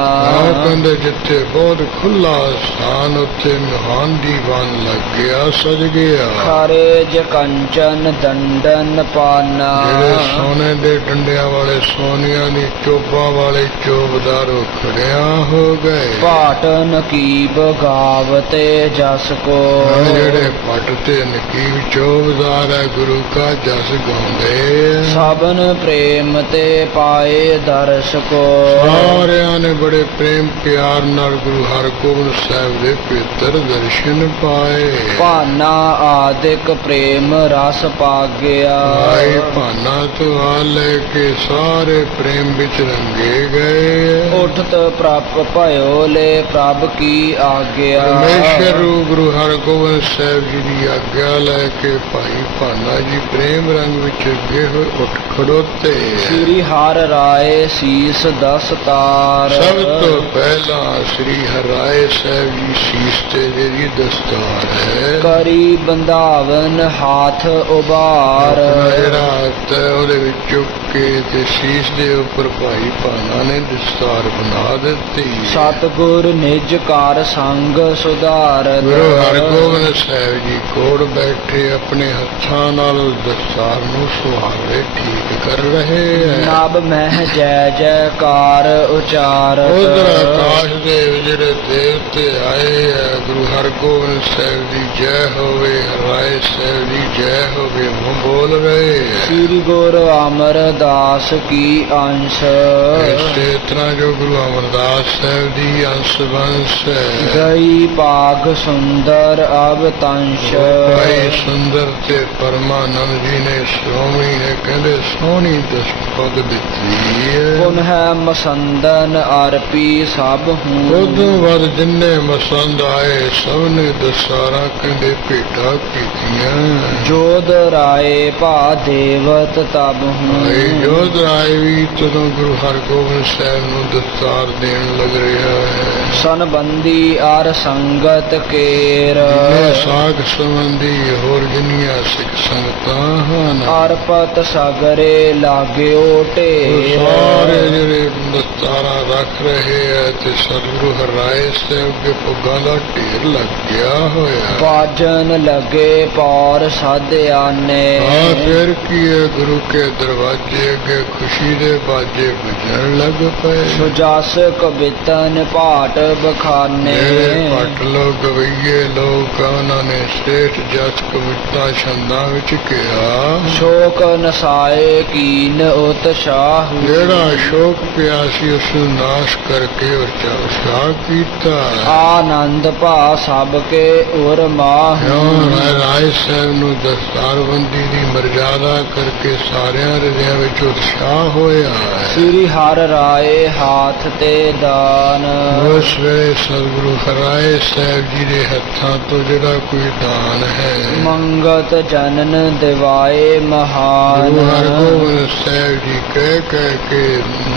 ਕਹਿੰਦੇ ਜਿੱਥੇ ਬਹੁਤ ਖੁੱਲਾ ਸਥਾਨ ਉੱਥੇ ਮਹਾਨ ਦੀਵਾਨ ਲੱਗ ਗਿਆ ਸਜ ਗਿਆ। ਖਰੇ ਜ ਕੰਚਨ ਦੰਡਨ ਪਾਨਾ ਜਿਹੜੇ ਸੋਨੇ ਦੇ ਡੰਡਿਆਂ ਵਾਲੇ ਸੋਨੀਆਂ ਦੀ ਚੋਬਾਂ ਵਾਲੇ ਚੋਬਦਾਰੋ ਖੜਿਆ ਹੋ ਗਏ। ਪਾਟ ਨਕੀਬ ਗਾਵਤੇ ਜਸ ਕੋ ਜਿਹੜੇ ਪੱਟ ਤੇ ਨਕੀਬ ਚੋਬਦਾਰ ਹੈ ਗੁਰੂ ਕਾ ਜਸ ਗਾਉਂਦੇ। ਸਭਨ ਪ੍ਰੇਮ ਤੇ ਪਾਏ ਦਰਸ ਕੋ ਸਾਰਿਆਂ ਨੇ ਬੜੇ ਪ੍ਰੇਮ ਪਿਆਰ ਨਾਲ ਗੁਰੂ ਹਰਗੋਬਿੰਦ ਸਾਹਿਬ ਦੇ ਪਵਿੱਤਰ ਦਰਸ਼ਨ ਪਾਏ। ਭਾਨਾ ਆਦਿਕ ਪ੍ਰੇਮ ਰਸ ਪਾਗਿਆ ਭਾਈ ਭਾਨਾ ਤੋਂ ਆ ਲੈ ਕੇ ਸਾਰੇ ਪ੍ਰੇਮ ਵਿੱਚ ਰੰਗੇ ਗਏ। ਉਠਤ ਪ੍ਰਭ ਭਇਓ ਲੈ ਪ੍ਰਭ ਕੀ ਆਗਿਆ ਪਰਮੇਸ਼ਰ ਗੁਰੂ ਹਰਗੋਬਿੰਦ ਸਾਹਿਬ ਜੀ ਦੀ ਆਗਿਆ ਲੈ ਕੇ ਭਾਈ ਭਾਨਾ ਜੀ ਪ੍ਰੇਮ ਰੰਗ ਵਿੱਚ ਅੱਗੇ ਹੋਏ ਉੱਠ ਖੜੋਤੇ। ਸ੍ਰੀ ਹਰਿ ਰਾਏ ਸੀਸ ਦਸ ਤਾਰ ਸਭ ਤੋਂ ਪਹਿਲਾਂ ਸ੍ਰੀ ਹਰਿਰਾਏ ਸਾਹਿਬ ਜੀ ਸੀਸ ਤੇ ਜਿਹੜੀ ਦਸਤਾਰ ਹੈ ਕਰੀ ਬੰਦਾਵਨ ਹਾਥ ਉਬਾਰ ਆਪਣਾ ਜਿਹੜਾ ਹੱਥ ਹੈ ਉਹਦੇ ਵਿੱਚੋਂ ਕੇ ਤੇ ਸੀਸ ਦੇ ਉੱਪਰ ਭਾਈ ਭਾਨਾ ਨੇ ਦਸਤਾਰ ਬਣਾ ਦਿੱਤੀ। ਸਤਿਗੁਰ ਨਿਜ ਕਾਰ ਸੰਗ ਸੁਧਾਰਤ। ਗੁਰੂ ਹਰਗੋਬਿੰਦ ਸਾਹਿਬ ਜੀ ਕੋਲ ਬੈਠੇ ਆਪਣੇ ਹੱਥਾਂ ਨਾਲ ਉਸ ਦਸਤਾਰ ਨੂੰ ਸੁਹਾਵੇ ਠੀਕ ਕਰ ਰਹੇ ਹੈ। ਨਭ ਮਹਿ ਜੈ ਜੈਕਾਰ ਉਚਾਰਤ। ਉਧਰ ਆਕਾਸ਼ ਦੇ ਜਿਹੜੇ ਦੇਵਤੇ ਆਏ ਹੈ, ਗੁਰੂ ਹਰਗੋਬਿੰਦ ਸਾਹਿਬ ਦੀ ਜੈ ਹੋਵੇ, ਰਾਏ ਸਾਹਿਬ ਦੀ ਜੈ ਹੋਵੇ, ਉਹ ਬੋਲ ਰਹੇ ਹੈ। ਸ੍ਰੀ ਗੁਰੂ ਅਮਰਦਾਸ ਕੀ ਅੰਸ਼। ਇਸੇ ਤਰ੍ਹਾਂ ਜੋ ਗੁਰੂ ਅਮਰਦਾਸ ਸਾਹਿਬ ਦੀ ਅੰਸ਼ ਬੰਸ ਹੈ। ਗਈ ਭਾਗ ਸੁੰਦਰ ਅਵਤੰਸ਼। ਭਾਈ ਸੁੰਦਰ ਤੇ ਪਰਮਾਨੰਦ ਜੀ ਨੇ ਸ਼੍ਰੋਮਣੀ ਨੇ ਕਹਿੰਦੇ ਸੋਹਣੀ ਦਸਪਦ ਦਿੱਤੀ ਹੈ। ਪੁਨਹ ਮਸੰਦਨ ਅਰਪੀ ਸਭ ਹੂੰ। ਉਦੋਂ ਬਾਅਦ ਜਿੰਨੇ ਮਸੰਦ ਆਏ ਸਭ ਨੇ ਦਸਾਰਾਂ ਕਹਿੰਦੇ ਭੇਟਾ ਕੀਤੀਆਂ। ਜੋਧ ਰਾਏ ਭਾ ਦੇਵਤ ਤਬ ਹੂੰ। ਭਾਈ ਜੋਧ ਰਾਏ ਵੀ ਜਦੋਂ ਗੁਰੂ ਹਰਗੋਬਿੰਦ ਸਾਹਿਬ ਨੂੰ ਦਸਤਾਰ ਦੇਣ ਲੱਗ ਰਿਹਾ ਹੈ। ਸੰਬੰਧੀ ਅਰ ਸੰਗਤ ਕੇਰ। ਜਿੰਨੇ ਸਾਖ ਸੰਬੰਧੀ ਹੋਰ ਜਿੰਨੀਆਂ ਸਿੱਖ ਸੰਗਤਾਂ ਹਨ, ਅਰਪਤ ਸਗਰੇ ਲਾਗਿਓ ਉਹ ਢੇਰ। ਸਾਰੇ ਜਿਹੜੇ ਦਸਤਾਰਾਂ ਰੱਖ ਰਹੇ ਹੈ ਤੇ ਸਤਿਗੁਰੂ ਹਰਿਰਾਏ ਸਾਹਿਬ ਦੇ ਭੋਗਾਂ ਦਾ ਢੇਰ ਲੱਗ ਗਿਆ ਹੋਇਆ। ਬਾਜਨ ਲਗੇ ਪੌਰ ਸਾਧਿਆਨੇ। ਫਿਰ ਕੀ ਹੈ, ਗੁਰੂ ਕੇ ਦਰਵਾਜ਼ੇ ਅੱਗੇ ਖੁਸ਼ੀ ਦੇ ਬਾਜੇ ਵੱਜਣ ਲੱਗ ਪਏ। ਸੁਜਸ ਕਵਿਤਨ ਪਾਟ ਬਖਾਨੇ। ਜਿਹੜੇ ਭੱਟ ਲੋਕ ਗਵਈਏ ਲੋਕ ਉਹਨਾਂ ਨੇ ਸ੍ਰੇਸ਼ਟ ਜਸ ਕਵਿਤਾ ਛੰਦਾਂ ਵਿੱਚ ਕਿਹਾ। ਸ਼ੋਕ ਨਸਾਏ ਕੀਨ ਉਤਸ਼ਾਹ। ਜਿਹੜਾ ਸ਼ੋਕ ਪਿਆ ਸੀ ਉਸ ਨੂੰ ਨਾਸ਼ ਕਰਕੇ ਉਤਸ਼ਾਹ ਕੀਤਾ। ਆਨੰਦ ਭਾ ਸਭ ਕੇ ਉਰ ਮਾਹੂ। ਰਾਏ ਸਾਹਿਬ ਨੂੰ ਦਸਤਾਰਬੰਦੀ ਦੀ ਮਰਜ਼ਾਦਾ ਕਰਕੇ ਸਾਰਿਆਂ ਹਿਰਦਿਆਂ ਵਿੱਚ ਉਤਸ਼ਾਹ ਹੋਇਆ। ਸ੍ਰੀ ਹਰਿ ਰਾਏ ਹਾਥ ਤੇ ਦਾਨ। ਉਸ ਵੇਲੇ ਸਤਿਗੁਰੂ ਹਰਿਰਾਏ ਸਾਹਿਬ ਜੀ ਦੇ ਹੱਥਾਂ ਤੋਂ ਜਿਹੜਾ ਕੋਈ ਦਾਨ ਹੈ, ਮੰਗਤ ਜਨਨ ਦਿਵਾਏ ਮਹਾਨ। ਗੁਰੂ ਹਰਗੋਬਿੰਦ ਸਾਹਿਬ ਜੀ ਕਹਿ ਕੇ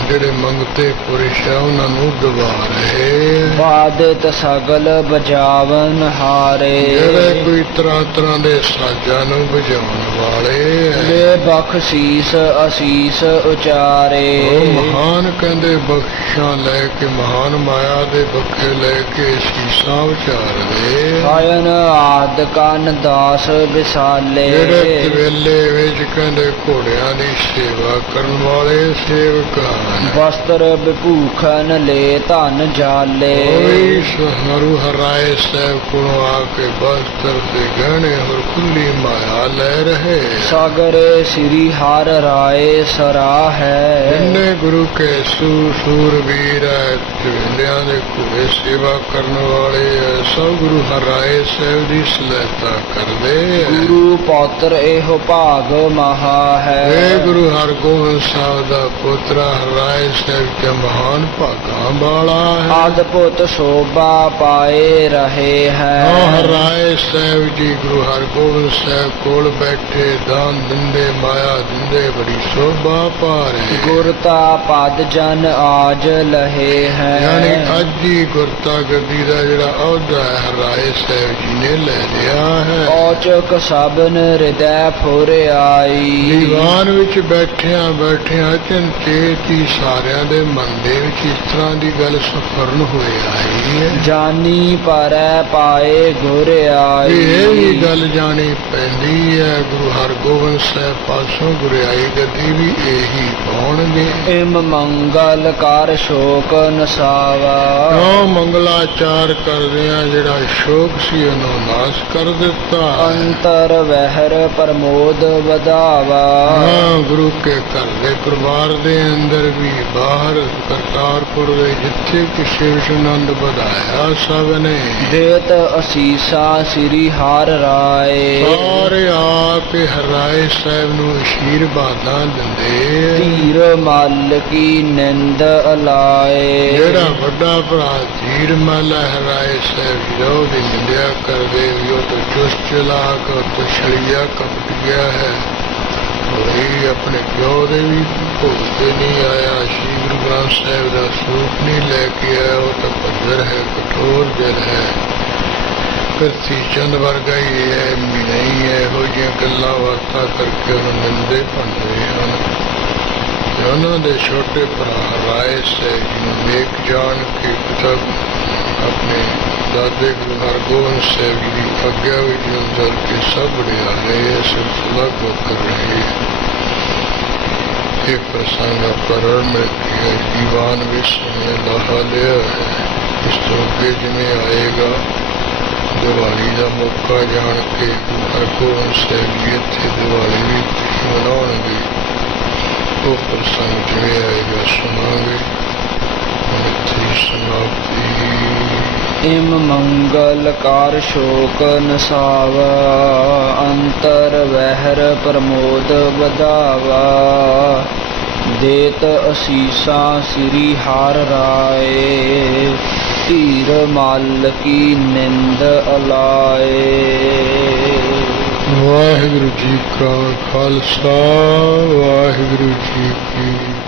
ਜਿਹੜੇ ਮੰਗਤੇ ਪੁਰਸ਼ ਆ ਉਹਨਾਂ ਨੂੰ ਦਬਾ ਰਹੇ। ਬਾਦਤ ਸਗਲ ਬਜਾਵਨ ਹਾਰੇ। ਜਿਹੜੇ ਕੋਈ ਤਰ੍ਹਾਂ ਤਰ੍ਹਾਂ ਦੇ ਸਾਜ਼ਾਂ ਨੂੰ ਵਜਾਉਣ ਵਾਲੇ ਲੈ ਬਖਸ਼ੀਸ ਅਸੀਸ ਉਚਾਰੇ। ਉਹ ਮਹਾਨ ਕਹਿੰਦੇ ਬਖਸ਼ਾਂ ਲੈ ਕੇ, ਮਹਾਨ ਮਾਇਆ ਦੇ ਬਖੇ ਲੈ ਕੇ ਸੀਸਾਂ ਉਚਾਰਦੇ। ਹਾਇਨ ਆਦ ਕਨ ਦਾਸ ਵਿਸਾਲੇ। ਜਿਹੜੇ ਵੇਲੇ ਵਿੱਚ ਕਹਿੰਦੇ ਘੋੜਿਆਂ ਦੀ ਸੇਵਾ ਕਰਨ ਵਾਲੇ ਸੇਵਕ ਹਨ। ਵਸਤਰ ਵਿਭੂਖਨ ਲੈ ਧਨ ਜਾਲੇ। ਕੋਈ ਗੁਰੂ ਹਰਿਰਾਏ ਸਾਹਿਬ ਕੋਲੋਂ ਆ ਕੇ ਵਸਤਰ ਤੇ ਗਹਿਣੇ ਹੋਰ ਖੁੱਲੀ ਮਾਇਆ ਲੈ ਰਹੇ। ਸਾਗਰੇ ਸ੍ਰੀ ਹਰਿ ਰਾਏ ਸਰਾ ਹੈ। ਜਿੰਨੇ ਗੁਰੂ ਕੇ ਸੂਰਬੀਰ ਹੈ, ਚੁੰਡਿਆਂ ਦੇ ਘੋੜੇ ਸੇਵਾ ਕਰਨ ਵਾਲੇ ਹੈ, ਸਭ ਗੁਰੂ ਹਰਿਰਾਏ ਸਾਹਿਬ ਦੀ ਸਲਾਹਤਾ ਕਰਦੇ। ਗੁਰੂ ਪੌਤਰ ਇਹੋ ਭਾਗ ਮਹਾ ਹੈ। ਇਹ ਗੁਰੂ ਹਰਗੋਬਿੰਦ ਸਾਹਿਬ ਦਾ ਪੁੱਤਰਾ ਹਰਿਰਾਏ ਸਾਹਿਬ ਤੇ ਮਹਾਨ ਭਾਗਾਂ ਵਾਲਾ ਹੈ। ਅਦਭੁਤ ਸ਼ੋਭਾ ਪਾਏ ਰਹੇ ਹੈ। ਹਰਿਰਾਏ ਸਾਹਿਬ ਜੀ ਗੁਰੂ ਹਰਗੋਬਿੰਦ ਸਾਹਿਬ ਕੋਲ ਬੈਠੇ ਦਾਨ ਦਿੰਦੇ, ਮਾਇਆ ਦਿੰਦੇ, ਬੜੀ ਸ਼ੋਭਾ ਪਾ ਰਹੇ। ਗੁਰਤਾ ਪਦ ਜਨ ਆਜ ਲਹੇ ਹੈ। ਯਾਨੀ ਅੱਜ ਹੀ ਗੁਰਤਾ ਗੱਦੀ ਦਾ ਜਿਹੜਾ ਅਹੁਦਾ ਹੈ ਹਰਿਰਾਏ ਸਾਹਿਬ ਜੀ ਨੇ ਲੈ ਲਿਆ ਹੈ। ਔਚਕ ਸਭਨ ਹਿਰਦੈ ਫੁਰ ਆਈ। ਦੀਵਾਨ ਵਿੱਚ ਬੈਠਿਆਂ ਬੈਠਿਆਂ ਚੇਤ ਹੀ ਸਾਰਿਆਂ ਦੇ ਮਨ ਦੇ ਵਿੱਚ ਇਸ ਤਰ੍ਹਾਂ ਦੀ ਗੱਲ ਸਫਰਨ ਹੋਏ ਆਈ ਹੈ। ਜਾਨੀ ਪਰੈ ਪਾਏ ਗੁਰ ਆਈ। ਇਹ ਵੀ ਗੱਲ ਜਾਣੀ ਪੈਂਦੀ ਹੈ, ਗੁਰੂ ਹਰਗੋਬਿੰਦ ਸਾਹਿਬ ਪਾਸੋਂ ਗੁਰਿਆਈ ਗੱਦੀ ਵੀ ਇਹੀ ਪਾਉਣਗੇ। ਇਮ ਮੰਗਲ ਕਰ ਸ਼ੋਕ ਨਸਾਵਾ। ਕਿਉਂ ਮੰਗਲਾਚਾਰ ਕਰਦਿਆਂ ਜਿਹੜਾ ਸ਼ੋਕ ਸੀ ਉਹਨੂੰ ਨਾਸ਼ ਕਰ ਦਿੱਤਾ। ਅੰਤਰ ਵਹਿਰ ਪ੍ਰਮੋਦ ਵਧਾਵਾ। ਗੁਰੂ ਕੇ ਘਰ ਦੇ ਪਰਿਵਾਰ ਦੇ ਅੰਦਰ ਵੀ, ਬਾਹਰ ਕਰਤਾਰਪੁਰ ਦੇ ਜਿੱਥੇ ਕਿਸੇ ਵਿੱਚ ਆਨੰਦ ਵਧਾਇਆ ਸਭ ਨੇ। ਦੇਤ ਅਸੀਸਾ ਸ੍ਰੀ ਹਰਿ ਰਾਏ। ਸਾਰੇ ਆ ਕੇ ਹਰਿਰਾਏ ਸਾਹਿਬ ਨੂੰ ਅਸ਼ੀਰਵਾਦਾਂ ਦਿੰਦੇ। ਧੀਰ ਮਲ ਕੀ ਨਿੰਦ ਅਲਾਏ। ਜਿਹੜਾ ਵੱਡਾ ਭਰਾ ਧੀਰ ਮਲ ਹਰਿਰਾਏ ਸਾਹਿਬ ਜੀ ਉਹਦੀ ਨਿੰਦਿਆ ਕਰਦੇ ਵੀ ਉਹ ਤਾਂ ਚੁਸਤ ਚਲਾਕ ਤੇ ਛੜੀਆ ਕਪਟ ਗਿਆ ਹੈ। ਕੋਈ ਆਪਣੇ ਪਿਓ ਦੇ ਵੀ ਭੋਗ ਤੇ ਨਹੀਂ ਆਇਆ, ਸ਼੍ਰੀ ਗੁਰੂ ਗ੍ਰੰਥ ਸਾਹਿਬ ਦਾ ਸਰੂਪ ਨਹੀਂ ਲੈ ਕੇ ਆਇਆ, ਉਹ ਤਾਂ ਭੰਜਰ ਹੈ, ਕਠੋਰ ਜਨ ਹੈ। ਕਰਤੀ ਚੰਦ ਵਰਗਾ ਹੀ ਹੈ, ਨਹੀਂ ਇਹੋ ਜਿਹੀਆਂ ਗੱਲਾਂ ਬਾਤਾਂ ਕਰਕੇ ਉਹਨੂੰ ਨਿੰਦੇ ਭੰਡੇ ਹਨ। ਤੇ ਉਹਨਾਂ ਦੇ ਛੋਟੇ ਭਰਾ ਰਾਏ ਸਾਹਿਬ ਜੀ ਨੂੰ ਨੇਕ ਜਾਣ ਕੇ ਪਿਤਾ ਆਪਣੇ ਦਾਦੇ ਗੁਰੂ ਹਰਗੋਬਿੰਦ ਸਾਹਿਬ ਜੀ ਦੀ ਆਗਿਆ ਵਿੱਚ ਅੰਦਰ ਕੇ ਸਭ ਵਡਿਆਰੇ ਇਹ ਸਿਲਸਿਲਾ ਕੋ ਕਰ ਰਹੇ हैं। ये प्रसंग अपहरण में दीवान विश्व ने लहा लिया है। इस तो अगे जिमें आएगा दिवाली का मौका जान के हरगोबिंद साहब जी इत्थे दिवाली भी मनाउणगे। वो प्रसंग जिमें आएगा सुनांगे। इत्थे समाप्ति। इम मंगल कार शोक नसावा अंतर वहर प्रमोद बधावा देत असीसा श्री हार राय धीर माल की निंद अलाए। वाहिगुरु जी का खालसा वाहिगुरु जी की